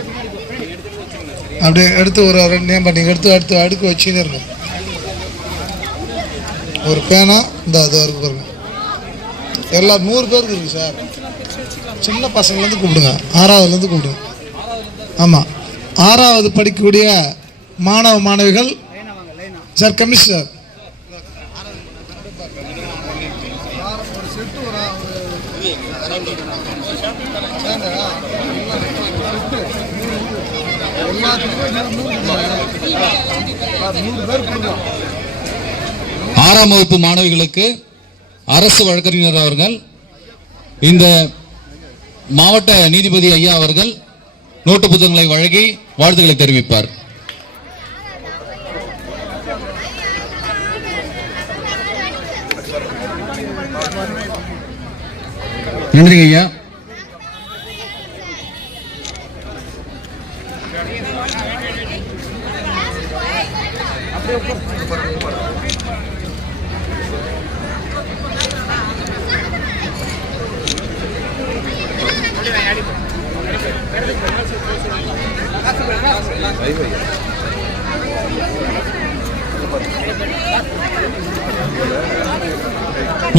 அப்படியே எடுத்து ஒரு நேம் நீங்கள் எடுத்து அடுக்கு வச்சுன்னு இருக்கும். ஒரு பேனா இந்த அது இருக்கு பாருங்க. எல்லா 100 பேருக்கு இருக்குது சார். சின்ன பசங்கள்லேருந்து கூப்பிடுங்க, 6வதுலேருந்து கூப்பிடுங்க. ஆமாம், 6வது படிக்கக்கூடிய மாணவ மாணவிகள் சார். கமிஷனர் ஆறாம் வகுப்பு மாணவிகளுக்கு அரசு வழக்கறிஞர் அவர்கள், இந்த மாவட்ட நீதிபதி ஐயா அவர்கள் நோட்டு புத்தகங்களை வழங்கி வாழ்த்துக்களை தெரிவிப்பார். நன்றி ஐயா.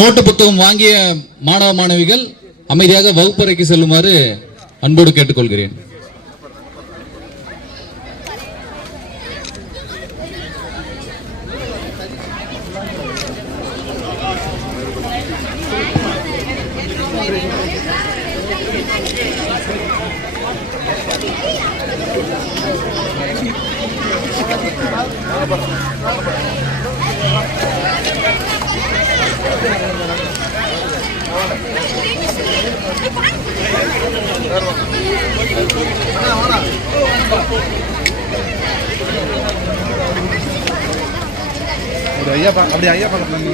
நோட்டு புத்தகம் வாங்கிய மாணவ மாணவிகள் அமைதியாக வகுப்பறைக்கு செல்லுமாறு அன்போடு கேட்டுக்கொள்கிறேன். அப்படியே ஐயா பக்கத்தில்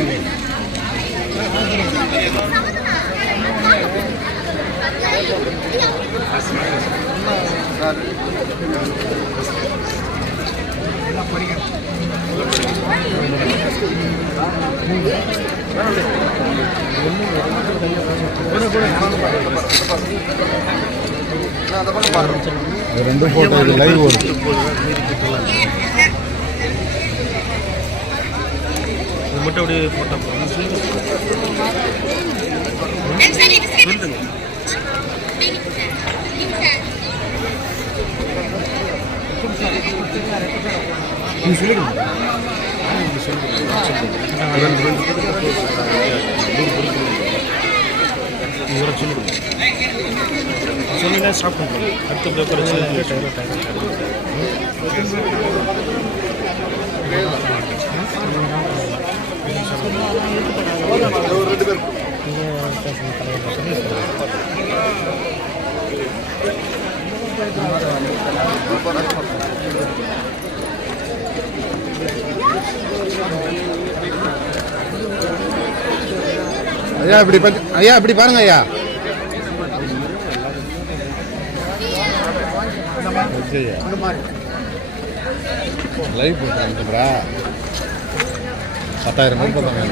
ரெண்டு போட்டோ லைவ் வருது. மட்டும் அப்படியே போட்டோ சொல்லுங்க, ஸ்டாப் பண்ணுறோம். அடுத்த ப்ரோக்கர் ஐயா இப்படி ஐயா இப்படி பாருங்க ஐயா. லைவ் போட்டுறா 10,000 பேர் பார்த்தாங்க.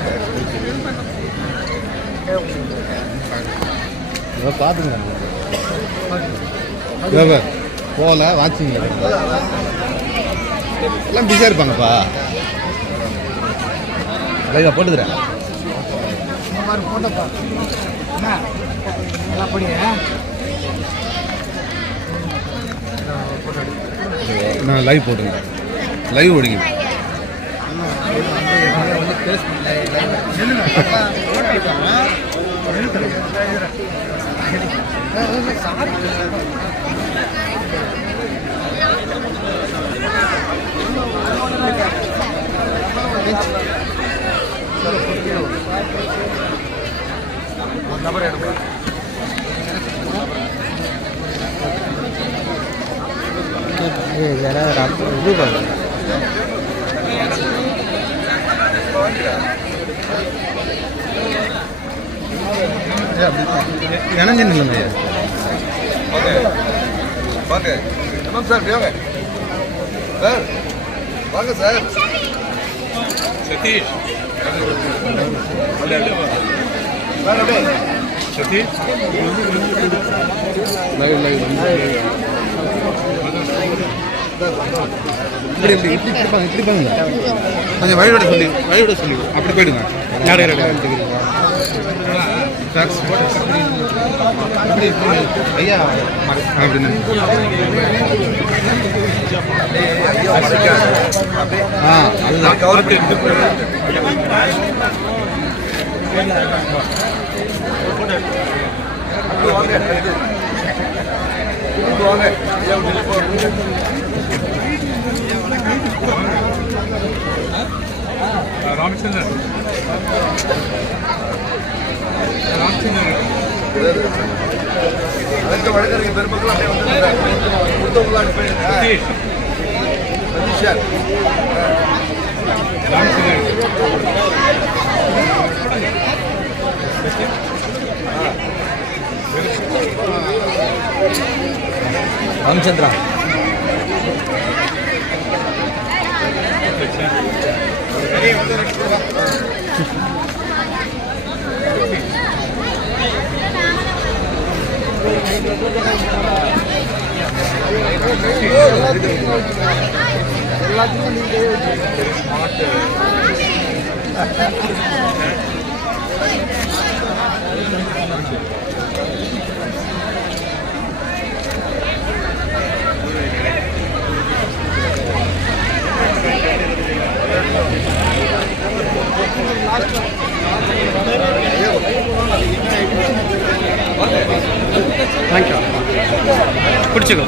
பார்த்துங்க போகல வாட்சிங் எல்லாம் பிஸியாக இருப்பாங்கப்பா. லைவா போட்டுக்கிறேன். நான் லைவ் போட்டுருந்தேன். லைவ் ஓடிக்குது. இணைஞ்சு நில்லுங்க. வாங்க சார், சார் வாங்க சார். சதீஷ் சதீஷ் இப்படி பண்ணுங்க. கொஞ்சம் வழிவிட சொல்லி அப்படி போயிடுங்க. ஐயா அப்படின்னு அதுதான் கவர்மெண்ட் ராமச்சந்திரன் அதற்கு வழக்கறிஞர் பெருமக்கள் அப்படியே வந்து ராமச்சந்திரா எல்லாத்துக்கும் பிடிச்சிக்கோ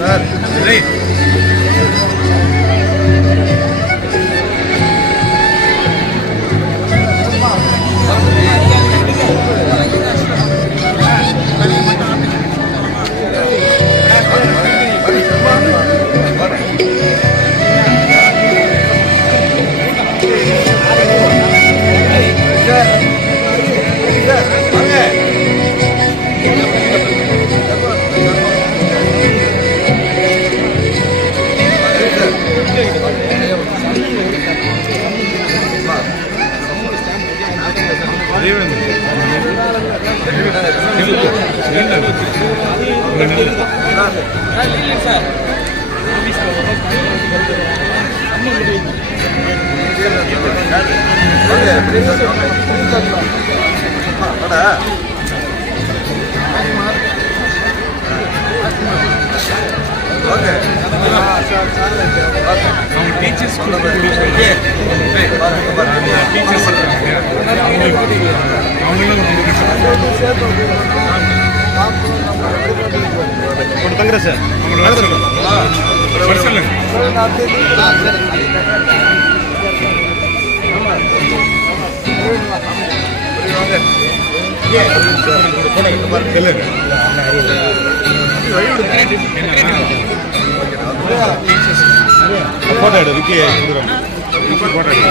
சார் போட்டோ எடு விக்கி போட்டோ எடு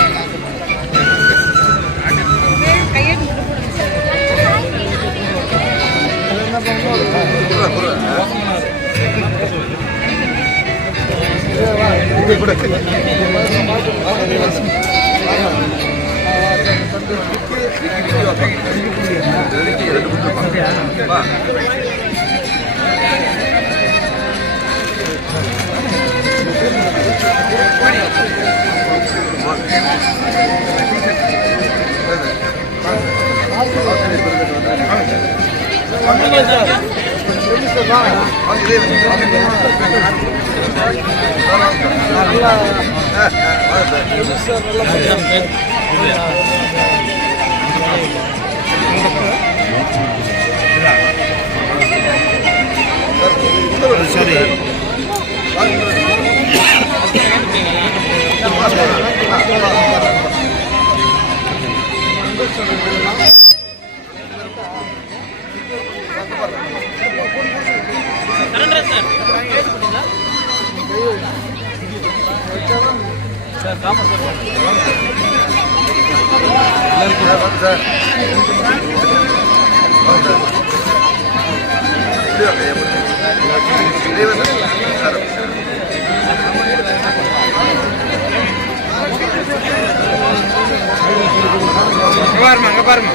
அங்க பாருமா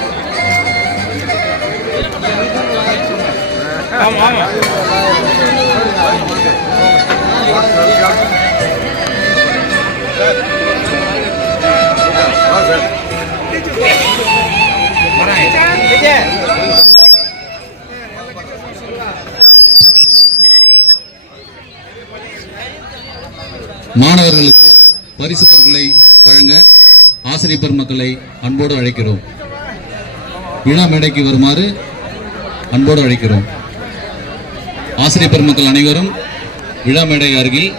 ஆமா ஆமா மாணவர்களுக்கு பரிசு பொருட்களை வழங்க ஆசிரியர் பெருமக்களை அன்போடு அழைக்கிறோம். விழா மேடைக்கு வருமாறு அன்போடு அழைக்கிறோம். ஆசிரியர் பெருமக்கள் அனைவரும் விழா மேடை அருகில்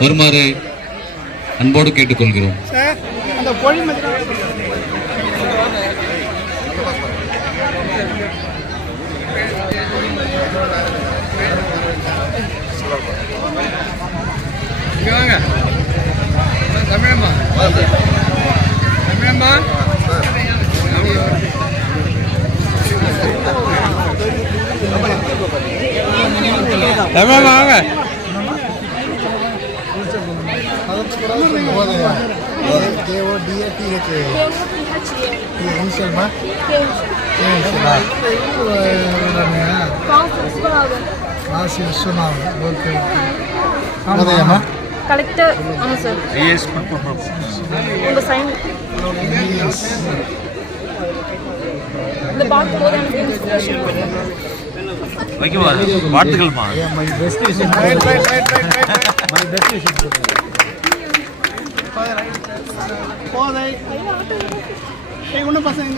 வருமாறு அன்போடு கேட்டுக்கொள்கிறோம். தமிழம்மா தமிழம்மா தமிழம்மா வாங்க கலெக்டர் ஆமாம் சார் உங்கள் சைன் இந்த பார்க்கும்போது எனக்கு இன்ஸ்பிரேஷன் வைக்கவா வாழ்த்துக்கள்மா. போதை ஒன்றும் பசங்க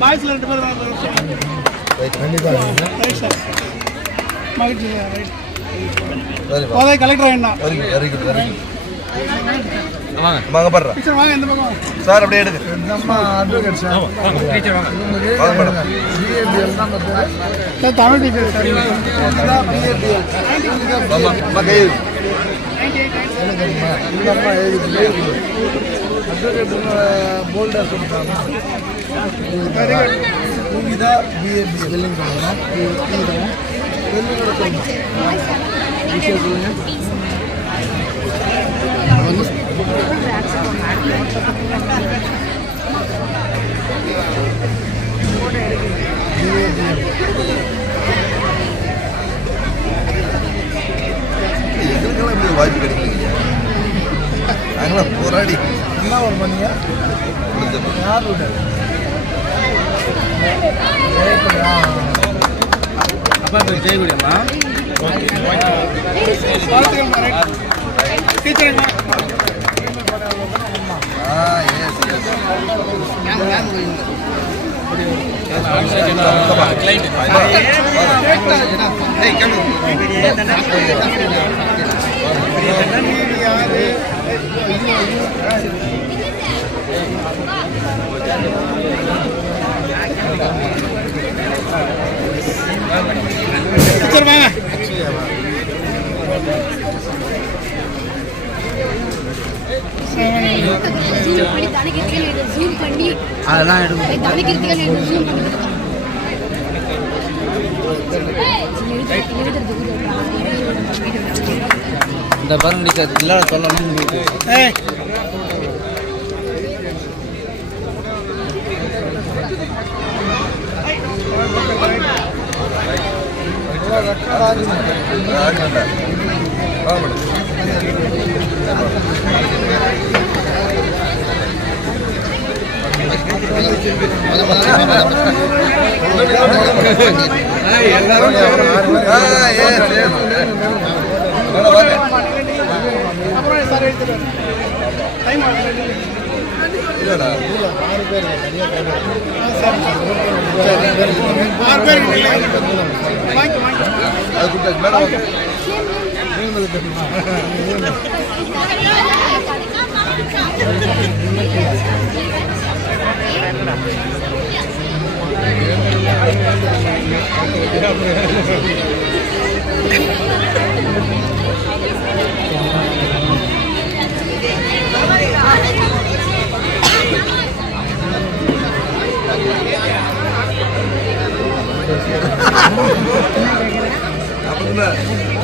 பாய்ஸில் 2 பேர் மகிழ்ச்சி ரைட் போதை கலெக்டர் வேணா வெரி குட் வாங்க பண்றேன் டீச்சர் வாங்க இந்த பக்கம் சார் அப்படியே எடுங்க நம்ம அட்வொகேட் சார் டீச்சர் வாங்க மேடம் பிஏபிஎல் தான் sir Tamil teacher sir BABL அம்மா கை இல்லம்மா அட்வொகேட் போல்டா சொல்லிட்டாங்க பூமிதா பிஏபி ஸ்பெல்லிங் பண்ணலாம் ஸ்பெல்லிங்கோட சொல்லணும் விஷயம் சொல்லுங்க பேசுறதுக்கு வாய்ப்பு கிடைக்கலைங்க. நாங்களாம் போராடி என்ன ஒரு பண்ணீங்க? யார் விட அப்பா பேர் ஜெயகுடியம்மா. அதெல்லாம் இந்த பாருங்க இல்லை சொல்லணும்.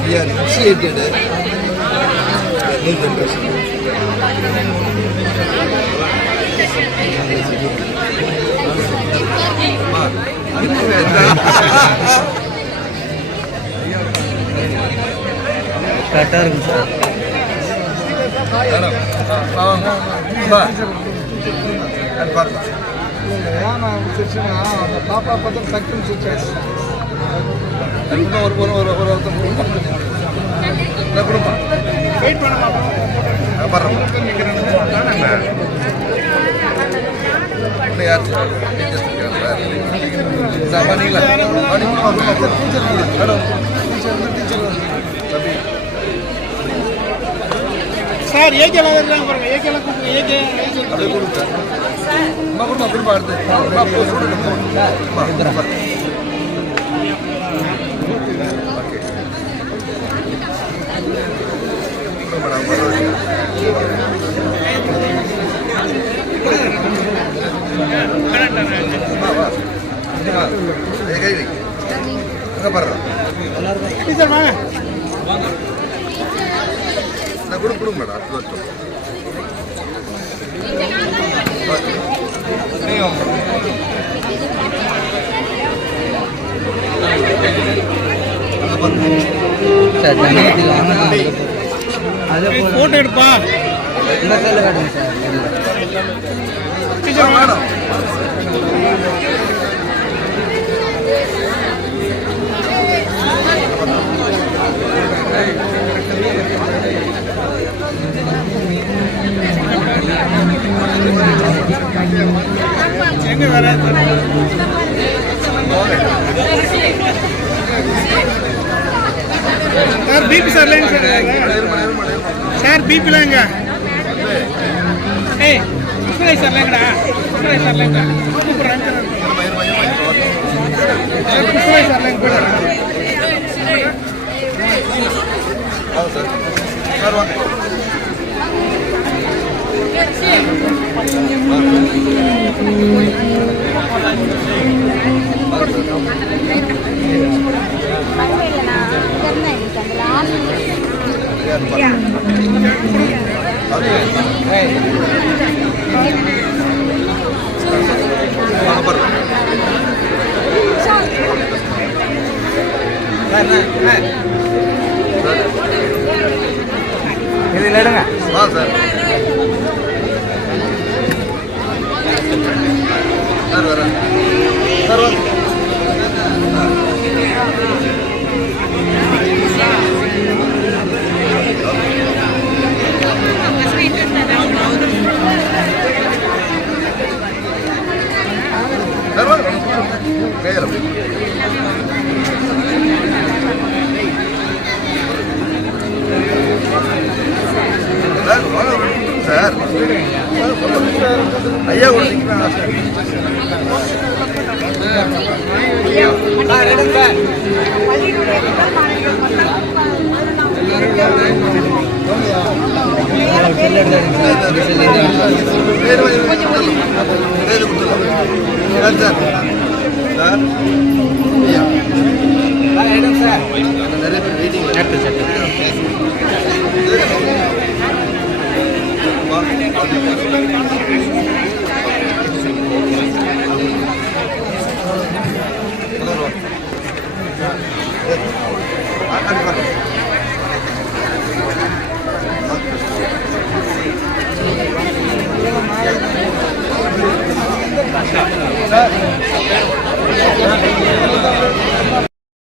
We are initiated a new generation. கரெக்டாக இருக்கும் சார். ஏன் முடிச்சிருச்சுன்னா அந்த பாப்பா பார்த்தா டக்கு முடிச்சிருச்சு. சார் ஏகேலாம் இருக்காங்க பாருங்க. ஏகேலாம் கூப்பிடுங்க. ஏகே டீச்சர் வாங்க. கொடுங்க மேடம். போட்டோ எடுப்பா. டீச்சர் மேடம் எங்க வேற சார் பிபி சார் லைன் சார் பிபிலாம் எங்க? ஏய் கிருஷ்ணராஜ் சார் லைன்டா. கிருஷ்ணராஜ் சார் லைன்டா கூப்பிடுறேன். கிருஷ்ணராஜ் சார் லைன் போடுறேன். சார் வாங்க. சார் ஐயா நிறைய பேர் வெயிட்டிங்